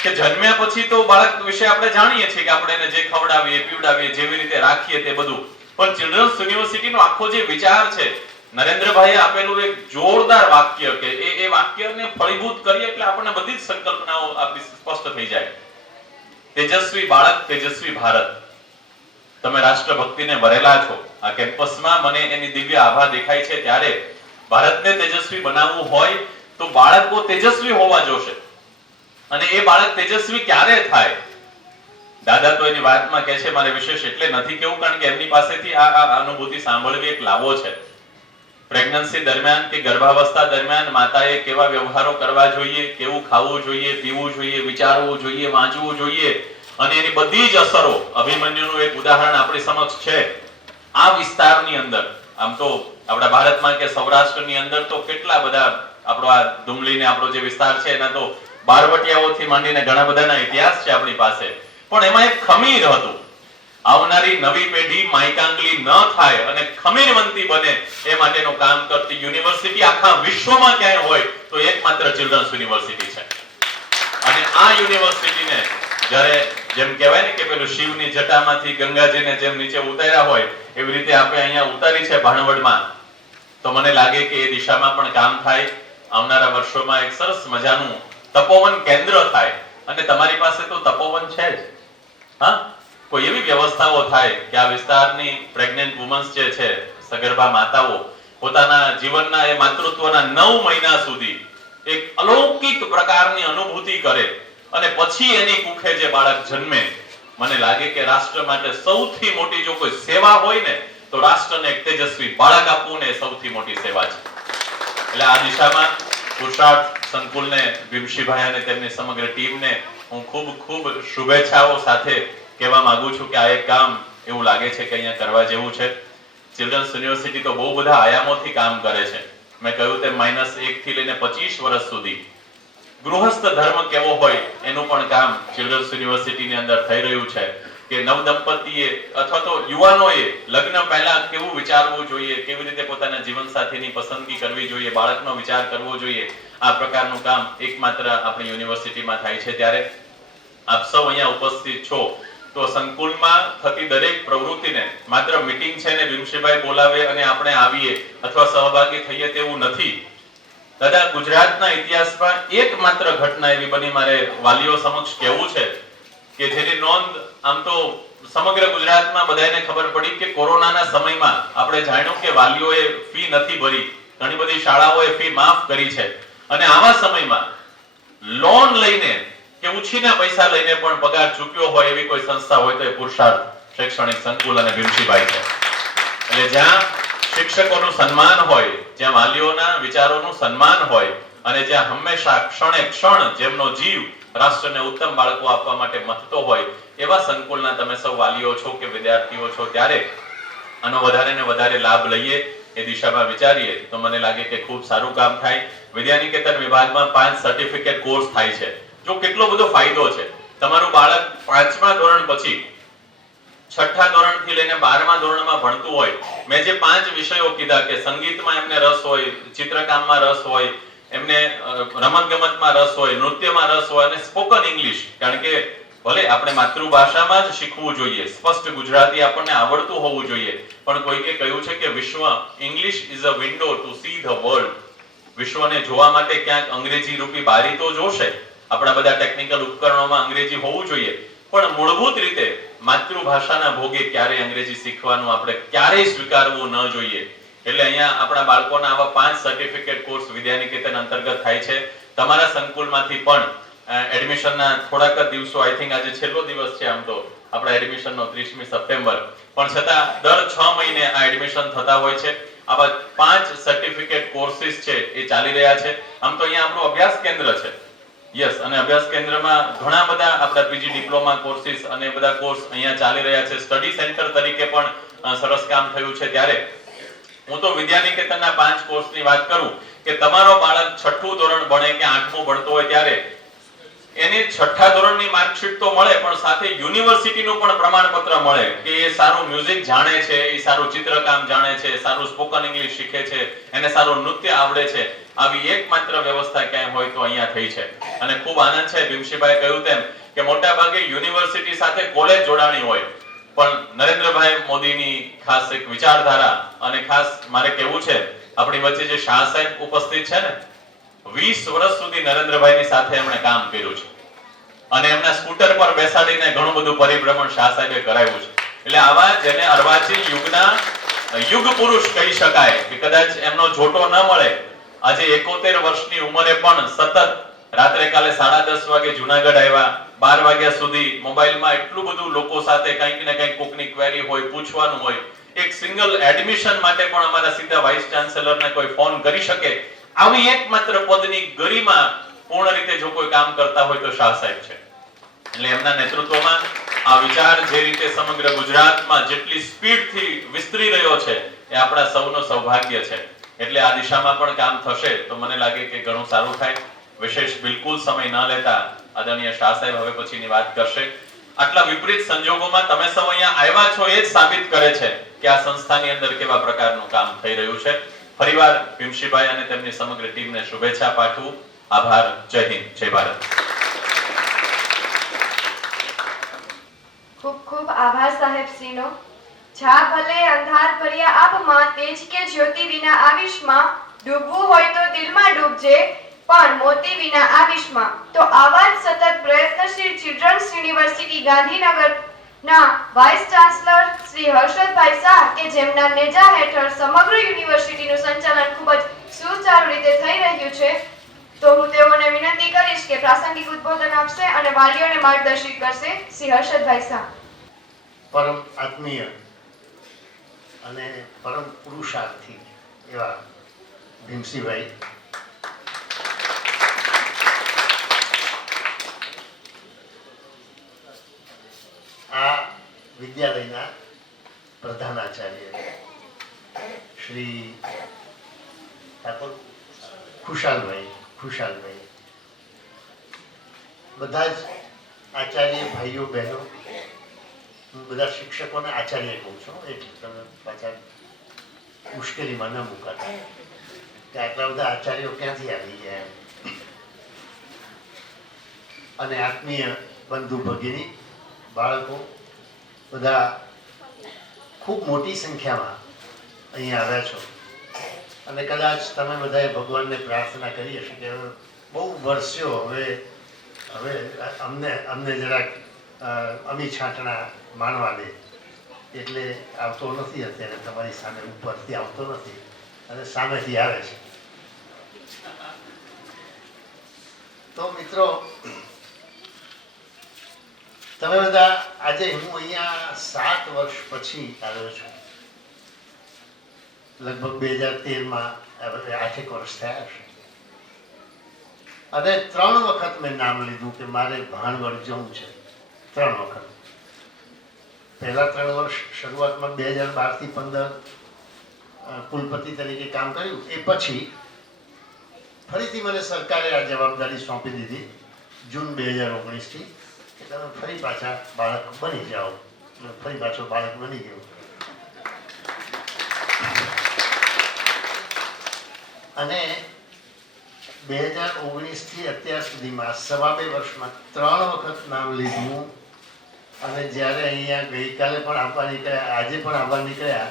કે જન્મ્યા પછી તો બાળક વિશે આપણે જાણીએ છીએ કે આપણે એને જે ખવડાવીએ પીવડાવીએ જેવી રીતે રાખીએ તે બધું, પણ ચિલ્ડ્રન્સ યુનિવર્સિટીનો આખો જે વિચાર છે, નરેન્દ્રભાઈએ આપેલું એક જોરદાર વાક્ય કે એ વાક્યને ફળીભૂત કરીએ એટલે આપણને બધી જ સંકલ્પનાઓ આપણી સ્પષ્ટ થઈ જાય. તેજસ્વી બાળક, તેજસ્વી ભારત. તમે રાષ્ટ્રભક્તિને ભરેલા છો. આ કેમ્પસમાં મને એની દિવ્ય આભા દેખાય છે. ત્યારે ભારતને તેજસ્વી બનાવવું હોય તો બાળકો તેજસ્વી હોવા જોશે. અને એ બાળક તેજસ્વી ક્યારે થાય? દાદા તો એની વાતમાં કહે છે, મારે વિશેષ એટલે નથી કેવું કારણ કે એમની પાસેથી આ અનુભૂતિ સાંભળવી એક લાવો છે. પ્રેગ્નન્સી દરમિયાન કે ગર્ભાવસ્થા દરમિયાન માતાએ કેવા વ્યવહારો કરવા જોઈએ, કેવું ખાવું જોઈએ, પીવું જોઈએ, વિચારવું જોઈએ, વાંચવું જોઈએ, અને એની બધી જ અસરો. અભિમન્યુનું એક ઉદાહરણ આપણી સમક્ષ છે. આ વિસ્તારની અંદર આમ તો આપણા ભારતમાં કે સૌરાષ્ટ્રની અંદર તો કેટલા બધા આપણો આ ડુમલીને આપણો જે વિસ્તાર છે એના તો બારવટિયાઓથી માંડીને ઘણા બધાના ઇતિહાસ છે આપણી પાસે. પણ એમાં એક ખમીર હતું. આવનારી નવી પેઢી માયકાંગલી ન થાય અને ખમીરવંતી બને એ માટેનું કામ કરતી યુનિવર્સિટી આખા વિશ્વમાં ક્યાંય હોય તો એકમાત્ર ચિલ્ડ્રન્સ યુનિવર્સિટી છે. અને આ યુનિવર્સિટીને જ્યારે જેમ કહેવાય ને કે પેલું શિવની જટામાંથી ગંગાજીને જેમ નીચે ઉતાર્યા હોય એવી રીતે આપણે અહીંયા ઉતારી છે ભાણવડમાં, તો મને લાગે કે એ દિશામાં પણ કામ થાય. આવનારા વર્ષોમાં એક સરસ મજાનું તપોવન કેન્દ્ર થાય. અને તમારી પાસે તો તપોવન છે જ. હા, કોઈ એવી વ્યવસ્થાઓ થાય કે આ વિસ્તારની પ્રેગ્નન્ટ વુમન્સ જે છે, સગર્ભા માતાઓ પોતાના જીવનના એ માતૃત્વના 9 મહિના સુધી એક અલૌકિક પ્રકારની અનુભૂતિ કરે અને પછી એની કુખે જે બાળક જન્મે, મને લાગે કે રાષ્ટ્ર માટે સૌથી મોટી જો કોઈ સેવા હોય ને તો રાષ્ટ્રને એક તેજસ્વી બાળક આપવું ને સૌથી મોટી સેવા છે. એટલે આ દિશામાં પુરુષાર્થ સંકુલને, ભીમશીભાઈ અને તેમની સમગ્ર ટીમને હું ખૂબ ખૂબ શુભેચ્છાઓ સાથે કહેવા માંગુ છું કે આ એક કામ એવું લાગે છે કે અહીંયા કરવા જેવું છે. ચિલ્ડ્રન્સ યુનિવર્સિટી તો બહુ બધા આયામોથી કામ કરે છે. મેં કહ્યું તેમ -1 થી લઈને 25 વર્ષ સુધી ગૃહસ્થ ધર્મ કેવો હોય એનું પણ કામ ચિલ્ડ્રન્સ યુનિવર્સિટીની અંદર થઈ રહ્યું છે. કે નવદંપતીએ અથવા તો યુવાનોએ લગ્ન પહેલા કેવું વિચારવું જોઈએ, કેવી રીતે પોતાના જીવનસાથીની પસંદગી કરવી જોઈએ, બાળકનો વિચાર કરવો જોઈએ, આ પ્રકારનું કામ એકમાત્ર આપણી યુનિવર્સિટીમાં થાય છે. ત્યારે આપ સૌ અહીંયા ઉપસ્થિત છો તો સંકુલમાં થતી દરેક પ્રવૃત્તિને માત્ર મીટિંગ છે ને ભીમશીભાઈ બોલાવે અને આપણે આવીએ અથવા સહભાગી થઈએ તેવું નથી. દાદા, ગુજરાતના ઇતિહાસમાં એકમાત્ર ઘટના એવી બની, મારે વાલીઓ સમક્ષ કહેવું છે કે જેની નોંધ આમ તો સમગ્ર ગુજરાતમાં બધાને ખબર પડી કે કોરોનાના સમયમાં આપણે જાણ્યું કે વાલીઓએ ફી નથી ભરી, ઘણી બધી શાળાઓએ ફી માફ કરી છે. અને આવા સમયમાં લોન લઈને કે ઉછીના પૈસા લઈને પણ પગાર ચૂક્યો હોય એવી કોઈ સંસ્થા હોય તો એ પુરુષાર્થ શૈક્ષણિક સંકુલ અને ભીમશીભાઈ છે. એટલે જ્યાં શિક્ષકોનું સન્માન હોય, જ્યાં વાલીઓના વિચારોનું સન્માન હોય અને જ્યાં હંમેશા ક્ષણે ક્ષણ જેમનો જીવ રાષ્ટ્રને ઉત્તમ બાળકો આપવા માટે મથતો હોય એવા સંકુલના તમે સૌ વાલીઓ છો કે વિદ્યાર્થીઓ છો, ત્યારે આનો વધારે ને વધારે લાભ લઈએ એ દિશામાં વિચારીએ તો મને લાગે કે ખૂબ સારું કામ થાય. વિદ્યાનિકેતન વિભાગમાં 5 સર્ટિફિકેટ કોર્સ થાય છે. જો કેટલો બધો ફાયદો છે. તમારું બાળક 5મા ધોરણ પછી 6ઠ્ઠા ધોરણથી લઈને 12મા ધોરણમાં ભણતું હોય, મેં જે 5 વિષયો કીધા કે સંગીતમાં એમને રસ હોય, ચિત્રકામમાં રસ હોય, એમને રમતગમતમાં રસ હોય, નૃત્યમાં રસ હોય અને સ્પોકન ઇંગ્લિશ, કારણ કે ભલે આપણે માતૃભાષામાં જ શીખવું જોઈએ, સ્પષ્ટ ગુજરાતી આપણને આવડતું હોવું જોઈએ, પણ કોઈકે કહ્યું છે કે વિશ્વ, English is a window to see the world. વિશ્વને જોવા માટે ક્યાંક અંગ્રેજી રૂપી બારી તો જોશે. આપણા બધા ટેકનિકલ ઉપકરણોમાં અંગ્રેજી હોવું જોઈએ, પણ મૂળભૂત રીતે માતૃભાષાના ભોગે ક્યારેય અંગ્રેજી શીખવાનું આપણે ક્યારેય સ્વીકારવું ન જોઈએ. એટલે અહીંયા આપણા બાળકોના આવા 5 સર્ટિફિકેટ કોર્સ વિદ્યાનિકેતન અંતર્ગત થાય છે. તમારા સંકુલમાંથી પણ એડમિશનના થોડાક જ દિવસો, આઈ થિંક આજે છેલ્લો દિવસ છે આમ તો આપણા એડમિશનનો 30મી સપ્ટેમ્બર, પણ છતાં દર 6 મહિને આ એડમિશન થતા હોય છે. આવા 5 સર્ટિફિકેટ કોર્સિસ છે એ ચાલી રહ્યા છે. આમ તો અહીંયા આપણું અભ્યાસ કેન્દ્ર છે. યસ, અને અભ્યાસ કેન્દ્રમાં ઘણા બધા આપણા પીજી ડિપ્લોમા કોર્સિસ અને બધા કોર્સ અહીંયા ચાલી રહ્યા છે. સ્ટડી સેન્ટર તરીકે પણ સરસ કામ થયું છે. ત્યારે હું તો વિદ્યાનિકેતનના 5 કોર્સની વાત કરું કે તમારો બાળક 6ઠ્ઠું ધોરણ ભણે કે 8મું ભણતો હોય ત્યારે એની છઠ્ઠા ધોરણની માર્કશીટ તો મળે, પણ સાથે યુનિવર્સિટીનું પણ પ્રમાણપત્ર મળે કે એ સારું મ્યુઝિક જાણે છે, એ સારું ચિત્રકામ જાણે છે, સારું સ્પોકન ઇંગ્લિશ શીખે છે, એને સારું નૃત્ય આવડે છે. આવી એકમાત્ર વ્યવસ્થા ક્યાંય હોય તો અહીંયા થઈ છે. અને ખૂબ આનંદ છે, ભીમસિંહભાઈ કહ્યું તેમ કે મોટા ભાગે યુનિવર્સિટી સાથે કોલેજ જોડાણી હોય, પણ નરેન્દ્રભાઈ મોદીની ખાસ એક વિચારધારા, અને ખાસ મારે કહેવું છે આપણી વચ્ચે જે શાહ સાહેબ ઉપસ્થિત છે ને, 20 વર્ષ સુધી નરેન્દ્રભાઈની સાથે એમણે કામ કર્યું છે અને એમના સ્કૂટર પર બેસાડીને ઘણું બધું પરિભ્રમણ શાહ સાહેબે કરાવ્યું છે. એટલે આવા જેને અર્વાચીન યુગના યુગ પુરુષ કહી શકાય કે કદાચ એમનો જોટો ન મળે, આજે 71 વર્ષની ઉંમરે પણ સતત રાત્રે કાલે 10:30 વાગે જુનાગઢ આવ્યા, 12 વાગ્યા સુધી મોબાઈલમાં એટલું બધું લોકો સાથે કંઈક ને કંઈક કોકની ક્વેરી હોય, પૂછવાનું હોય. એક સિંગલ એડમિશન માટે પણ અમારા સીધા વાઇસ ચાન્સેલરને કોઈ ફોન કરી શકે, આવી એકમાત્ર પદની ગરિમા પૂર્ણ રીતે જો કોઈ કામ કરતા હોય તો શાહ સાહેબ છે. એટલે એમના નેતૃત્વમાં આ વિચાર જે રીતે સમગ્ર ગુજરાતમાં જેટલી સ્પીડથી વિસ્તરી રહ્યો છે એ આપણા સૌનું સૌભાગ્ય છે. એટલે આ દિશામાં પણ કામ થશે તો મને લાગે કે ઘણું સારું થાય. વિશેષ બિલકુલ સમય ન લેતા આદરણીય શાહ સાહેબ હવે પછીની વાત કરશે. આટલા વિપરીત સંજોગોમાં તમે સૌ અહીંયા આવ્યા છો એ જ સાબિત કરે છે કે આ સંસ્થાની અંદર કેવા પ્રકારનું કામ થઈ રહ્યું છે. ફરીવાર ભીમસિંહભાઈ અને તેમની સમગ્ર ટીમને શુભેચ્છા પાઠવું. આભાર. જય હિન્દ, જય ભારત. ખૂબ ખૂબ આભાર સાહેબશ્રીનો. જા ભલે અંધાર ભર્યા આબમાં, તેજ કે જ્યોતિ વિના આવિષમાં, ડૂબવું હોય તો દિલમાં ડૂબજે, પણ મોતી વિના આવિષમાં. તો આવા જ સતત પ્રયત્નશીલ ચિલ્ડ્રન્સ યુનિવર્સિટી ગાંધીનગરના વાઇસ ચાન્સલર શ્રી હર્ષદભાઈ શાહ, કે જેમના નેજા હેઠળ સમગ્ર યુનિવર્સિટીનું સંચાલન ખૂબ જ સુચારુ રીતે થઈ રહ્યું છે, તો હું તેઓને વિનંતી કરીશ કે પ્રાસંગિક ઉદ્બોધન આપશે અને વાલીઓને માર્ગદર્શિત કરશે. શ્રી હર્ષદભાઈ શાહ. પરમ આત્મીય અને પરમ પુરુષાર્થી એવા ભીમસિંહભાઈ, આ વિદ્યાલયના પ્રધાનાચાર્ય શ્રી ઠાકોર ખુશાલભાઈ, બધા જ આચાર્ય ભાઈઓ બહેનો, હું બધા શિક્ષકોને આચાર્ય કહું છું એટલે તમે પાછા મુશ્કેલીમાં ન મુકાતા કે આટલા બધા આચાર્યો ક્યાંથી આવી ગયા. અને આત્મીય બંધુ ભગીની, બાળકો બધા ખૂબ મોટી સંખ્યામાં અહીંયા આવ્યા છો. અને કદાચ તમે બધાએ ભગવાનને પ્રાર્થના કરી હશે કે બહુ વર્ષો હવે અમને જરાક અમી છાંટણા માણવા દે, એટલે આવતો નથી અત્યારે તમારી સામે, ઉપરથી આવતો નથી અને સામેથી આવે છે. તો મિત્રો, તમે બધા આજે, હું અહીંયા 7 વર્ષ પછી આવ્યો છું. લગભગ 2013માં 8 વર્ષ થયા હશે. અને 3 વખત મેં નામ લીધું કે મારે ભાણવડ જવું છે. 3 વખત. પહેલા 3 વર્ષ શરૂઆતમાં 2012 થી 15 કુલપતિ તરીકે કામ કર્યું. એ પછી ફરીથી મને સરકારે આ જવાબદારી સોંપી દીધી જૂન 2019 થી કે તમે ફરી પાછા બાળક બની જાઓ. ફરી પાછો બાળક બની ગયો. અને 2019 થી અત્યાર સુધીમાં 2.5 વર્ષમાં 3 વખત નામ લીધું. અને જ્યારે અહીંયા ગઈકાલે પણ આવવા નીકળ્યા, આજે પણ આવવા નીકળ્યા,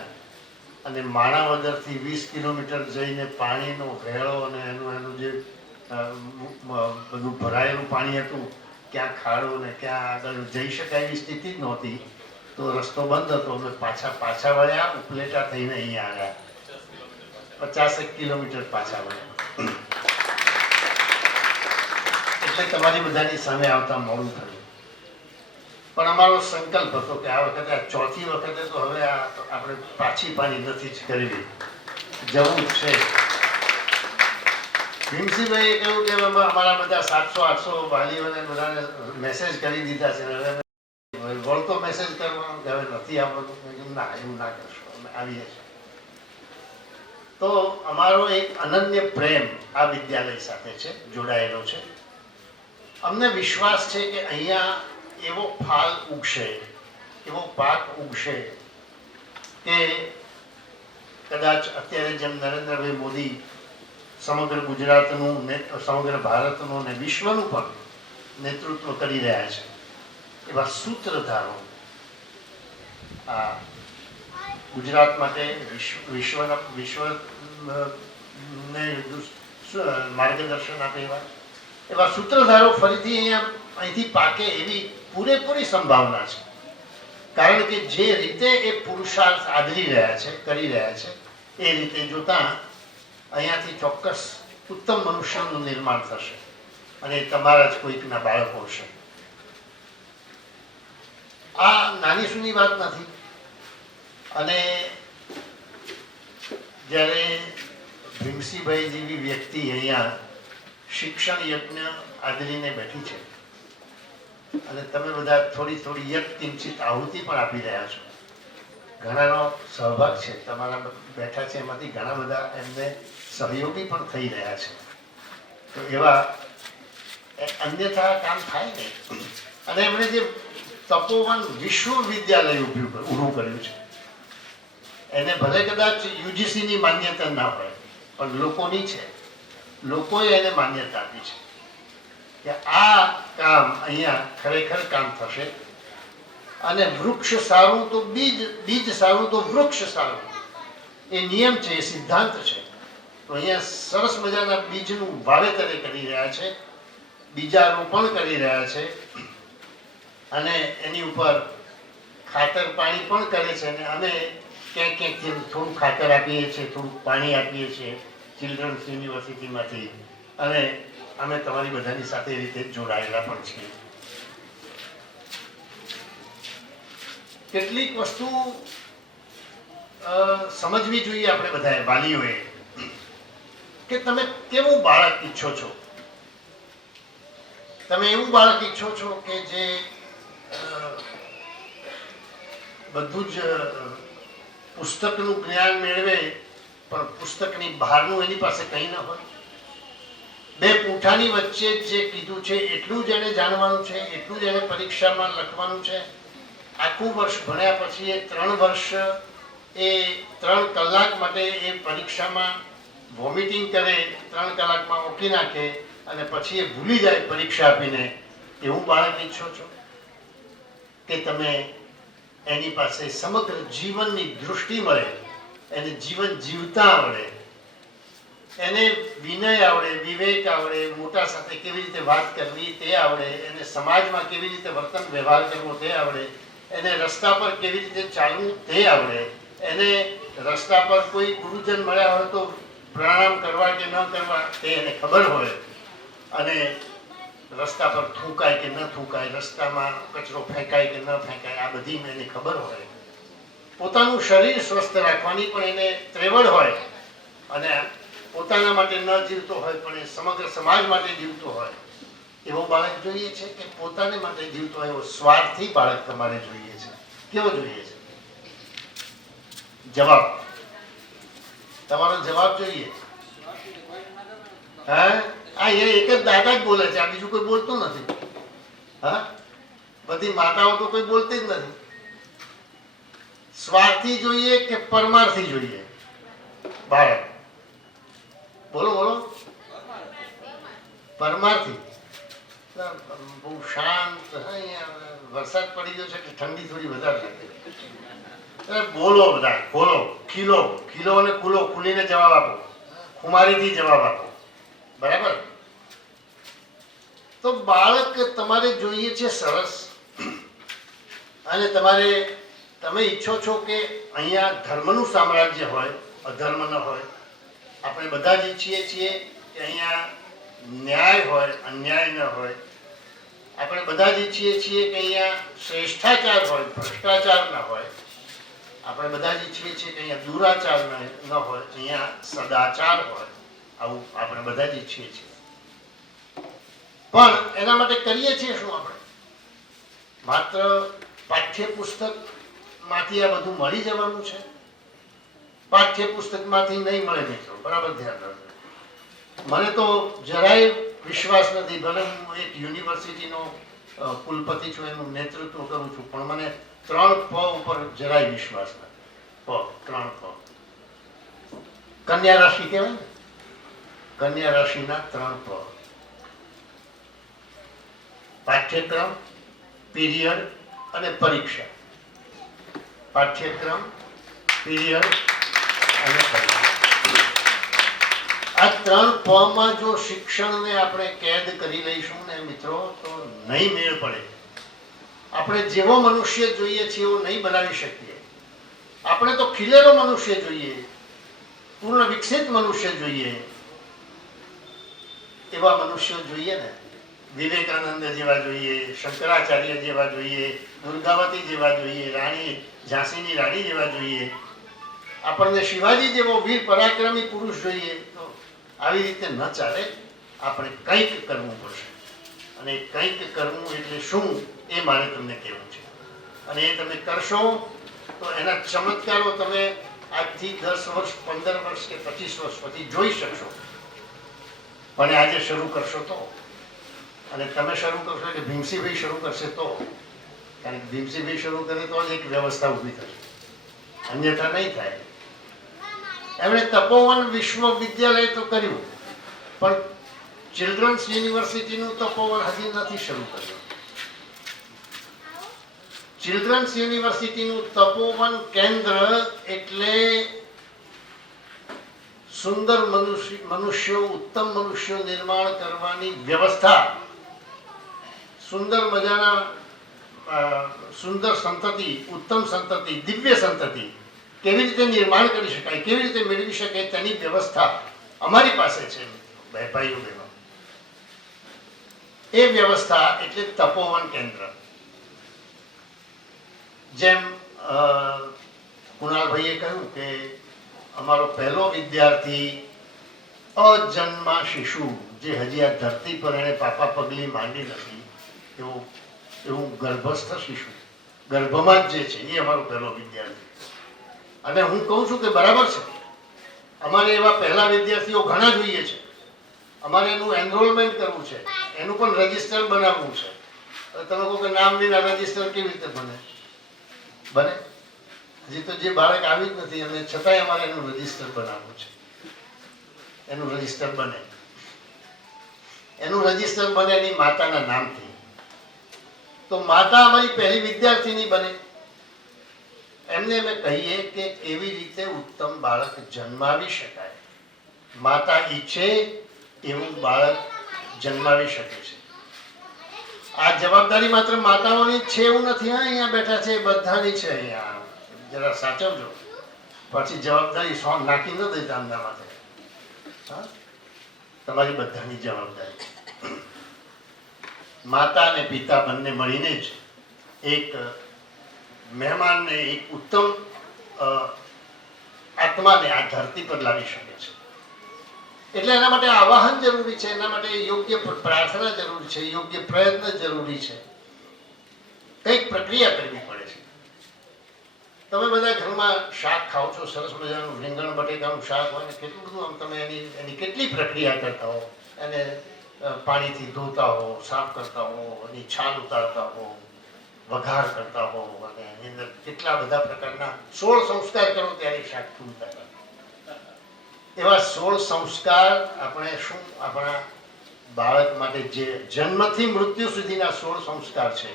અને માણાવદરથી 20 કિલોમીટર જઈને પાણીનો ભેળો અને એનું જે બધું ભરાયેલું પાણી હતું, ક્યાં ખાડો ને ક્યાં આગળ જઈ શકાય એવી સ્થિતિ જ નહોતી. તો રસ્તો બંધ હતો. અમે પાછા વળ્યા, ઉપલેટા થઈને અહીંયા આવ્યા. 50 કિલોમીટર પાછા વળ્યા. એટલે તમારી બધાની સામે આવતા મોડું થયું. પણ અમારો સંકલ્પ હતો કે આ વખતે, આ 4થી વખતે તો હવે આપણે પાછી પાની નથી જ કરવી, જવું છે. ભીમસિંહભાઈએ કહ્યું કે અમારા બધા 700-800 વાલીઓને બધાને મેસેજ કરી દીધા છે, હવે વળતો મેસેજ કરવાનો કે હવે નથી આવવાનું. ના, એવું ના કરશો, અમે આવીએ છીએ. તો અમારો એક અનન્ય પ્રેમ આ વિદ્યાલય સાથે છે, જોડાયેલો છે. અમને વિશ્વાસ છે કે અહીંયા એવો ફાલ ઉગશે, એવો પાક ઉગશે કે કદાચ અત્યારે જેમ નરેન્દ્રભાઈ મોદી સમગ્ર ગુજરાતનું સમગ્ર ભારતનું અને વિશ્વનું પણ નેતૃત્વ કરી રહ્યા છે, એવા સૂત્રધારો આ ગુજરાત માટે વિશ્વને માર્ગદર્શન આપે એવા સૂત્રધારો ફરીથી અહીંથી પાકે એવી પૂરેપૂરી સંભાવના છે. કારણ કે જે રીતે એ પુરુષાર્થ આદરી રહ્યા છે, કરી રહ્યા છે, એ રીતે જોતા અહીંયાથી ચોક્કસ ઉત્તમ મનુષ્યનું નિર્માણ થશે અને તમારા જ કોઈકના બાળકો હશે. આ નાની સૂની વાત નથી. અને જ્યારે ભીમસિંહભાઈ જેવી વ્યક્તિ અહીંયા શિક્ષણ યજ્ઞ આદરીને બેઠી છે અને તમે બધા થોડી થોડી યજ્ઞ કિંચિત આહુતિ પણ આપી રહ્યા છો, ઘણાનો સહભાગ છે, તમારા બેઠા છે એમાંથી ઘણા બધા એમને સહયોગી પણ થઈ રહ્યા છે. તો એવા અન્યથા કામ થાય નહીં. અને એમણે જે તપોવન વિશ્વવિદ્યાલય ઊભું કર્યું છે એને ભલે કદાચ યુજીસીની માન્યતા ના હોય પણ લોકોની છે, લોકોએ એને માન્યતા આપી છે કે આ કામ અહીંયા ખરેખર કામ થશે. અને વૃક્ષ સારું તો બીજ સારું તો વૃક્ષ સારું, એ નિયમ છે, એ સિદ્ધાંત છે. તો અહીંયા સરસ મજાના બીજનું વાવેતર કરી રહ્યા છે, બીજારોપણ કરી રહ્યા છે અને એની ઉપર ખાતર પાણી પણ કરે છે. અને અમે ક્યાંક ક્યાંકથી થોડું ખાતર આપીએ છીએ, થોડું પાણી આપીએ છીએ ચિલ્ડ્રન્સ યુનિવર્સિટીમાંથી, અને અમે તમારી બધાની સાથે એ રીતે જોડાયેલા પણ છીએ. કેટલીક વસ્તુ સમજવી જોઈએ આપણે બધાએ, વાલીઓએ, કે તમે કેવું બાળક ઈચ્છો છો. તમે એવું બાળક ઈચ્છો છો કે જે બધું જ પુસ્તકનું જ્ઞાન મેળવે પણ પુસ્તકની બહારનું એની પાસે કંઈ ન હોય. બે પૂંઠાની વચ્ચે જે કીધું છે એટલું જ એને જાણવાનું છે, એટલું જ એને પરીક્ષામાં લખવાનું છે. આખું વર્ષ ભણ્યા પછી એ 3 વર્ષ એ 3 કલાક માટે એ પરીક્ષામાં વોમિટિંગ કરે, 3 કલાકમાં ઓકી નાખે અને પછી એ ભૂલી જાય પરીક્ષા આપીને. એવું બાળક ઈચ્છો છો કે તમે એની પાસે સમગ્ર જીવનની દૃષ્ટિ મળે, એને જીવન જીવતા આવડે, એને વિનય આવડે, વિવેક આવડે, મોટા સાથે કેવી રીતે વાત કરવી તે આવડે, એને સમાજમાં કેવી રીતે વર્તન વ્યવહાર કરવો તે આવડે, એને રસ્તા પર કેવી રીતે ચાલવું તે આવડે, એને રસ્તા પર કોઈ ગુરુજન મળ્યા હોય તો પ્રણામ કરવા કે ન કરવા તે એને ખબર હોય, અને રસ્તા પર થૂંકાય કે ન થૂંકાય, રસ્તામાં કચરો ફેંકાય કે ન ફેંકાય, આ બધી એને ખબર હોય. પોતાનું શરીર સ્વસ્થ રાખવાની પણ એને ત્રેવડ હોય અને પોતાના માટે ન જીવતો હોય પણ એ સમગ્ર સમાજ માટે જીવતો હોય. એવો બાળક જોઈએ છે કે પોતાને માટે જીવતો હોય એવો સ્વાર્થી બાળક તમારે જોઈએ છે? કેવો જોઈએ છે? જવાબ, તમારો જવાબ જોઈએ. હા, આ એક જ દાદા જ બોલે છે, આ બીજું કોઈ બોલતું નથી. હા, બધી માતાઓ તો કોઈ બોલતી જ નથી. સ્વાર્થી જોઈએ કે પરમાર્થી જોઈએ બાળક? બોલો બોલો. પરમાર્થી. બહુ શાંત. વરસાદ પડી ગયો છે એટલે ઠંડી થોડી વધારે લાગે. બોલો બધા, ખોલો, ખીલો, ખીલો અને ખુલો, ખુલીને જવાબ આપો, ખુમારીથી જવાબ આપો. બરાબર? તો બાળક તમારે જોઈએ છે સરસ, અને તમે ઈચ્છો છો કે અહીંયા ધર્મનું સામ્રાજ્ય હોય, અધર્મ ન હોય. આપણે બધા જ ઈચ્છીએ છીએ કે અહીંયા ન્યાય હોય, અન્યાય ન હોય. આપણે બધા જ ઈચ્છીએ છીએ કે અહીંયા શ્રેષ્ઠાચાર હોય, ભ્રષ્ટાચાર ન હોય. આપણે બધા જ ઈચ્છીએ છીએ કે અહીંયા દુરાચાર ન હોય, અહીંયા સદાચાર હોય. આવું આપણે બધા જ ઈચ્છીએ છીએ. પણ એના માટે કરીએ છીએ શું આપણે? માત્ર પાઠ્યપુસ્તકમાંથી આ બધું મળી જવાનું છે? પાઠ્યપુસ્તકમાંથી નહીં મળે મિત્રો, બરાબર ધ્યાન રાખજો. મને તો જરાય વિશ્વાસ નથી. ભલે હું એક યુનિવર્સિટીનો કુલપતિ છું, એનું નેતૃત્વ કરું છું, પણ મને 3 પ ઉપર જરાય વિશ્વાસ નથી. 3 પ. કન્યા રાશિ કહેવાય ને, કન્યા રાશિના 3 પ: પાઠ્યક્રમ, પીરિયડ અને પરીક્ષા. પાઠ્યક્રમ, પીરિયડ અને પરીક્ષા. આ 3 પમાં જો શિક્ષણને આપણે કેદ કરી લઈશું ને મિત્રો, તો નહીં મેળ પડે. આપણે જેવો મનુષ્ય જોઈએ છે એવો નહીં બનાવી શકીએ. આપણે તો ખીલેલો મનુષ્ય જોઈએ, પૂર્ણ વિકસિત મનુષ્ય જોઈએ. એવા મનુષ્યો જોઈએ ને, વિવેકાનંદ જેવા જોઈએ, શંકરાચાર્ય જેવા જોઈએ, દુર્ગાવતી જેવા જોઈએ, રાણી ઝાંસીની રાણી જેવા જોઈએ. આપણને શિવાજી જેવો વીર પરાક્રમી પુરુષ જોઈએ. તો આવી રીતે ન ચાલે. આપણે કંઈક કરવું પડશે. અને કંઈક કરવું એટલે શું એ મારે તમને કહેવું છે. અને એ તમે કરશો તો એના ચમત્કારો તમે આજથી 10 વર્ષ, 15 વર્ષ કે 25 વર્ષ પછી જોઈ શકશો. પણ આજે શરૂ કરશો તો, અને તમે શરૂ કરશો એટલે ભીમસિંહભાઈ શરૂ કરશે તો, કારણ કે ભીમસિંહભાઈ શરૂ કરે તો જ એક વ્યવસ્થા ઊભી થશે, અન્યથા નહીં થાય. એમણે તપોવન વિશ્વવિદ્યાલય તો કર્યું, પણ ચિલ્ડ્રન્સ યુનિવર્સિટીનું તપોવન હજી નથી શરૂ કર્યું. ચિલ્ડ્રન્સ યુનિવર્સિટીનું તપોવન કેન્દ્ર એટલે સુંદર મનુષ્યો, ઉત્તમ મનુષ્યો નિર્માણ કરવાની વ્યવસ્થા. સુંદર મજાના સુંદર સંતતિ, ઉત્તમ સંતતિ, દિવ્ય સંતતિ કેવી રીતે નિર્માણ કરી શકાય, કેવી રીતે મેળવી શકાય તેની વ્યવસ્થા અમારી પાસે છે ભાઈઓ બહેનો. એ વ્યવસ્થા એટલે તપોવન કેન્દ્ર. જેમ કુણાલભાઈએ કહ્યું કે અમારો પહેલો વિદ્યાર્થી અજન્મા શિશુ, જે હજી આ ધરતી પર એને પાપા પગલી માંડી નથી, એવું ગર્ભસ્થ શિશુ, ગર્ભમાં જ જે છે એ અમારો પહેલો વિદ્યાર્થી. અને હું કહું છું કે બરાબર છે, અમારે એવા પહેલા વિદ્યાર્થીઓ ઘણા જોઈએ છે. અમારે એનું એનરોલમેન્ટ કરવું છે, એનું પણ રજિસ્ટર બનાવવું છે. તમે કહો કે નામ વિના રજિસ્ટર કેવી રીતે બને? હજી તો જે બાળક આવી જ નથી અને છતાંય અમારે એનું રજિસ્ટર બનાવવું છે. એનું રજિસ્ટર બને. એનું રજિસ્ટર બને એની માતાના નામથી. તો માતા અમારી પહેલી વિદ્યાર્થીની બને. એમને અમે કહીએ કે એવી રીતે ઉત્તમ બાળક જન્માવી શકાય. માતા ઈચ્છે એવું બાળક જન્માવી શકે છે. આ જવાબદારી માત્ર માતાઓની જ છે એવું નથી. અહીંયા બેઠા છે બધાની છે. અહીંયા જરા સાચવજો, પછી જવાબદારી નાખી ન દેતા આમના માથે. તમારી બધાની જવાબદારી. માતા અને પિતા બંને મળીને જ એક મહેમાનને, એક ઉત્તમ આત્માને આ ધરતી પર લાવી શકે છે. એટલે એના માટે આવાહન જરૂરી છે, એના માટે યોગ્ય પ્રાર્થના જરૂરી છે, યોગ્ય પ્રયત્ન જરૂરી છે. કંઈક પ્રક્રિયા કરવી પડે છે. તમે બધા ઘરમાં શાક ખાઓ છો, સરસ મજાનું રીંગણ બટેકાનું શાક હોય ને, કેટલું બધું આમ તમે એની કેટલી પ્રક્રિયા કરતા હો. એને પાણીથી ધોતા હો, સાફ કરતા હો, એની છાલ ઉતારતા હો, વઘાર કરતા હો, અને એની અંદર કેટલા બધા પ્રકારના 16 સંસ્કાર કરો ત્યારે શાક ઉતારતા. એવા 16 સંસ્કાર આપણે શું આપણા બાળક માટે, જે જન્મથી મૃત્યુ સુધીના 16 સંસ્કાર છે,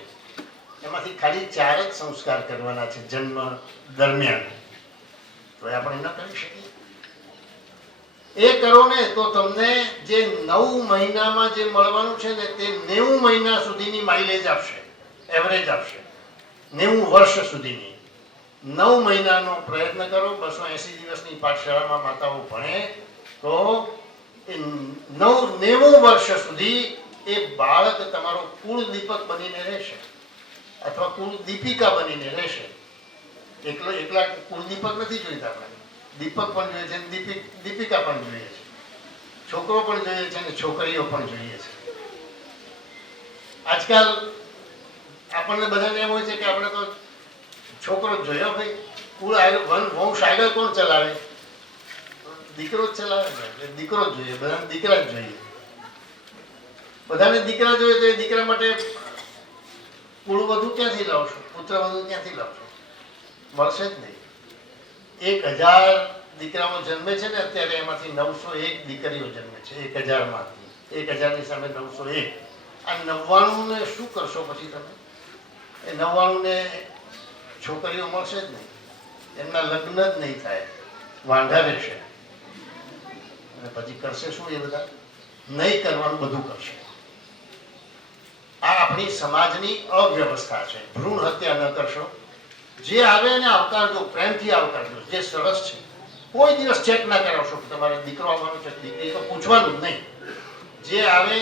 એમાંથી ખાલી 4 જ સંસ્કાર કરવાના છે જન્મ દરમિયાન. તો એ આપણે ન કરી શકીએ. એ કરો ને તો તમને જે 9 મહિનામાં જે મળવાનું છે ને, તે 90 મહિના સુધીની માઇલેજ આપશે, એવરેજ આપશે. 90 વર્ષ સુધીની. 9 મહિનાનો પ્રયત્ન કરો. 280 દિવસની પાઠશાળામાં માતાઓ ભણે તો એ 90 વર્ષ સુધી એ બાળક તમારો કુળ દીપક બનીને રહેશે, અથવા કુળ દીપિકા બનીને રહેશે. એકલા કુળ દીપક નથી જોઈતા આપણે, દીપક પણ જોઈએ છે, દીપિકા પણ જોઈએ છે, છોકરો પણ જોઈએ છે અને છોકરીઓ પણ જોઈએ છે. આજકાલ આપણને બધાને એમ હોય છે કે આપણે તો છોકરો જ જોયો ભાઈ, કુળ વંશ આગળ કોણ ચલાવે? દીકરો જ ચલાવે ને, એટલે દીકરો જ જોઈએ, બધાને દીકરા જ જોઈએ. બધાને દીકરા જોઈએ તો એ દીકરા માટે કુળ વધુ ક્યાંથી લાવશો, પુત્ર વધુ ક્યાંથી લાવશો? મળશે જ નહીં. 1000 દીકરાઓ જન્મે છે ને અત્યારે, એમાંથી 901 દીકરીઓ જન્મે છે 1000માંથી. 1000ની સામે 901. આ 99 ને શું કરશો પછી તમે? એ 99 ને છોકરીઓ મળશે જ નહીં, એમના લગ્ન જ નહીં થાય, વાંઢા રહેશે. અને પછી કરશે શું એ બધા? નહીં કરવાનું બધું કરશે. આ આપણી સમાજની અવ્યવસ્થા છે. ભ્રૂણ હત્યા ન કરશો, જે આવે એને આવકારજો, પ્રેમથી આવકારજો, જે સરસ છે. કોઈ દિવસ ચેક ના કરાવશો કે તમારે દીકરો આવવાનો છે દીકરી, તો પૂછવાનું જ નહીં. જે આવે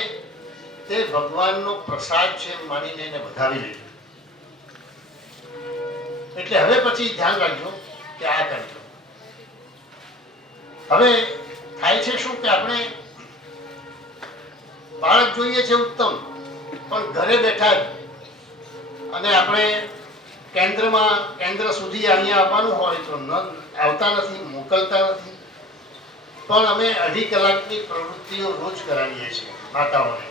તે ભગવાનનો પ્રસાદ છે માનીને એને વધાવી લેજો. એટલે હવે પછી ધ્યાન રાખજો કે આ કરજો. હવે થાય છે શું કે આપણે બાળક જોઈએ છે ઉત્તમ, પણ ઘરે બેઠા જ અને આપણે કેન્દ્ર સુધી અહીંયા આવવાનું હોય તો આવતા નથી, મોકલતા નથી. પણ અમે 2.5 કલાકની પ્રવૃત્તિઓ રોજ કરાવીએ છીએ માતાઓને.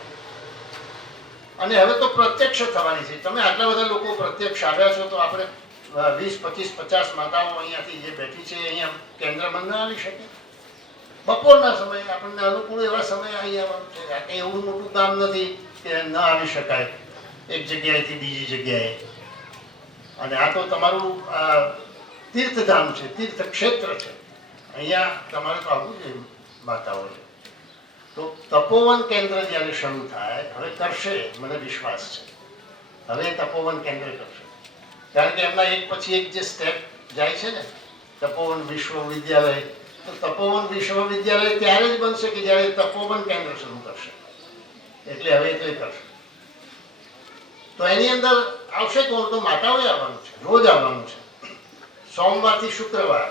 અને હવે તો પ્રત્યક્ષ થવાની છે. તમે આટલા બધા લોકો પ્રત્યક્ષ આવ્યા છો તો આપણે 20, 25, 50 માતાઓ અહીંયાથી જે બેઠી છે અહીંયા કેન્દ્રમાં ન આવી શકે? બપોરના સમયે આપણને અનુકૂળ એવા સમયે અહીં આવવાનું છે. આ કંઈ એવું મોટું કામ નથી કે ન આવી શકાય એક જગ્યાએથી બીજી જગ્યાએ. અને આ તો તમારું તીર્થધામ છે, તીર્થક્ષેત્ર છે. અહીંયા તમારે તો આવવું જોઈએ માતાઓને. તો તપોવન કેન્દ્ર જ્યારે શરૂ થાય, હવે કરશે, મને વિશ્વાસ છે. હવે તપોવન કેન્દ્ર કરશે, કારણ કે એમના એક પછી એક જે સ્ટેપ જાય છે ને, તપોવન વિશ્વવિદ્યાલય, તો તપોવન વિશ્વવિદ્યાલય ત્યારે જ બનશે કે જ્યારે તપોવન કેન્દ્ર શરૂ કરશે. એટલે હવે તો એ કરશે. તો એની અંદર આવશે કોણ? તો માતાઓએ આવવાનું છે, રોજ આવવાનું છે. સોમવારથી શુક્રવાર,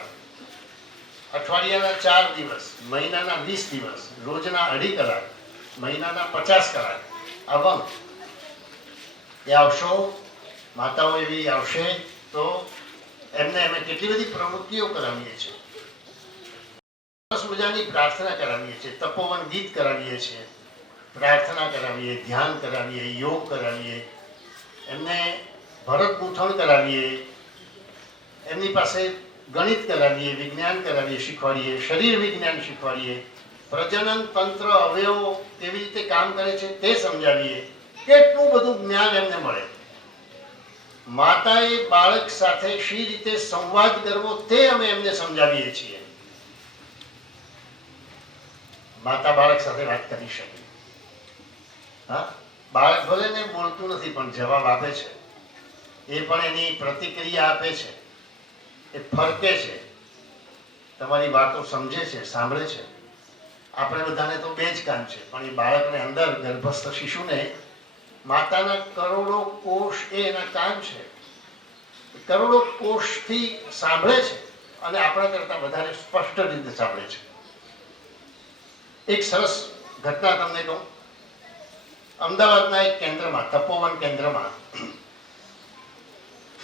અઠવાડિયાના 4 દિવસ, મહિનાના 20 દિવસ, રોજના 2.5 કલાક, મહિનાના 50 કલાક આવવાનું. એ આવશો, માતાઓ એવી આવશે તો એમને અમે કેટલી બધી પ્રવૃત્તિઓ કરાવીએ છીએ. સરસ મજાની પ્રાર્થના કરાવીએ છીએ, તપોવન ગીત કરાવીએ છીએ, પ્રાર્થના કરાવીએ, ધ્યાન કરાવીએ, યોગ કરાવીએ, એમને ભરત ગૂંથણ કરાવીએ, એમની પાસે ગણિત કરાવીએ, વિજ્ઞાન કરાવીએ, શીખવાડીએ, શરીર વિજ્ઞાન શીખવાડીએ, પ્રજનન તંત્ર અવયવો કેવી રીતે કામ કરે છે તે સમજાવીએ. કેટલું બધું જ્ઞાન એમને મળે. માતાએ બાળક સાથે શી રીતે સંવાદ કરવો તે અમે એમને સમજાવીએ છીએ. માતા બાળક સાથે વાત કરી શકે. હા, બાળક ભલે ને બોલતું નથી પણ જવાબ આપે છે. એ પણ એની પ્રતિક્રિયા આપે છે, એ ફરકે છે, તમારી વાતો સમજે છે, સાંભળે છે. આપણે બધાને તો 2 જ કાન છે, પણ એ બાળકને અંદર ગર્ભસ્થ શિશુને માતાના કરોડો કોષ એ એના કાન છે. કરોડો કોષથી સાંભળે છે અને આપણા કરતા વધારે સ્પષ્ટ રીતે સાંભળે છે. એક સરસ ઘટના તમને કહું. અમદાવાદના એક કેન્દ્રમાં, તપોવન કેન્દ્રમાં,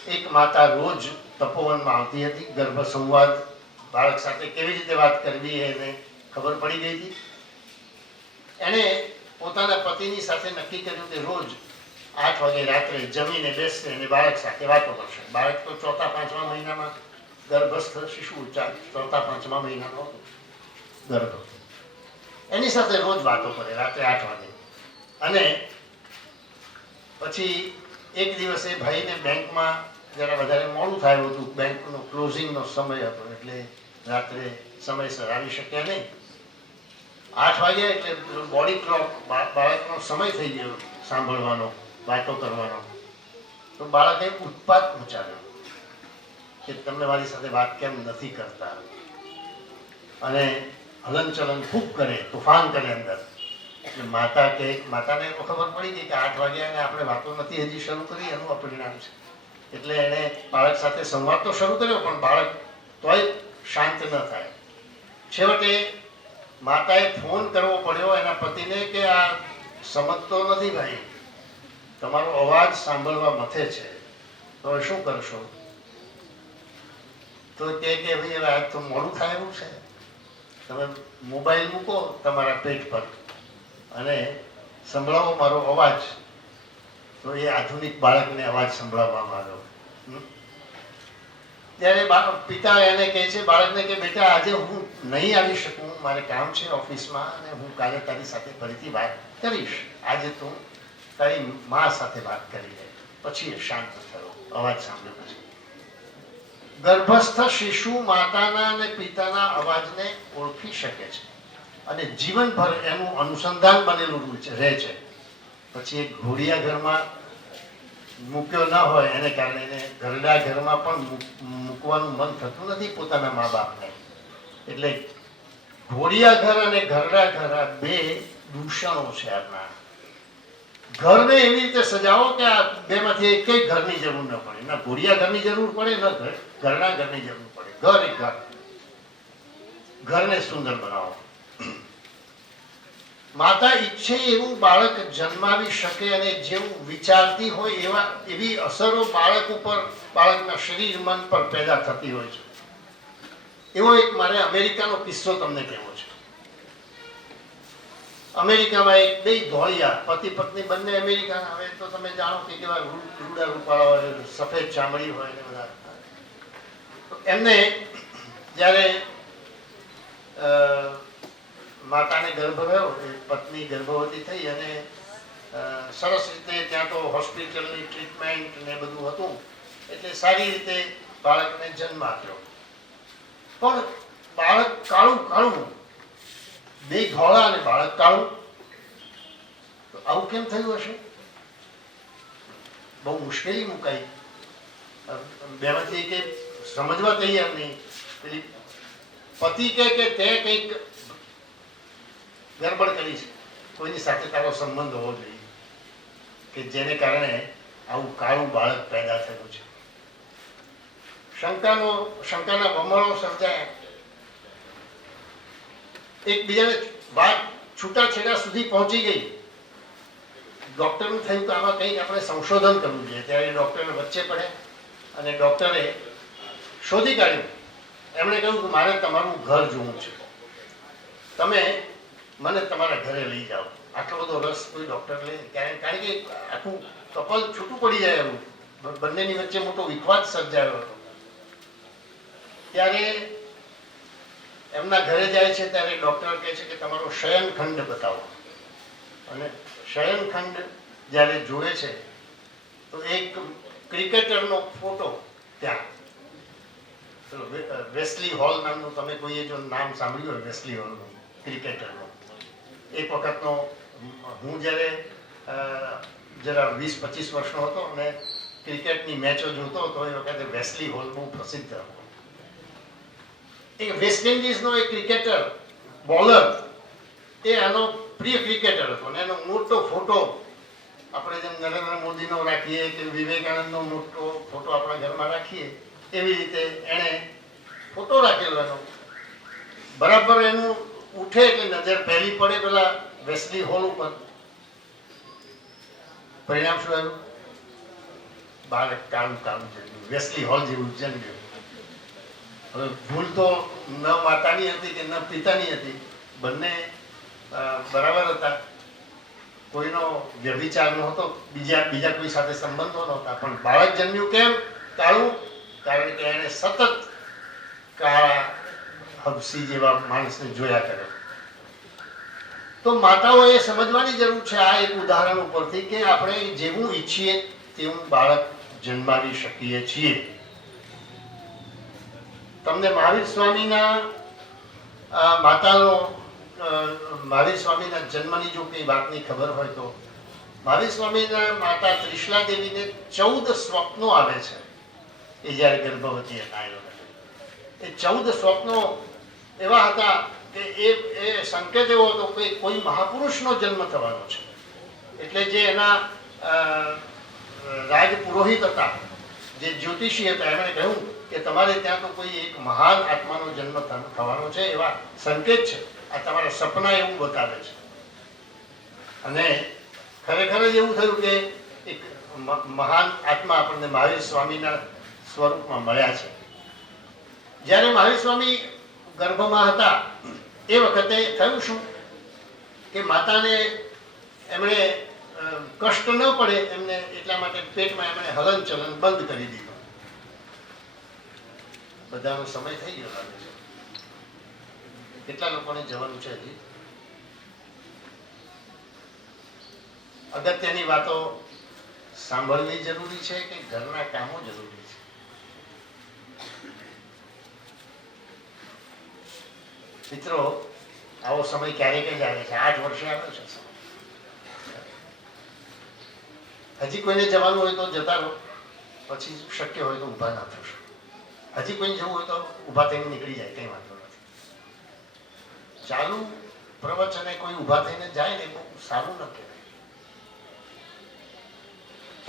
એક માતા રોજ તપોવનમાં આવતી હતી. ગર્ભ સંવાદ, બાળક સાથે કેવી રીતે વાત કરવી એને ખબર પડી ગઈ હતી. એણે પોતાના પતિની સાથે નક્કી કર્યું કે રોજ 8 વાગે રાત્રે જમીને બેસશે અને બાળક સાથે વાતો કરશે. બાળક તો 4-5મા મહિનામાં ગર્ભસ્થ શિશુ, 4-5મા મહિનાનો ગર્ભ. એની સાથે રોજ વાતો કરે રાત્રે 8 વાગે. અને પછી એક દિવસે ભાઈને બેંકમાં જરા વધારે મોડું થયું હતું, બેંકનો ક્લોઝિંગનો સમય હતો, એટલે રાત્રે સમયસર આવી શક્યા નહીં. 8 વાગ્યા એટલે બોડી ક્લોક, બાળકનો સમય થઈ ગયો સાંભળવાનો, વાતો કરવાનો. તો બાળકે ઉત્પાત મચાવ્યો કે તમે મારી સાથે વાત કેમ નથી કરતા, અને હલનચલન ખૂબ કરે, તોફાન કરે અંદર. એટલે માતાને ખબર પડી ગઈ કે 8 વાગ્યા અને આપણે વાતો નથી હજી શરૂ કરી, એનું પરિણામ છે. એટલે એણે બાળક સાથે સંવાદ તો શરૂ કર્યો, પણ બાળક તોય શાંત ન થાય. છેવટે માતાએ ફોન કરવો પડ્યો એના પતિને કે આ સમજતો નથી ભાઈ, તમારો અવાજ સાંભળવા મથે છે, તો શું કરશો? તો કે ભાઈ હવે આજ તો મોડું થાય એવું છે, તમે મોબાઈલ મૂકો તમારા પેટ પર અને સંભળાવો મારો અવાજ, તો એ આધુનિક બાળકને અવાજ સંભળાવવામાં આવ્યો. ત્યારે પિતા એને કહે છે બાળકને કે બેટા આજે હું નહીં આવી શકું, મારે કામ છે ઓફિસમાં અને હું કાલે તારી સાથે ફરીથી વાત કરીશ. આજે તું તારી મા સાથે વાત કરી લે. પછી એ શાંત થયો અવાજ સાંભળ્યો પછી. ગર્ભસ્થ શિશુ માતાના અને પિતાના અવાજને ઓળખી શકે છે અને જીવનભર એનું અનુસંધાન બનેલું રહે છે. પછી એક ઘોડિયા ઘરમાં મૂક્યો ન હોય એને કારણે એને ઘરડા ઘરમાં પણ મૂકવાનું મન થતું નથી પોતાના મા બાપને. એટલે ઘોડિયા ઘર અને ઘરડા ઘર આ બે દૂષણો છે આપણા. ઘરને એવી રીતે સજાવો કે આ બેમાંથી એક ઘરની જરૂર ન પડે. ના ઘોડિયા ઘરની જરૂર પડે, ન ઘરડા ઘરની જરૂર પડે. ઘર એક ઘર, ઘરને સુંદર બનાવો. માતા ઈચ્છે એવું બાળક જન્માવી શકે અને જેવું વિચારતી હોય એવી અસરો બાળક ઉપર, બાળકના શરીર મન પર પેદા થતી હોય છે. એવો એક મારે અમેરિકાનો કિસ્સો તમને કહેવો છે. અમેરિકામાં એક બે ધોળિયા પતિ પત્ની બંને અમેરિકાના. હવે તો તમે જાણો કે કેવા રૂડા રૂપાળા હોય, સફેદ ચામડી હોય ને બધા. એમને જ્યારે માતાને ગર્ભ થયો, પત્ની ગર્ભવતી થઈ અને સરસ રીતે ત્યાં તો હોસ્પિટલની ટ્રીટમેન્ટ ને બધું હતું એટલે સારી રીતે બાળકને જન્મ આપ્યો. પણ બાળક કાળું કાળું, બે ધોળા અને બાળક કાળું. તો આવું કેમ થયું હશે? બહુ મુશ્કેલી મુકાઈ. બેમાંથી કે સમજવા તૈયાર નહીં. પેલી પતિ કહે કે તે કંઈક ગડબડ કરી છે, કોઈની સાથે તારો સંબંધ હોવો જોઈએ કે જેને કારણે આવું કાળું બાળક પેદા થયું છે. શંકાના બમણો સર્જાયા. એકબીજાને વાત છૂટાછેડા સુધી પહોંચી ગઈ. ડોક્ટરનું થયું કે આમાં કંઈક આપણે સંશોધન કરવું જોઈએ. ત્યારે ડોક્ટરને વચ્ચે પડ્યા અને ડોક્ટરે શોધી કાઢ્યું. એમણે કહ્યું કે મારે તમારું ઘર જોવું છે, તમે મને તમારા ઘરે લઈ જાઓ. આટલો બધો રસ કોઈ ડોક્ટર લે? કારણ કે આખું કપલ છૂટું પડી જાય એવું. બંનેની વચ્ચે મોટો વિખવાદ સર્જાયો હતો. ત્યારે એમના ઘરે જાય છે ત્યારે ડોક્ટર કહે છે કે તમારો શયનખંડ બતાવો. અને શયનખંડ જ્યારે જોવે છે તો એક ક્રિકેટરનો ફોટો ત્યાં, વેસ્લી હોલ નામનું, તમે કોઈએ જો નામ સાંભળ્યું હોય વેસ્લી હોલનું, ક્રિકેટરનો. એક વખતનો હું જ્યારે જરા 20-25 વર્ષનો હતો અને ક્રિકેટની મેચો જોતો હતો એ વખતે વેસ્લી હોલ બહુ પ્રસિદ્ધ હતો. એક વેસ્ટ ઇન્ડિઝનો એક ક્રિકેટર બોલર, એ આનો પ્રિય ક્રિકેટર હતો અને એનો મોટો ફોટો આપણે જેમ નરેન્દ્ર મોદીનો રાખીએ કે વિવેકાનંદનો મોટો ફોટો આપણા ઘરમાં રાખીએ એવી રીતે એણે ફોટો રાખેલો એનો. બરાબર એનું ઉઠે એટલે નજર પહેલી પડે પેલા વેસ્લી હોલ ઉપર. પરિણામ શું આવ્યું? બાળક કાળું કાળું જન્મ્યું, વેસ્લી હોલ જેવું જન્મ્યું. હવે ભૂલ તો ન માતાની હતી કે ન પિતાની હતી, બંને બરાબર હતા. કોઈનો વ્યભિચાર નહોતો, બીજા કોઈ સાથે સંબંધો નહોતા, પણ બાળક જન્મ્યું કેમ કાળું? કારણ કે એને સતત કાળા હબસી જેવા માણસને જોયા કરે. તો માતાઓએ સમજવાની જરૂર છે આ એક ઉદાહરણ ઉપરથી કે આપણે જેવું ઈચ્છીએ તેવું બાળક જન્માવી શકીએ છીએ. તમને મહાવીર સ્વામીના મહાવીર સ્વામીના જન્મની જો કઈ વાતની ખબર હોય તો મહાવીર સ્વામીના માતા ત્રિશલા દેવીને 14 સ્વપ્નો આવે છે એ જ્યારે ગર્ભવતી હતા. એ 14 સ્વપ્નો એવા હતા કે એ સંકેત એવો હતો કે કોઈ મહાપુરુષનો જન્મ થવાનો છે. એટલે જે એના રાજ પુરોહિત હતા, જે જ્યોતિષી હતા, એમણે કહ્યું કે તમારે ત્યાં તો કોઈ એક મહાન આત્માનો જન્મ થવાનો છે, એવા સંકેત છે. આ તમારા સપના એવું બતાવે છે. અને ખરેખર જ એવું થયું કે એક મહાન આત્મા આપણને મહાવીર સ્વામીના સ્વરૂપમાં મળ્યા છે. જ્યારે મહાવીર સ્વામી ગર્ભમાં હતા એ વખતે થયું શું કે માતાને એમણે કષ્ટ ન પડે એમને એટલા માટે પેટમાં એમણે હલનચલન બંધ કરી દીધું. બધાનો સમય થઈ ગયો લાગે છે. કેટલા લોકોને જવાનું છે હજી? અગત્યની વાતો સાંભળવી જરૂરી છે કે ઘરના કામો જરૂરી છે? મિત્રો, આવો સમય ક્યારેક જ આવે છે. 8 વર્ષે આવ્યો છે સમય. હજી કોઈને જવાનું હોય તો જતા રહો, પછી શક્ય હોય તો ઊભા ના થશો. હજી કોઈને જવું હોય તો ઊભા થઈને નીકળી જાય, કંઈ વાંધો નથી. ચાલુ પ્રવચને કોઈ ઊભા થઈને જાય ને બહુ સારું ન કહેવાય.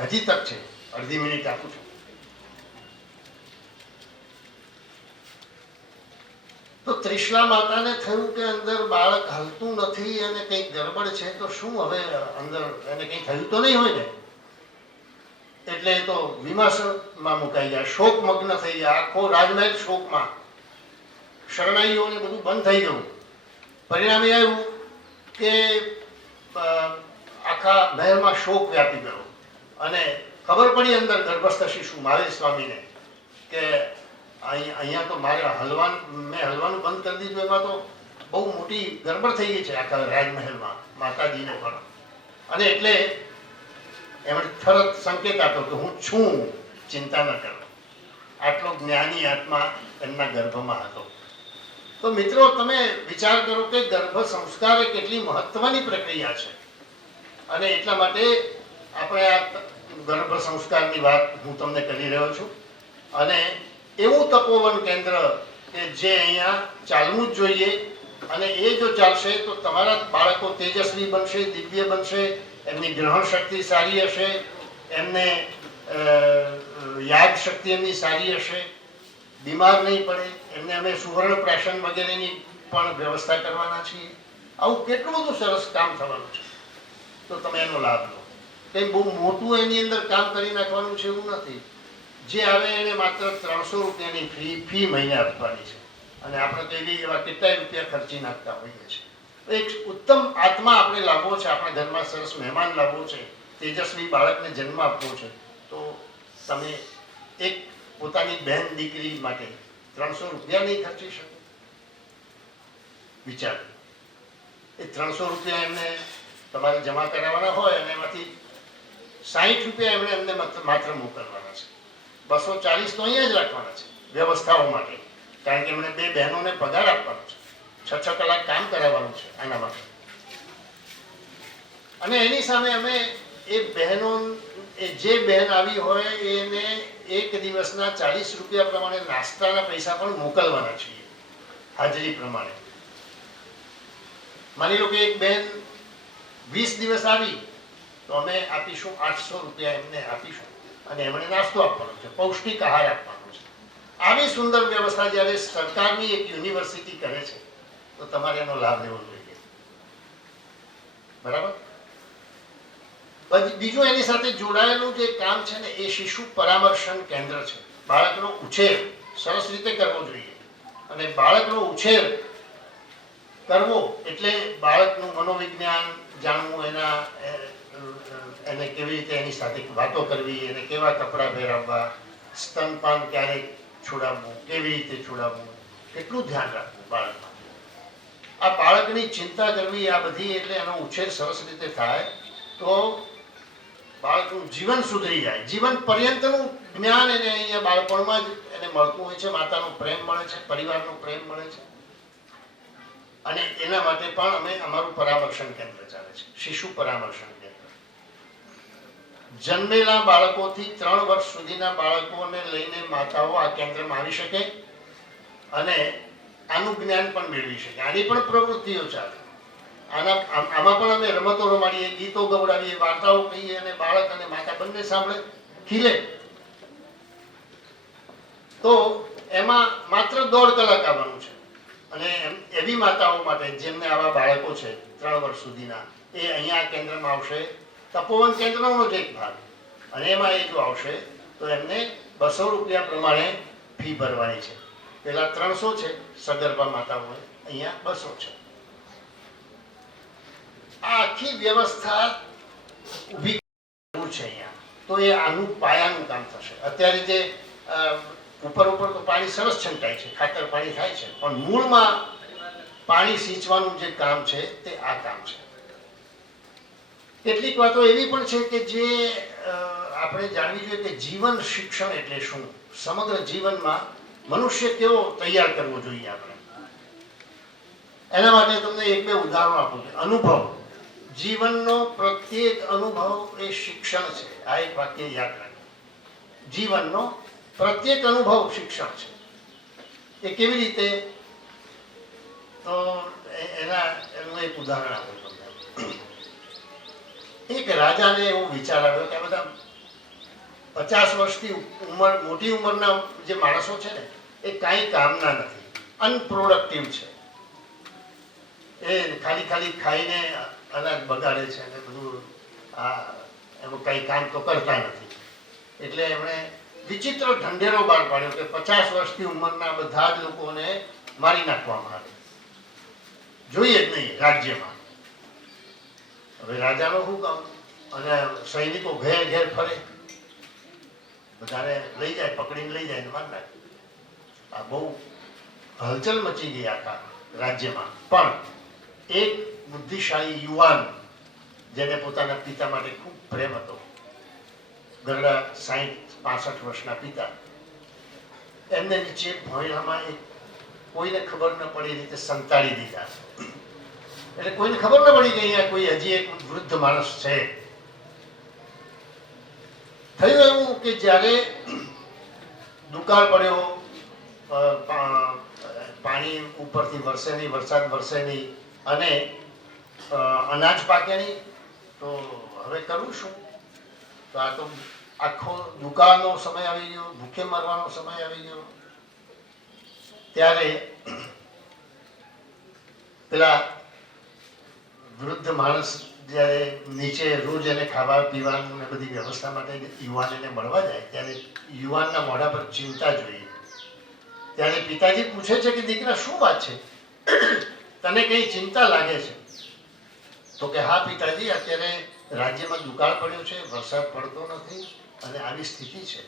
હજી તક છે, અડધી મિનિટ આપું છું. તો ત્રિશલા માતાને થયું કે અંદર બાળક હાલતું નથી અને કંઈક ગડબડ છે, તો શું હવે અંદર એને કંઈ થયું તો નહીં હોય ને? એટલે એ તો વિમાસમાં મુકાઈ ગયા, શોકમગ્ન થઈ ગયા. આખો રાજમહેલ શોકમાં, શરણાઈઓને બધું બંધ થઈ ગયું. પરિણામે આવ્યું કે આખા મહેલમાં શોક વ્યાપી ગયો અને ખબર પડી અંદર ગર્ભસ્થ શિશુ મહાવીર સ્વામીને કે અહીંયા તો મારે મેં હલવાનું બંધ કરી દીધું. એમાં તો બહુ મોટી ગડબડ થઈ ગઈ છે આખા રાજમહેલમાં, માતાજીને પણ. અને એટલે એમણે તરત સંકેત આપ્યો કે હું છું, ચિંતા ન કરો. આટલો જ્ઞાની આત્મા એમના ગર્ભમાં હતો. તો મિત્રો, તમે વિચાર કરો કે ગર્ભ સંસ્કાર એ કેટલી મહત્વની પ્રક્રિયા છે. અને એટલા માટે આપણે આ ગર્ભ સંસ્કારની વાત હું તમને કરી રહ્યો છું. અને એવું તપોવન કેન્દ્ર કે જે અહીંયા ચાલવું જ જોઈએ, અને એ જો ચાલશે તો તમારા બાળકો તેજસ્વી બનશે, દિવ્ય બનશે, એમની ગ્રહણ શક્તિ સારી હશે, એમને યાદ શક્તિ એમની સારી હશે, બીમાર નહીં પડે. એમને અમે સુવર્ણ પ્રાશન વગેરેની પણ વ્યવસ્થા કરવાના છીએ. આવું કેટલું બધું સરસ કામ થવાનું છે. તો તમે એનો લાભ લો. કંઈ બહુ મોટું એની અંદર કામ કરી નાખવાનું છે એવું નથી. જે આવે એને માત્ર 300 રૂપિયાની ફી મહિને આપવાની છે. અને આપણે તો એવા કેટલાય રૂપિયા ખર્ચી નાખતા હોઈએ છીએ. એક ઉત્તમ આત્મા આપણે લાવવો છે, આપણા ઘરમાં સરસ મહેમાન લાવવો છે, તેજસ્વી બાળકને જન્મ આપવો છે. તો તમે એક પોતાની બહેન દીકરી માટે 300 રૂપિયા નહીં ખર્ચી શકો? વિચાર. એ 300 રૂપિયા એમને તમારે જમા કરાવવાના હોય અને એમાંથી 60 રૂપિયા એમને માત્ર મોકલવાના છે. 240 તો અહીંયા જ રાખવાના છે વ્યવસ્થાઓ માટે, કારણ કે એમણે 2 બહેનોને પગાર આપવાનો છે, 6 કલાક કામ કરાવવાનું છે આના માટે. અને એની સામે અમે એ બહેનો, જે બહેન આવી હોય એને એક દિવસના 40 રૂપિયા પ્રમાણે નાસ્તાના પૈસા પણ મોકલવાના છીએ, હાજરી પ્રમાણે. માની લો કે એક બહેન 20 દિવસ આવી તો અમે આપીશું 800 રૂપિયા એમને આપીશું, અને એમણે નાસ્તો આપવાનો છે, પૌષ્ટિક આહાર આપવાનો છે. આવી સુંદર વ્યવસ્થા જ્યારે સરકારની એક યુનિવર્સિટી કરે છે તો તમારે એનો લાભ લેવો જોઈએ. બરાબર? બીજું એની સાથે જોડાયેલું જે કામ છે ને, એ શિશુ પરામર્શન કેન્દ્ર છે. બાળકનો ઉછેર સરસ રીતે કરવો જોઈએ. અને બાળકનો ઉછેર કરવો એટલે બાળકનું મનોવિજ્ઞાન જાણવું, એને કેવી રીતે એની સાથે વાતો કરવી, એને કેવા કપડાં પહેરાવવા, સ્તનપાન ક્યારે છોડાવવું, કેવી રીતે છોડાવવું, કેટલું ધ્યાન રાખવું બાળકમાં. આ બાળકની ચિંતા કરવી, આ બધી, એટલે એનો ઉછેર સરસ રીતે થાય તો બાળકનું જીવન સુધરી જાય. જીવન પર્યંતનું જ્ઞાન એને અહીંયા બાળપણમાં જ એને મળતું હોય છે. માતાનો પ્રેમ મળે છે, પરિવારનો પ્રેમ મળે છે. અને એના માટે પણ અમે અમારું પરામર્શન કેન્દ્ર ચાલે છે, શિશુ પરામર્શન કેન્દ્ર. જન્મેલા બાળકોથી 3 વર્ષ સુધીના બાળકોને લઈને માતાઓ આ કેન્દ્રમાં આવી શકે અને આનું જ્ઞાન પણ મેળવી શકે. આની પણ પ્રવૃત્તિઓ ચાલે. આમાં પણ અમે રમતો રમાડીએ, ગીતો ગવડાવીએ, વાર્તાઓ કહીએ, અને બાળક અને માતા બંને સાંભળે, ખીલે. તો એમાં માત્ર 1.5 કલાક આવવાનું છે. અને એવી માતાઓ માટે જેમને આવા બાળકો છે 3 વર્ષ સુધીના, એ અહીંયા કેન્દ્રમાં આવશે. તપોવન કેન્દ્રનો જ એક ભાગ. અને એમાં એ જો આવશે તો એમને 200 રૂપિયા પ્રમાણે ફી ભરવાની છે. પેલા 300 છે સગર્ભા માતાઓએ, અહીંયા 200 છે. આ આખી વ્યવસ્થા ઊભી કરવું છે અહીંયા, તો એ આનું પાયાનું કામ થશે. અત્યારે જે ઉપર તો પાણી સરસ છંટાય છે, ખાતર પાણી થાય છે, પણ મૂળમાં પાણી સિંચવાનું જે કામ છે તે આ કામ છે. કેટલીક વાતો એવી પણ છે કે જે આપણે જાણવી જોઈએ કે જીવન શિક્ષણ એટલે શું, સમગ્ર જીવનમાં મનુષ્ય કેવો તૈયાર કરવો જોઈએ આપણે. એના માટે તમને એક બે ઉદાહરણો આપું છું. અનુભવ, જીવનનો પ્રત્યેક અનુભવ એ શિક્ષણ છે. આ એક વાક્ય યાદ રાખો, જીવનનો પ્રત્યેક અનુભવ શિક્ષણ છે. એ કેવી રીતે, તો એનું એક ઉદાહરણ આપું તમને. એક રાજાને એવો વિચાર આવ્યો કે આ બધા 50 વર્ષથી મોટી ઉંમરના જે માણસો છે ને એ કાંઈ કામના નથી, અનપ્રોડક્ટિવ છે. એ ખાલી ખાઈને અનાજ બગાડે છે અને બધું એમાં કંઈ કામ તો કરતા નથી. એટલે એમણે વિચિત્ર ઢંઢેરો બહાર પાડ્યો કે 50 વર્ષથી ઉંમરના બધા જ લોકોને મારી નાખવામાં આવે, જોઈએ જ નહીં રાજ્યમાં. હવે રાજાનો શું કામ, અને સૈનિકો ઘેર ઘેર ફરે, બધાને લઈ જાય, પકડીને લઈ જાય ને મારી નાખે. આ બહુ હલચલ મચી ગઈ આખા રાજ્યમાં. પણ એક બુદ્ધિશાળી યુવાન જેને પોતાના પિતા માટે ખૂબ પ્રેમ હતો, ગરડા 60-65 વર્ષના પિતા, એમને નીચે ભોંયરામાં એક કોઈને ખબર ન પડી રીતે સંતાડી દીધા. એટલે કોઈને ખબર ન પડી કે અહીંયા કોઈ હજી એક વૃદ્ધ માણસ છે. થયું એવું કે જ્યારે દુકાળ પડ્યો, પાણી ઉપરથી વરસે નહીં, વરસાદ વરસે નહીં, અને અનાજ પાકે નહીં, તો હવે કરવું શું? તો આ તો આખો દુકાળનો સમય આવી ગયો, ભૂખે મરવાનો સમય આવી ગયો. ત્યારે પેલા વૃદ્ધ માણસ જ્યારે નીચે રોજ એને ખાવા પીવાનું ને બધી વ્યવસ્થા માટે યુવાન એને મળવા જાય, ત્યારે યુવાનના મોઢા પર ચિંતા જોઈએ. ત્યારે પિતાજી પૂછે છે કે દીકરા શું વાત છે, તને કઈ ચિંતા લાગે છે? તો કે હા પિતાજી, અત્યારે રાજ્યમાં દુકાળ પડ્યો છે, વરસાદ પડતો નથી અને આવી સ્થિતિ છે.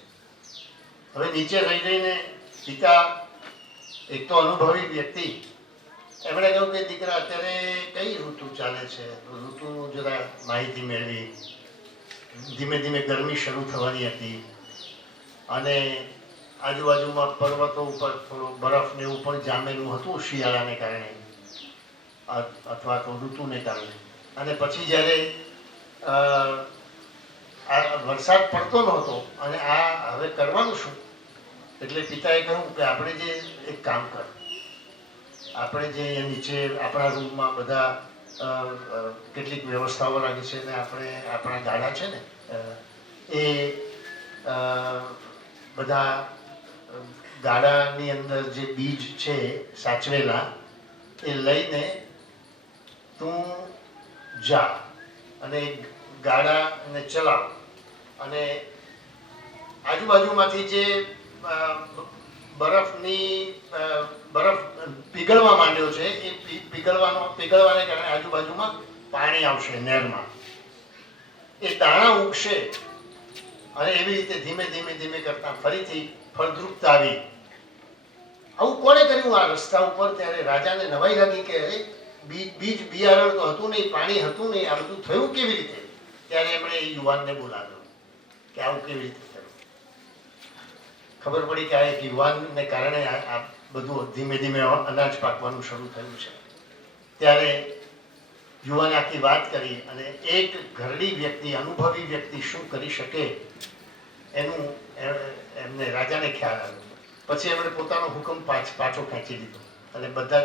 હવે નીચે રહી રહીને પિતા, એક તો અનુભવી વ્યક્તિ, એમણે કહ્યું કે દીકરા અત્યારે કઈ ઋતુ ચાલે છે, ઋતુ જરા માહિતી મેળવી. ધીમે ધીમે ગરમી શરૂ થવાની હતી અને આજુબાજુમાં પર્વતો ઉપર થોડો બરફ ને એવું પણ જામેલું હતું શિયાળાને કારણે અથવા તો ઋતુને કારણે. અને પછી જ્યારે આ વરસાદ પડતો નહોતો અને આ હવે કરવાનું શું? એટલે પિતાએ કહ્યું કે આપણે જે એક કામ કર, આપણે જે અહીંયા નીચે આપણા રૂમમાં બધા કેટલીક વ્યવસ્થાઓ લાગી છે ને આપણે આપણા ગાડા છે ને એ બધા ગાડાની અંદર જે બીજ છે સાચવેલા એ લઈને તું જા અને ગાડાને ચલાવ, અને આજુબાજુમાંથી જે બરફ પીગળવા માંડ્યો છે એ પીગળવાને કારણે આજુબાજુમાં પાણી આવશે નહેરમાં, એ દાણા ઉગશે અને એવી રીતે ધીમે ધીમે ધીમે કરતા ફરીથી ફળદ્રુપતા આવી. આવું કોણે કર્યું આ રસ્તા ઉપર? ત્યારે રાજાને નવાઈ લાગી કે અરે બીજ બિયારણ તો હતું નહીં, પાણી હતું નહીં, આ બધું થયું કેવી રીતે? ત્યારે એમણે એ યુવાનને બોલાવ્યો કે આવું કેવી રીતે થયું. ખબર પડી કે આ એક યુવાનને કારણે આ બધું ધીમે ધીમે અનાજ પાકવાનું શરૂ થયું છે. ત્યારે યુવાને આખી વાત કરી અને એક ઘરડી વ્યક્તિ, અનુભવી વ્યક્તિ શું કરી શકે એનું એમને રાજાને ખ્યાલ આવ્યો. પછી એમણે પોતાનો હુકમ પાછો ખેંચી લીધો અને બધા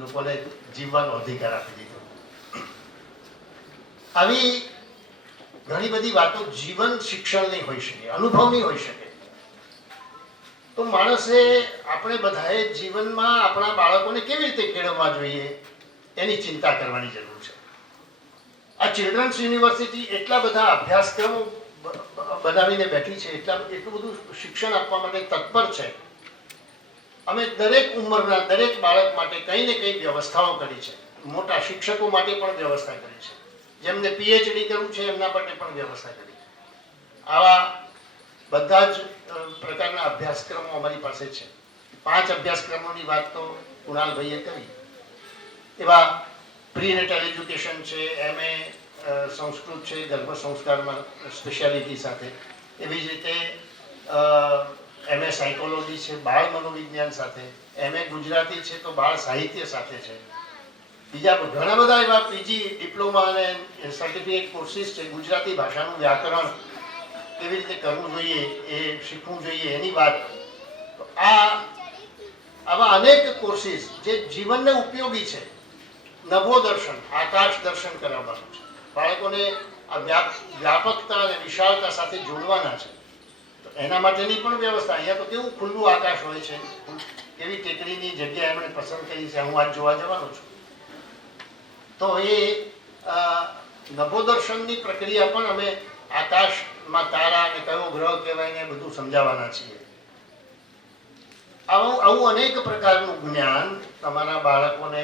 લોકોને જીવવાનો અધિકાર આપી દીધો. આવી ઘણી બધી વાતો જીવન શિક્ષણની હોઈ શકે, અનુભવની હોઈ શકે. તો માણસે, આપણે બધાએ જીવનમાં આપણા બાળકોને કેવી રીતે કેળવવા જોઈએ એની ચિંતા કરવાની જરૂર છે. આ ચિલ્ડ્રન્સ યુનિવર્સિટી એટલા બધા અભ્યાસક્રમો બનાવીને બેઠી છે, એટલું બધું શિક્ષણ આપવા માટે તત્પર છે. અમે દરેક ઉંમરના દરેક બાળક માટે કંઈ ને કંઈ વ્યવસ્થાઓ કરી છે. મોટા શિક્ષકો માટે પણ વ્યવસ્થા કરી છે. જેમને પીએચડી કરવું છે એમના માટે પણ વ્યવસ્થા કરી. આવા બધા જ પ્રકારના અભ્યાસક્રમો અમારી પાસે છે. 5 અભ્યાસક્રમોની વાત તો કુણાલભાઈએ કરી. એવા પ્રીનેટલ એજ્યુકેશન છે, MA સંસ્કૃત છે ગર્ભ સંસ્કારમાં સ્પેશિયાલિટી સાથે, એવી જ રીતે MA સાયકોલોજી છે બાળ મનોવિજ્ઞાન સાથે, MA ગુજરાતી છે તો બાળ સાહિત્ય સાથે છે. બીજા ઘણા બધા એવા PG ડિપ્લોમા અને સર્ટિફિકેટ કોર્સિસ છે. ગુજરાતી ભાષાનું વ્યાકરણ કેવી રીતે કરવું જોઈએ એ શીખવું જોઈએ એની વાત. તો આવા અનેક કોર્સિસ જે જીવનને ઉપયોગી છે. નભો દર્શન, આકાશ દર્શન કરાવવાનું છે. બાળકોને આ વ્યાપકતા અને વિશાળતા સાથે જોડવાના છે. તો એના માટેની પણ વ્યવસ્થા. અહીંયા તો કેવું ખુલ્લું આકાશ હોય છે, કેવી ટેકરીની જગ્યા એમણે પસંદ કરી છે. હું આજ જોવા જવાનો છું. તો એ નભોદર્શનની પ્રક્રિયા પણ અમે આકાશમાં તારા અને કયો ગ્રહ કહેવાય ને બધું સમજાવવાના છીએ. આવું અનેક પ્રકારનું જ્ઞાન તમારા બાળકોને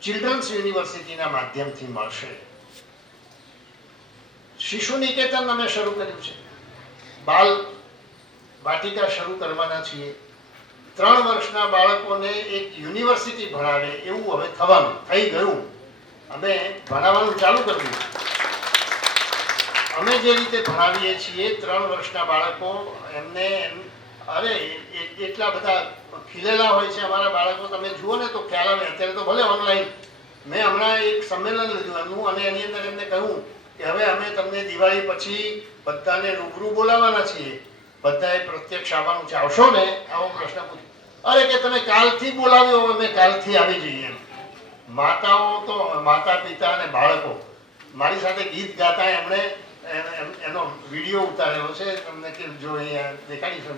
ચિલ્ડ્રન્સ યુનિવર્સિટીના માધ્યમથી મળશે. શિશુ નિકેતન અમે શરૂ કર્યું છે. બાલ વાટિકા શરૂ કરવાના છીએ. 3 વર્ષના બાળકોને એક યુનિવર્સિટી ભણાવે એવું હવે થઈ ગયું. અમે ભણાવવાનું ચાલુ કર્યું. અમે જે રીતે ભણાવીએ છીએ 3 વર્ષના બાળકો એમને એટલા બધા ખીલેલા હોય છે અમારા બાળકો. તમે જુઓ ને તો ખ્યાલ આવે. અત્યારે તો ભલે ઓનલાઈન, મેં હમણાં એક સંમેલન લીધું એમનું અને એની અંદર એમને કહ્યું કે હવે અમે તમને દિવાળી પછી બધાને રૂબરૂ બોલાવવાના છીએ, બધાએ પ્રત્યક્ષ આવવાનું છે, આવશો ને? આવો પ્રશ્ન પૂછ્યો. અરે કે તમે કાલથી બોલાવ્યો, અમે કાલથી આવી જઈએ. માતાઓ તો માતા પિતા અને બાળકો મારી સાથે ગીત ગાતા એમણે એનો વિડીયો ઉતારેલો છે. તમને કે જો અહીંયા દેખાડીશ,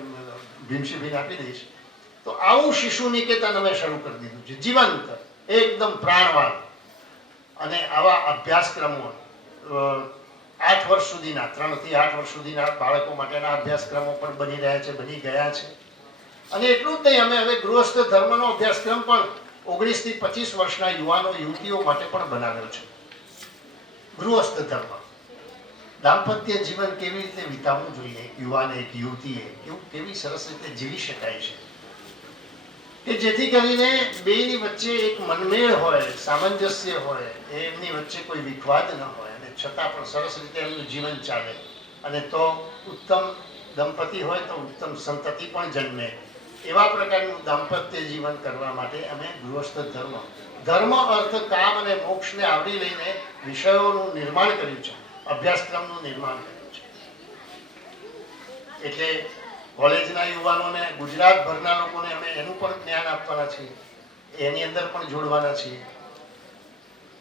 ભીમશીભાઈને આપી દઈશ. તો આવું શિશુ નિકેતન અમે શરૂ કરી દીધું છે, જીવંત, એકદમ પ્રાણવાન. અને આવા અભ્યાસક્રમો 8 વર્ષ સુધીના, 3 થી 8 વર્ષ સુધીના બાળકો માટેના અભ્યાસક્રમો પણ બની રહ્યા છે, બની ગયા છે. અને એટલું જ નહીં, અમે હવે ગૃહસ્થ ધર્મનો અભ્યાસક્રમ પણ 19 થી 25 વર્ષના યુવાનો યુવતીઓ માટે પણ બનાવ્યો છે. ગૃહસ્થ ધર્મ, દાંપત્ય જીવન કેવી રીતે વિતાવવું જોઈએ યુવાને, એક યુવતીએ, એવું કેવી સરસ રીતે જીવી શકાય છે કે જેથી કરીને બેયની વચ્ચે એક મનમેળ હોય, સામંજસ્ય હોય, એમની વચ્ચે કોઈ વિખવાદ ન હોય અને છતાં પણ સરસ રીતે એમનું જીવન ચાલે. અને તો ઉત્તમ દંપતી હોય તો ઉત્તમ સંતતિ પણ જન્મે. એવા પ્રકારનું દાંપત્ય જીવન કરવા માટે અમે ગૃહસ્થ ધર્મ, અર્થ, કામ અને મોક્ષને આવરી લઈને વિષયોનું નિર્માણ કર્યું છે, અભ્યાસક્રમનું નિર્માણ કર્યું છે. એટલે કોલેજના યુવાનોને, ગુજરાતભરના લોકોને અમે એનું પણ જ્ઞાન આપવાના છીએ, એની અંદર પણ જોડવાના છીએ.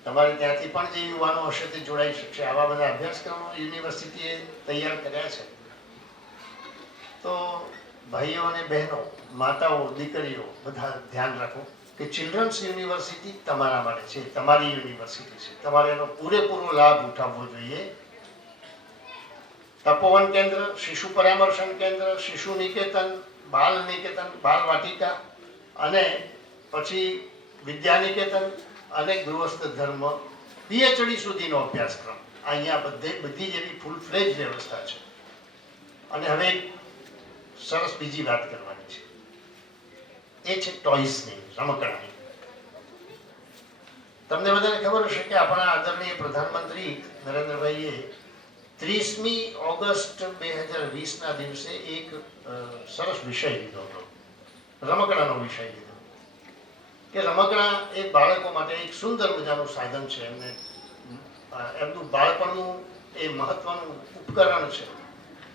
તમારે ત્યાંથી પણ જે યુવાનો હશે તે જોડાઈ શકશે. આવા બધા અભ્યાસક્રમો યુનિવર્સિટીએ તૈયાર કર્યા છે. તો ભાઈઓ અને બહેનો, માતાઓ, દીકરીઓ બધા ધ્યાન રાખો કે ચિલ્ડ્રન્સ યુનિવર્સિટી તમારા માટે છે, તમારી યુનિવર્સિટી છે. તમારે એનો પૂરેપૂરો લાભ ઉઠાવવો જોઈએ. તપોવન કેન્દ્ર, શિશુ પરામર્શન કેન્દ્ર, શિશુ નિકેતન, બાલ નિકેતન, બાલ વાટિકા અને પછી વિદ્યા નિકેતન અને ગૃહસ્થ ધર્મ PhD સુધીનો અભ્યાસક્રમ અહીંયા બધી જેવી ફૂલ ફ્લેજ વ્યવસ્થા છે. અને હવે સરસ બીજી વાત કરવાની છે, એ છે ટોયસની, રમકડાની. તમને બધાને ખબર હશે કે આપણા આદરણીય પ્રધાનમંત્રી નરેન્દ્રભાઈએ 30મી ઓગસ્ટ 2020 ના દિવસે એક સરસ વિષય લીધો હતો, રમકડાનો વિષય લીધો કે રમકડા એ બાળકો માટે એક સુંદર મજાનું સાધન છે. એમનું બાળપણનું એ મહત્વનું ઉપકરણ છે.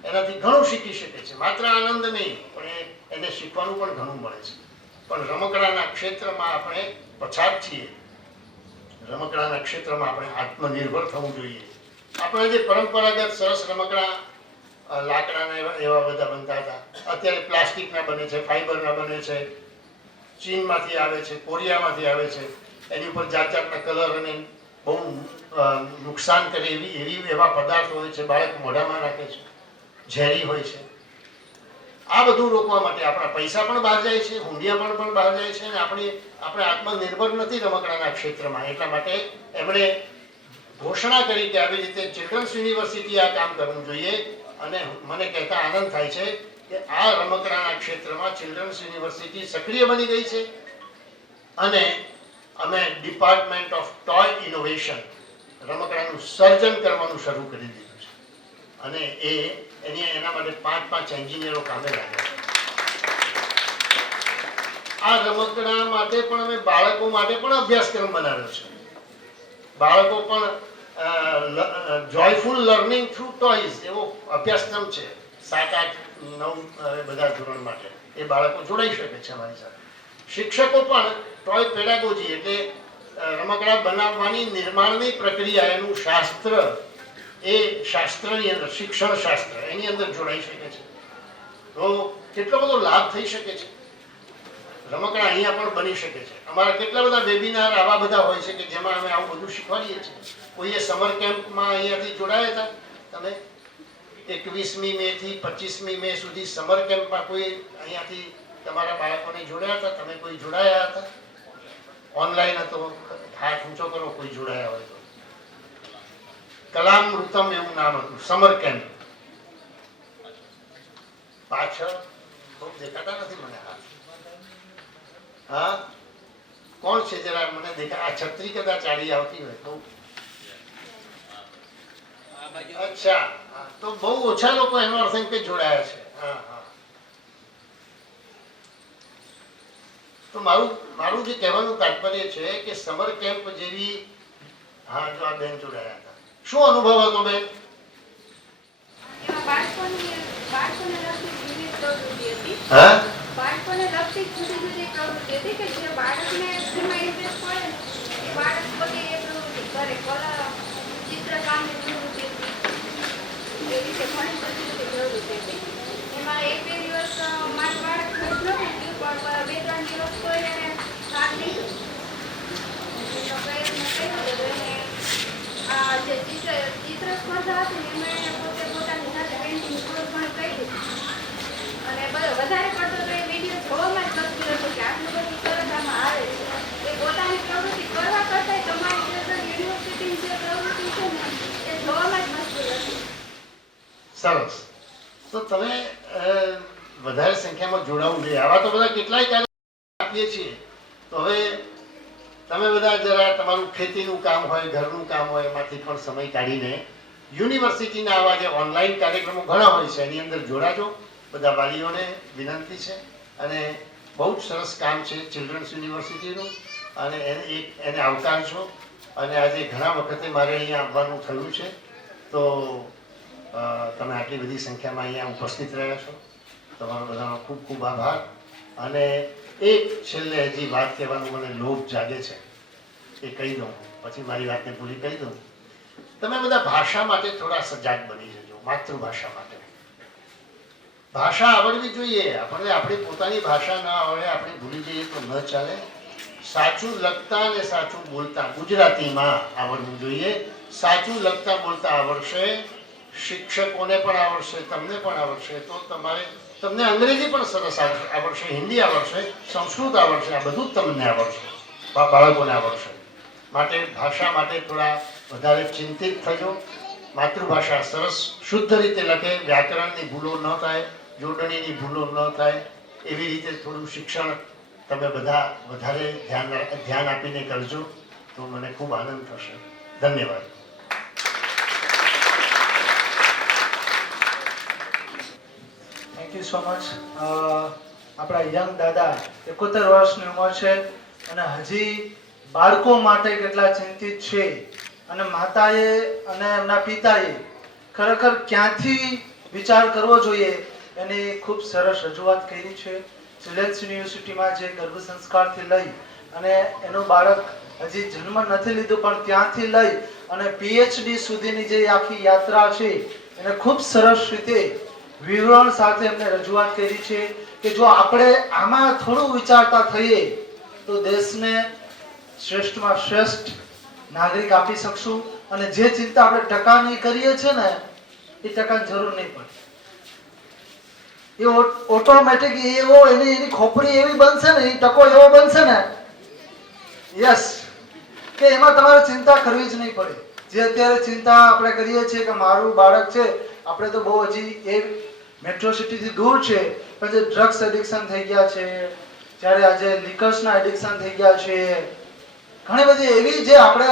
એનાથી ઘણું શીખી શકે છે. માત્ર આનંદ નહીં, પણ એને શીખવાનું પણ ઘણું મળે છે. પણ રમકડાના ક્ષેત્રમાં આપણે પછાત છીએ. રમકડાના ક્ષેત્રમાં આપણે આત્મનિર્ભર થવું જોઈએ. આપણા જે પરંપરાગત સરસ રમકડા લાકડાના એવા બધા બનતા હતા, અત્યારે પ્લાસ્ટિકના બને છે, ફાઈબરના બને છે, ચીનમાંથી આવે છે, કોરિયામાંથી આવે છે. એની ઉપર જાત જાતના કલર અને બહુ નુકસાન કરે એવા પદાર્થો હોય છે, બાળક મોઢામાં નાખે છે, ઝેરી હોય છે. આ બધું રોકવા માટે આપણા પૈસા પણ બહાર જાય છે, હુંડિયા પણ બહાર જાય છે અને આપણે આત્મનિર્ભર નથી રમકડાના ક્ષેત્રમાં. એટલા માટે એમણે ઘોષણા કરી કે આવી રીતે ચિલ્ડ્રન્સ યુનિવર્સિટી આ કામ કરવું જોઈએ અને મને કહેતા આનંદ થાય છે કે આ રમકડાના ક્ષેત્રમાં ચિલ્ડ્રન્સ યુનિવર્સિટી સક્રિય બની ગઈ છે અને અમે ડિપાર્ટમેન્ટ ઓફ ટોય ઇનોવેશન રમકડાનું સર્જન કરવાનું શરૂ કરી દીધું છે અને એના માટે 5 એન્જિનિયરો કામે લાગ્યા છે. આ રમકડા માટે પણ અમે બાળકો માટે પણ અભ્યાસક્રમ બનાવ્યો છે. બાળકો પણ જોયફુલ લર્નિંગ થ્રુ ટોયઝ એવો અભ્યાસક્રમ છે 7, 8, 9 બધા ધોરણ માટે. એ બાળકો જોડાઈ શકે છે અમારી સાથે. શિક્ષકો પણ ટોય પેડાગોજી એટલે રમકડા બનાવવાની નિર્માણની પ્રક્રિયા એનું શાસ્ત્ર એ શાસ્ત્રની અંદર શિક્ષણ શાસ્ત્ર એની અંદર જોડાઈ શકે છે. તો કેટલો બધો લાભ થઈ શકે છે. રમકડા અહીંયા પણ બની શકે છે. અમારા કેટલા બધા વેબિનાર આવા બધા હોય છે કે જેમાં અમે આવું બધું શીખવાડીએ છીએ. કોઈએ સમર કેમ્પમાં અહીંયાથી જોડાયા હતા તમે 21મી મે થી 25મી મે સુધી સમર કેમ્પમાં કોઈ અહીંયાથી તમારા બાળકોને જોડ્યા હતા? તમે કોઈ જોડાયા હતા? ઓનલાઈન હતો? હાથ ઊંચો કરો કોઈ જોડાયા હોય તો. કલામૃતમ એવું નામ હતું સમર કેમ્પ. પાછળ બહુ દેખાતા નથી મને હાથ. હા કોણ છે જરા મને દેખા? આ છત્રી કદાચ ચાલી આવતી હોય તો. અચ્છા તો બહુ ઓછા લોકો એનો અર્થ એમ કે જોડાયા છે. હા હા તો મારું જે કહેવાનું તાત્પર્ય છે કે સમર કેમ્પ જેવી હા જો આ બેન જોડાયા હતા. શું અનુભવ હતો બેન? એમાં બાળકોને લગતી વિવિધ પ્રવૃત્તિ હતી. હા બાળકોને લગતી જુદી જુદી પ્રવૃત્તિ હતી કે જે બાળકને જેમાં ઇન્ટરેસ્ટ હોય ને એ બાળક પોતે એ પ્રવૃત્તિ કરે. કલા ચિત્રકામની પ્રવૃત્તિ હતી. એ રીતે ઘણી બધી પ્રવૃત્તિ હતી. એમાં 1-2 દિવસ મારું બાળક ખર્ચ ન પણ 2-3 દિવસ તો એને ભાગ લીધો. એનો પ્રયત્ન કર્યો હતો એને આ જે ચિત્ર સ્પર્ધા હતી ને એમાં એને પોતે પોતાની સાથે પેઇન્ટિંગ થોડું ઘણું કરી દીધું. અને વધારે પડતો તો એ વિડીયો જોવામાં જ મસ્તું હતું કે આટલું બધું સરસ આમાં આવે છે. એ પોતાની પ્રવૃત્તિ કરવા કરતાં તમારી જે યુનિવર્સિટીની જે પ્રવૃત્તિ છે ને એ જોવામાં જ મસ્તું હતી. સરસ. તો તમે વધારે સંખ્યામાં જોડાવું જોઈએ. આવા તો બધા કેટલાય કાર્ય આપીએ છીએ. તો હવે તમે બધા જરા તમારું ખેતીનું કામ હોય ઘરનું કામ હોય એમાંથી પણ સમય કાઢીને યુનિવર્સિટીના આવા જે ઓનલાઈન કાર્યક્રમો ઘણા હોય છે એની અંદર જોડાજો. બધા વાલીઓને વિનંતી છે અને બહુ જ સરસ કામ છે ચિલ્ડ્રન્સ યુનિવર્સિટીનું અને એને આવકારજો. અને આજે ઘણા વખતે મારે અહીંયા આવવાનું થયું છે તો તમે આટલી બધી સંખ્યામાં અહીંયા ઉપસ્થિત રહ્યા છો. તમારો બધાનો ખૂબ ખૂબ આભાર. અને એક છેલ્લે હજી વાત કહેવાનું મને લોભ જાગે છે એ કહી દઉં પછી મારી વાતને પૂરી કરી દઉં. તમે બધા ભાષા માટે થોડા સજાગ બની જજો. માતૃભાષા માટે ભાષા આવડવી જોઈએ. આપણને આપણી પોતાની ભાષા ના આવડે આપણે ભૂલી જઈએ તો ન ચાલે. સાચું લખતા અને સાચું બોલતા ગુજરાતીમાં આવડવું જોઈએ. સાચું લખતા બોલતા આવડશે, શિક્ષકોને પણ આવડશે, તમને પણ આવડશે તો તમને અંગ્રેજી પણ સરસ આવડશે, હિન્દી આવડશે, સંસ્કૃત આવડશે. આ બધું જ તમને આવડશે, બાળકોને આવડશે. માટે ભાષા માટે થોડા વધારે ચિંતિત થજો. માતૃભાષા સરસ શુદ્ધ રીતે લખે, વ્યાકરણની ભૂલો ન થાય, જોડણીની ભૂલો ન થાય એવી રીતે થોડું શિક્ષણ તમે બધા વધારે ધ્યાન આપીને કરજો તો મને ખૂબ આનંદ થશે. ધન્યવાદ. Thank you so much. આપણા યંગ દાદા 71 વર્ષની ઉંમર છે અને હજી બાળકો માટે કેટલા ચિંતિત છે અને માતાએ અને એમના પિતાએ ખરેખર ક્યાંથી વિચાર કરવો જોઈએ એની ખૂબ સરસ રજૂઆત કરી છે. ચિલ્ડ્રન્સ યુનિવર્સિટીમાં જે ગર્ભ સંસ્કારથી લઈ અને એનું બાળક હજી જન્મ નથી લીધું પણ ત્યાંથી લઈ અને પીએચડી સુધીની જે આખી યાત્રા છે એને ખૂબ સરસ રીતે વિવરણ સાથે એમને રજૂઆત કરી છે કે જો આપણે આમાં થોડું વિચારતા થઈએ તો દેશને શ્રેષ્ઠમાં શ્રેષ્ઠ નાગરિક આપી શકશું. અને જે ચિંતા આપણે ટકાની કરીએ છીએ ને એ ટકાની જરૂર નહીં પડે. એ ઓટોમેટિક એની ખોપરી એવી બનશે ને, એ ટકો એવો બનશે ને યસ કે એમાં તમારે ચિંતા કરવી જ નહીં પડે. જે અત્યારે ચિંતા આપણે કરીએ છીએ કે મારું બાળક છે, આપણે તો બહુ હજી એ મેટ્રો સિટીથી દૂર છે, પણ જે ડ્રગ્સ એડિક્શન થઈ ગયા છે, જ્યારે આજે લિકર્સના એડિક્શન થઈ ગયા છે, ઘણી બધી એવી જે આપણે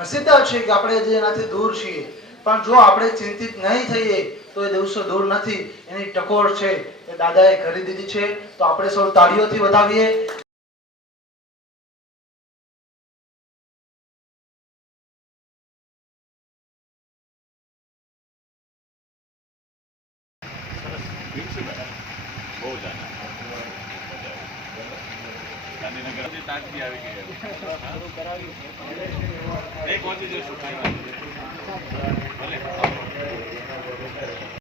નસીબદાર છે કે આપણે જે એનાથી દૂર છીએ, પણ જો આપણે ચિંતિત નહીં થઈએ તો એ દિવસો દૂર નથી. એની ટકોર છે એ દાદાએ કરી દીધી છે, તો આપણે સૌ તાળીઓથી વધાવીએ. બહુ જ આનંદ. ગાંધીનગર તાજગી આવી ગઈ. નહીં પહોંચી જશું ભલે.